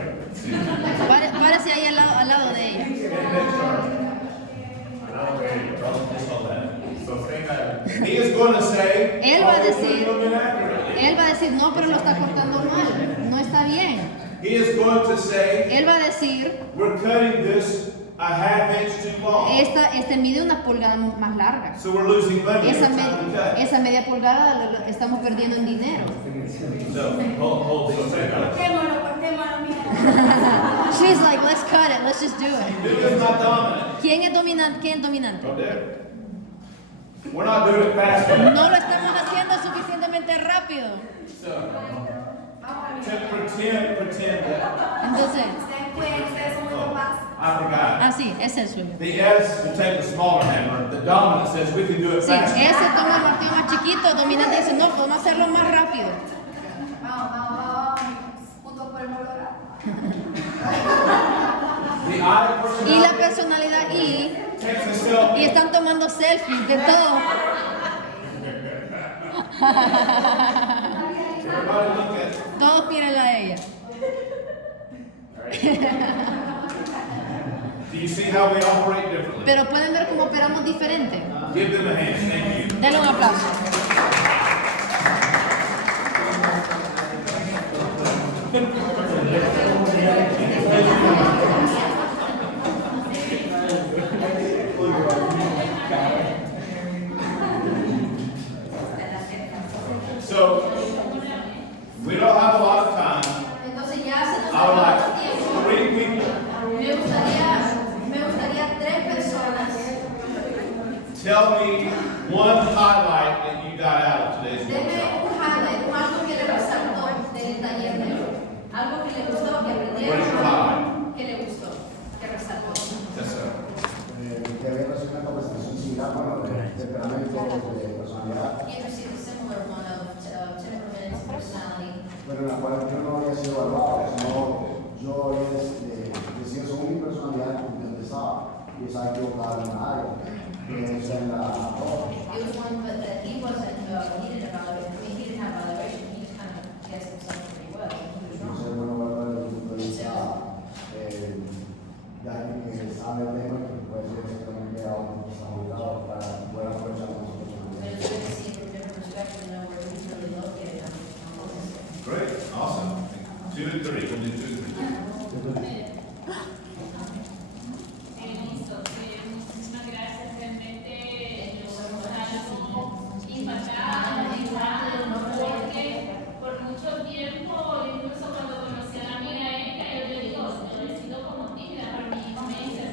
Párese ahí al lado de ella. He is going to say, Él va a decir, "Oh, you're doing it accurately." no, pero lo está cortando mal, no está bien. He is going to say, Él va a decir, we're cutting this a half inch too long. este mide una pulgada más larga. So we're losing money every time we cut. Esa media pulgada estamos perdiendo en dinero. So hold this. Cortémoslo, mira. She's like, let's cut it, let's just do it. Who is my dominant? ¿Quién es dominante? Right there. We're not doing it fast enough. No lo estamos haciendo suficientemente rápido. So, pretend that. Entonces, Ustedes son muy capaces. I forgot. así, es el suyo. The S will take the smaller hammer. The dominant says we can do it Sí, fast. ese toma el martillo más chiquito, el dominante dice, no, podemos hacerlo más rápido. Vamos. Puntos por el morado. The I Y la personality personalidad I, takes a selfie. y están tomando selfies de todo. Everybody look at. Todos mírenla a ella. Do you see how we operate differently? Pero pueden ver cómo operamos diferente. Give them a hand. Thank you. Denle un aplauso. So, we don't have a lot of time. Entonces ya se nos I would acabó el like tiempo. 3 people. Me gustaría 3 personas. Tell me one highlight that you got out of today's Deme workshop. un highlight, algo que le resaltó del taller de hoy. Algo que le gustó, que What is aprendieron, your highlight? que le gustó, que resaltó. Yes, sir. Que había recibido una capacitación similar para el temperamento de personalidad, He received a similar one of temperament, personality. pero en la cual yo no había sido evaluado, sino yo decía sobre mi personalidad donde estaba y estaba equivocado en una área, que es en la It was one that he wasn't, he didn't evaluate, I mean, he didn't have evaluation, he just kind of guessed himself pretty well, and he was entonces wrong. bueno verlo desde el punto de vista de alguien que sabe el tema y que puede ser exactamente a un desarrollado para poder aprovechar nuestra But personalidad. it's good to see from different perspectives and know where he's really located on this. Great. Awesome. 2 and 3. We'll do 2 and 3. Listo, muchísimas gracias. Realmente yo salgo impactada, porque por mucho tiempo, incluso cuando conocí a la amiga Erika, yo le digo, yo he sido como tímida, porque mi hijo me dice, es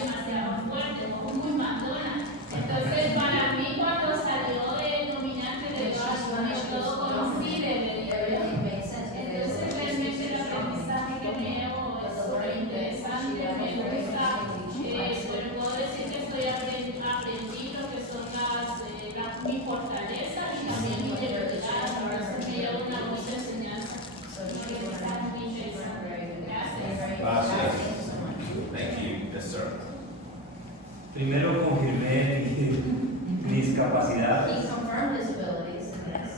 demasiado fuerte, como muy mandona. Entonces, para mí, cuando salió del dominante de todo conocí, entonces realmente el aprendizaje que me llevo es súper interesante, me gusta, pero puedo decir que estoy aprendiendo lo que son mi fortaleza y también mi debilidad, entonces me llevo una mucha enseñanza, aprendizaje muy interesante. Gracias. Gracias. Thank you. Yes, sir. Primero confirmé mi discapacidad. He confirmed confirmed his abilities in this,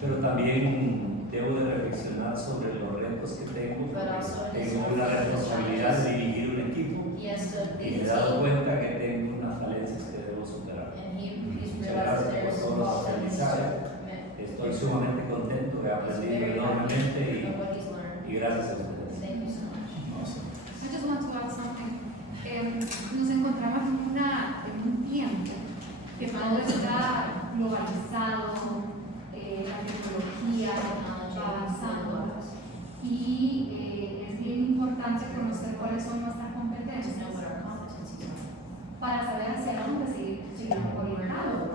Pero también debo de reflexionar sobre los retos que tengo. but also in his Tengo la responsabilidad de dirigir un equipo he has to y lead me he a dado team, cuenta que tengo unas falencias que debo superar. and he's Muchas realized that gracias there's por todos los qualities aprendizajes. Estoy sumamente contento, he aprendido enormemente of what he's learned. y gracias a ustedes. Thank you so much. I just want to add something. Nos encontramos en un tiempo que todo está globalizado, la tecnología va avanzando y es bien importante conocer cuáles son nuestras competencias para saber hacia dónde sigamos orientados.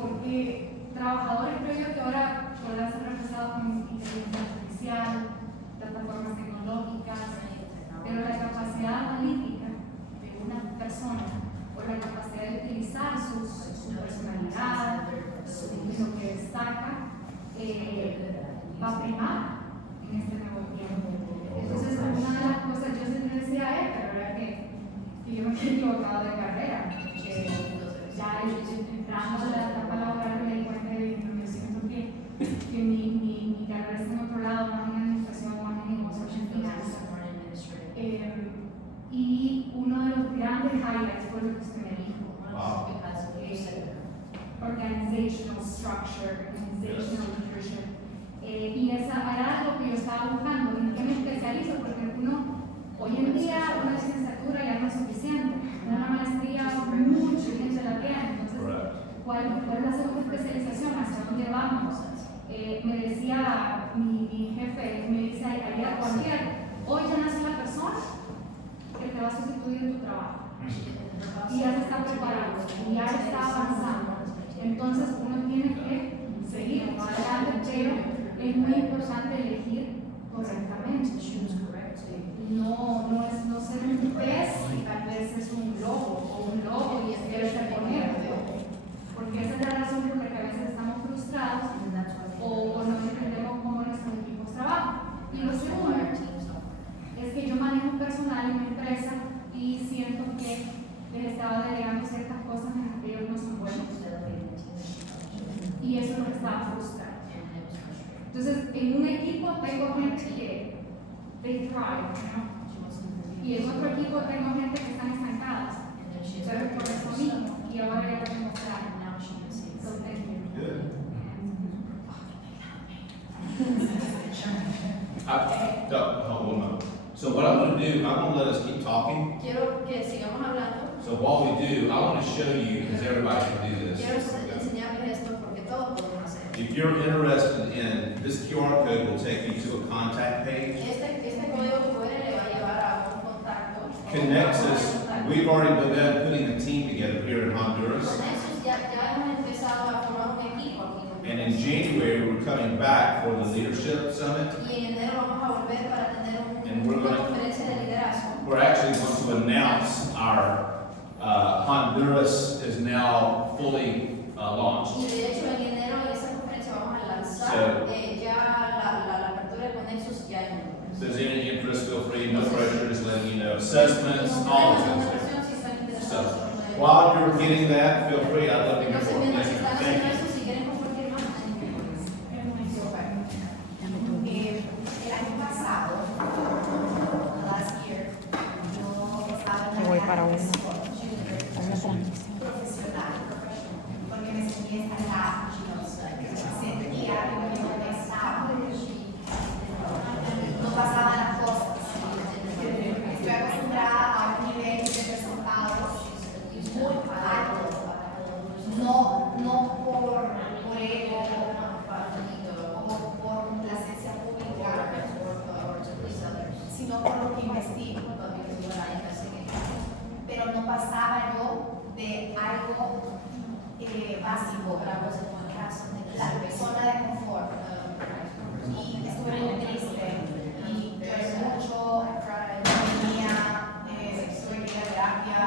Porque trabajadores creo yo que ahora podrán ser reemplazados con inteligencia artificial, plataformas tecnológicas, pero la capacidad analítica de una persona o la capacidad de utilizar su personalidad, lo que destaca, va a primar en este nuevo tiempo. Entonces, una de las cosas, yo siempre decía a él, pero era que yo me he equivocado de carrera, que ya entrando en la etapa laboral me di cuenta de que yo siento que mi carrera está en otro lado, más en administración, más en negocios, en finanzas. Y uno de los grandes highlights fue lo que usted me dijo. Wow. Organizational structure, organizational leadership. Y esa era lo que yo estaba buscando, en qué me especializo, porque hoy en día una licenciatura ya no es suficiente, una maestría mucha gente la tiene, entonces ¿cuál es la segunda especialización? ¿Hacia dónde vamos? Me decía mi jefe, me dice ayuda, cualquier, hoy ya nació la persona que te va a sustituir en tu trabajo y ya se está preparando y ya está avanzando, entonces uno tiene que seguir adelante, pero es muy importante elegir correctamente. No ser un pez y tal vez es un lobo o un lobo y quieres poner, porque esa es la razón por la que a veces estamos frustrados o no entendemos cómo nuestros equipos trabajan. Y lo segundo es que yo manejo personal en mi empresa y siento que les estaba delegando ciertas cosas en las que ellos no son buenos y eso es lo que estaba frustrado. Entonces, en un equipo tengo gente que they thrive, ¿no? Y en otro equipo tengo gente que están estancadas. Entonces, por eso mismo, y ahora ya lo tengo claro. So, thank you. Good. Hold on. So what I'm going to do, I'm going to let us keep talking. Quiero que sigamos hablando. So while we do, I want to show you, because everybody can do this. Quiero enseñarles esto porque todos podemos hacer. If you're interested in, this QR code will take you to a contact page. Este código QR le va a llevar a un contacto. Connexus, we've already begun putting a team together here in Honduras. Connexus ya hemos empezado a formar un equipo aquí. And in January, we're coming back for the Leadership Summit. Y en enero vamos a volver para tener And we're una going to, conferencia de liderazgo. we're actually going to announce our Honduras is now fully launched. Y de hecho en enero en esa conferencia vamos a lanzar ya la apertura de Connexus ya en enero. If there's any interest, feel free, no pressure, just letting you know. Assessments, all of those things. So while you're getting that, feel free, I'd love to hear more. Thank you. Thank you. El año pasado, last year, yo estaba en Me voy para una uno. profesional, porque me sentía estancada, sentía que yo estaba, no pasaban las cosas. Estoy acostumbrada a un nivel de resultados muy alto, no por ego o por complacencia pública, sino por lo que investigo. Pero no pasaba yo de algo básico, la zona de confort. Y estuve muy triste y lloré mucho, tenía, tuve que ir a terapia,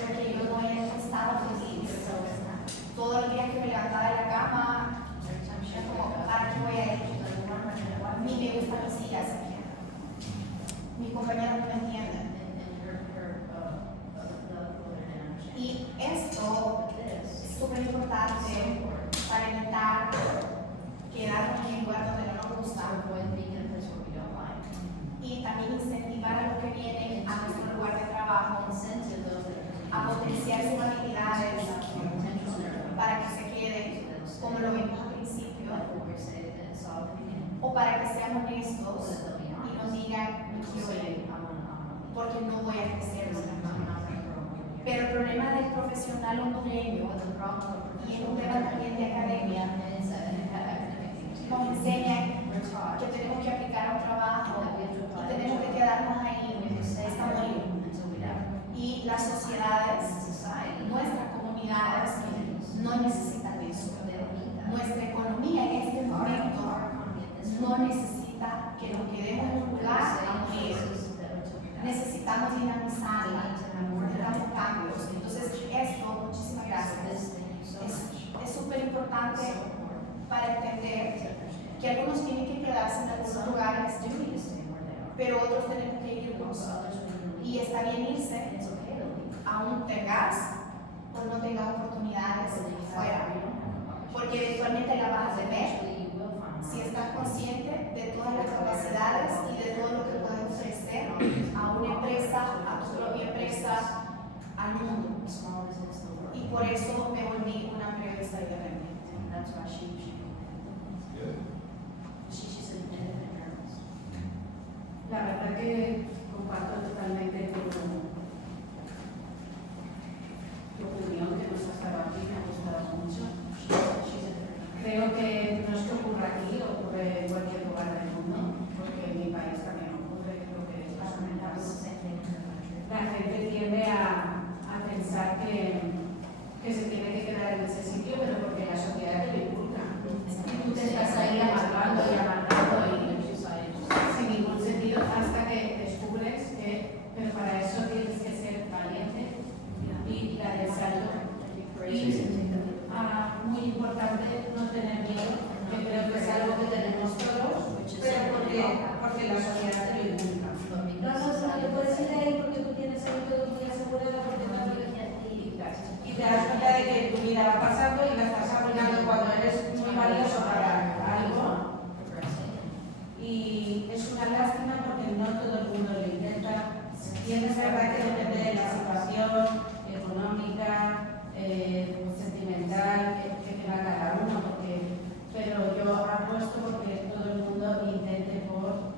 porque yo no estaba feliz. Todos los días que me levantaba de la cama, era como, ¿para qué voy a ir? Ni me gustan los días aquí. Mis compañeros no me entienden. Y esto es súper súper importante para evitar quedarnos en el lugar donde no nos gusta. Y también incentivar a los que vienen a nuestro lugar de trabajo a potenciar sus habilidades para que se queden, como lo vimos al principio, o para que sean honestos y nos digan, no quiero ir, porque no voy a crecer. Pero el problema del profesional hondureño, y es un tema también de academia, nos enseña que tenemos que aplicar a un trabajo y tenemos que quedarnos ahí hasta morir. Y las sociedades, nuestras comunidades, no necesitan eso. Nuestra economía en este momento no necesita que nos quedemos en un lugar a morir. Necesitamos dinamizarla, necesitamos cambios. Entonces, esto, muchísimas gracias, es súper importante para entender que algunos tienen que quedarse en algunos lugares, pero otros tenemos que irnos. Y está bien irse, aún tengas o no tengas oportunidades fuera, porque eventualmente la vas a tener si estás consciente de todas las capacidades y de todo lo que puedes ofrecer a una empresa, a tu propia empresa, al mundo. Y por eso me volví una periodista de herramienta. La verdad que comparto totalmente tu opinión, que nos has dado aquí, me ha gustado mucho. Creo que no es que ocurra aquí, ocurre en cualquier lugar del mundo, porque en mi país también ocurre, creo que es más lamentable. La gente tiende a pensar que se tiene que quedar en ese sitio, pero porque la sociedad te lo inculca. Y tú te estás ahí amargando y sin ningún sentido hasta que descubres que, pero para eso tienes que ser valiente y dar el salto. Muy importante no tener miedo, que creo que es algo que tenemos todos, pero porque la sociedad te lo inculca. No te puedes ir ahí porque tú tienes algo todo muy asegurado, porque y te das cuenta de que tu vida va pasando y la estás arruinando cuando eres muy valioso para algo. Y es una lástima porque no todo el mundo lo intenta. Y es verdad que depende de la situación económica, sentimental que tenga cada uno, pero yo apuesto porque todo el mundo intente por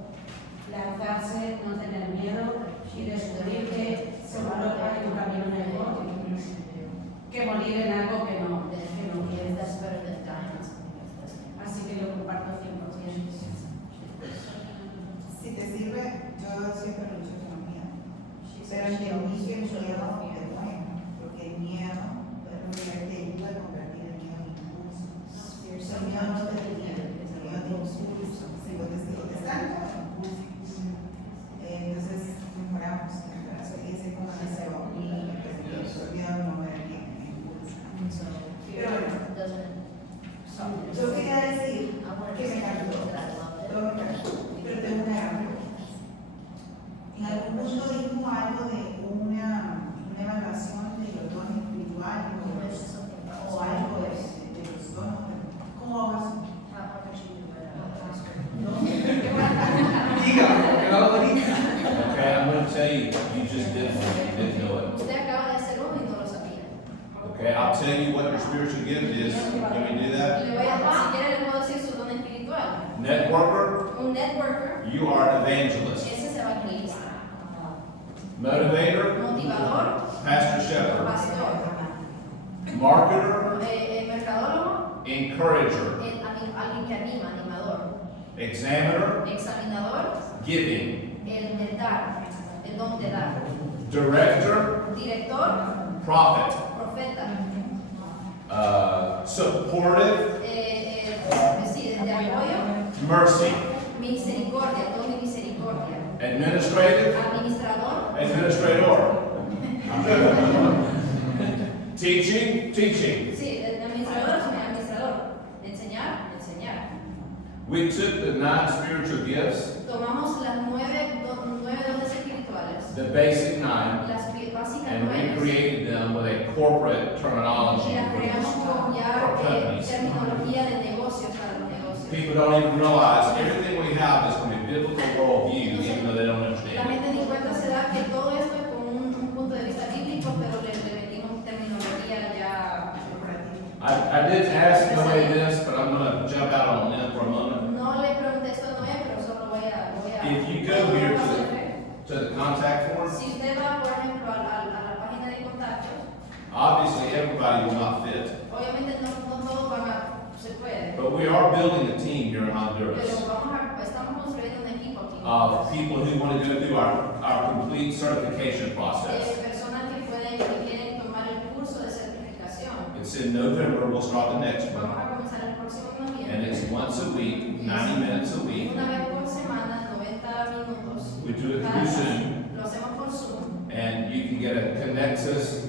lanzarse, no tener miedo y descubrir que seguro hay un camino mejor que morir en algo que no quieres. Así que lo comparto 100%. Si te sirve, yo siempre lucho con lo mío. Pero entendí que el miedo es bueno, porque el miedo te ayuda a convertir el miedo en impulso. El miedo no te detiene, el miedo te impulsa. Si vos te estanco, entonces mejoramos. Ese es como deseo y el miedo no me detiene, me impulsa. Pero bueno, yo quería decir que me encantó, todo me encantó, pero tengo una gran pregunta. En algún punto dijimos algo de una evaluación de los dones espirituales o algo de los dones. ¿Cómo va a ser? Diga, que va bonita. Okay, I'm going to tell you, you just didn't know it. Usted acaba de hacer uno y no lo sabía. Okay, I'll tell you what your spiritual gift is. Can we do that? Le voy a, si quiere le puedo decir su don espiritual. Networker, Un networker, you are evangelist. ese es evangelista. Motivator, Motivador, Pastor Shepherd. pastor. Marketer, Mercadólogo, encourager. alguien que anima, animador. Examiner, Examinador, giving. el de dar, el don de dar. Director, Director, prophet. profeta. Supportive, Sí, de apoyo. mercy. Misericordia, don de misericordia. Administrative, Administrador, administrador. Teaching, sí, el administrador es un administrador. Enseñar. We took the 9 spiritual gifts, Tomamos las 9 dones espirituales, the basic 9, las básicas and 9, recreated them with a corporate terminology Y las creamos con ya for companies. terminología de negocios para los negocios. People don't even realize everything we have is from a biblical worldview, even though they don't La understand gente it. ni cuenta se da que todo esto es con un punto de vista bíblico, pero le metimos terminología ya I did ask Noé this, but I'm going to jump out on them for a moment. no le pregunté esto a Noé, pero solo voy a If you go here to the contact form, si usted va, por ejemplo, a la página de contactos, obviously everybody will not fit. obviamente no todos van a, se puede, But we are building a team here in pero Honduras estamos construyendo un equipo aquí. of people who want to go through our complete certification process. Personas que quieren tomar el curso de certificación. It's in November, we'll start the next Vamos one. a comenzar el próximo noviembre. And it's once a week, 90 minutes a week. Una vez por semana, 90 minutos. We do it through Zoom. Lo hacemos por Zoom. And you can get a Connexus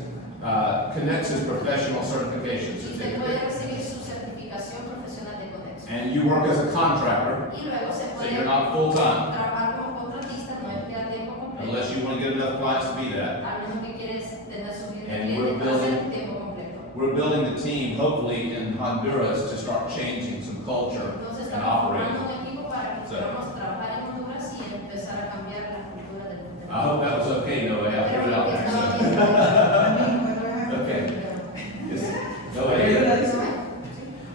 professional certification Y usted puede certificate. recibir su certificación profesional de Connexus. And you work as a contractor, Y luego se so puede you're not full-time, trabajar como contratista, no es a tiempo completo. unless you want to get enough clients to be that. A menos que quieres tener suficiente And we're cliente para hacer building- tiempo completo. We're building the team, hopefully, in Honduras to start changing some culture Entonces and estamos operating. formando un equipo para que So- podamos trabajar en Honduras y empezar a cambiar la cultura del mundo. I hope that was okay, Noé, I threw it out there. So. Okay. Yes. Go ahead.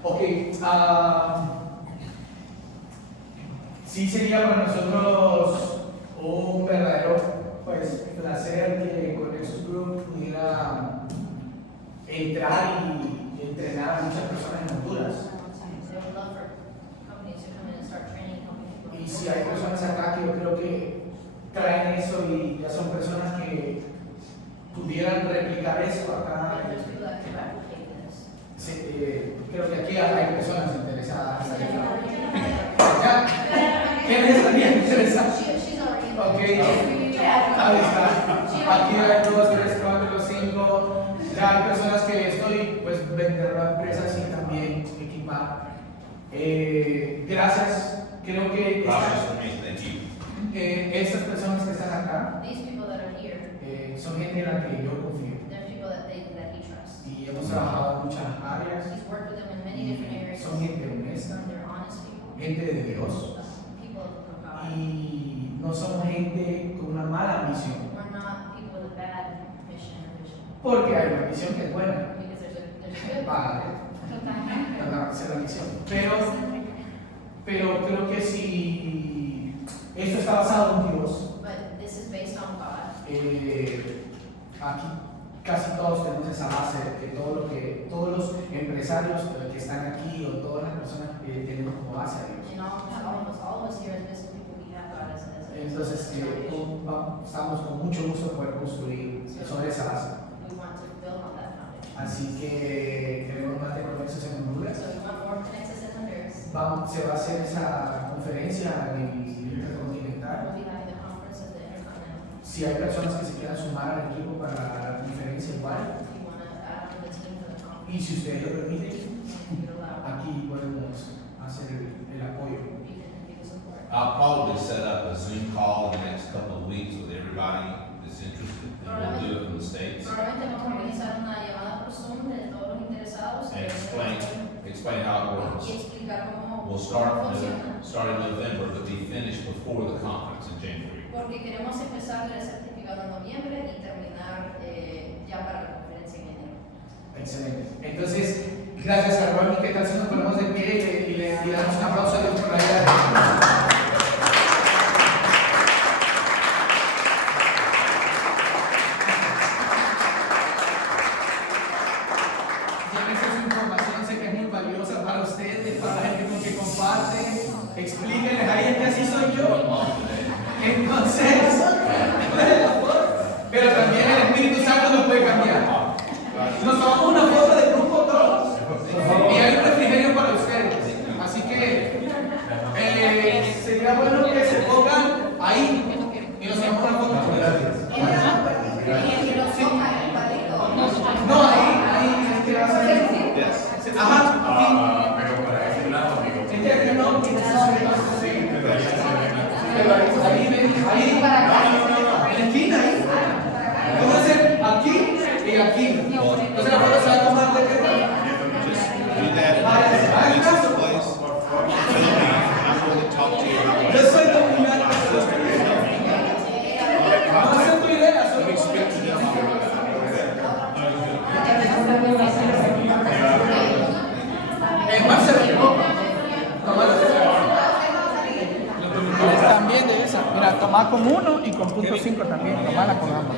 Ok, sí sería para nosotros un verdadero pues, placer que Connexus Group pudiera entrar y entrenar a muchas personas en Honduras. They would love for companies to come in and start training companies. Y si hay personas acá que yo creo que traen eso y ya son personas que pudieran replicar eso acá. There's people that can replicate this. Sí, creo que aquí hay personas interesadas. ¿Ya? ¿Quién es alguien interesado? She's already. Ok, ahí está. Aquí hay 2, 3, 4, 5. Ya hay personas que estoy pues vendiendo a empresas y también equipar. Gracias. Creo que Gracias for me, thank you. estas personas que están acá These people that are here, son gente en la que yo confío. they're people that he trusts. Y hemos trabajado en muchas áreas. He's worked with them in many different areas. Son gente honesta, They're honest people. gente de Dios. People of God. Y no somos gente con una mala misión. We're not people with a bad mission or vision. Porque hay una misión que es buena. Because there's a good. Padre, Totalmente. esa es la misión. Pero creo que si esto está basado en Dios, But this is based on God. aquí casi todos tenemos esa base de que todos los empresarios que están aquí o todas las personas tenemos como base a Dios. And all of us here as business people, we have God as Entonces estamos con mucho gusto de poder construir sobre esa base. we want to build on that foundation. Así que queremos más de Connexus en Honduras. So we want more Connexus in Honduras. Se va a hacer esa conferencia en el Intercontinental. We'll be having a conference at the Intercontinental. Si hay personas que se quieran sumar al equipo para la conferencia igual, If you want to add on the team for the conference, y si ustedes lo permiten, if you're allowed, aquí podemos hacer el apoyo. you can support. I'll probably set up a Zoom call in the next couple of weeks with everybody that's interested, and we'll do it from the States. Probablemente vamos a organizar una llamada por Zoom de todos los interesados And explain how it works. y explicar cómo We'll start funciona. in November, but be finished before the conference in January. Porque queremos empezar el certificado en noviembre y terminar ya para la conferencia en enero. Excelente. Entonces, gracias a Rodney. ¿Qué tal si nos ponemos de pie y le damos un aplauso a Dios por la vida? Para ustedes, para la gente con que comparte, explíquenles a ellos que así soy yo. Entonces, pero también el Espíritu Santo nos puede cambiar. Nos tomamos una foto del grupo todos y hay un refrigerio para ustedes. Así que Entonces la foto se va a tomar de qué tema. Just do that in places, place. Talk to you about Yo soy dominante. No sé tu idea, soy Marcelo, También de esa. Mira, tomar con 1 y con punto 5 también. Tomarla con ambas.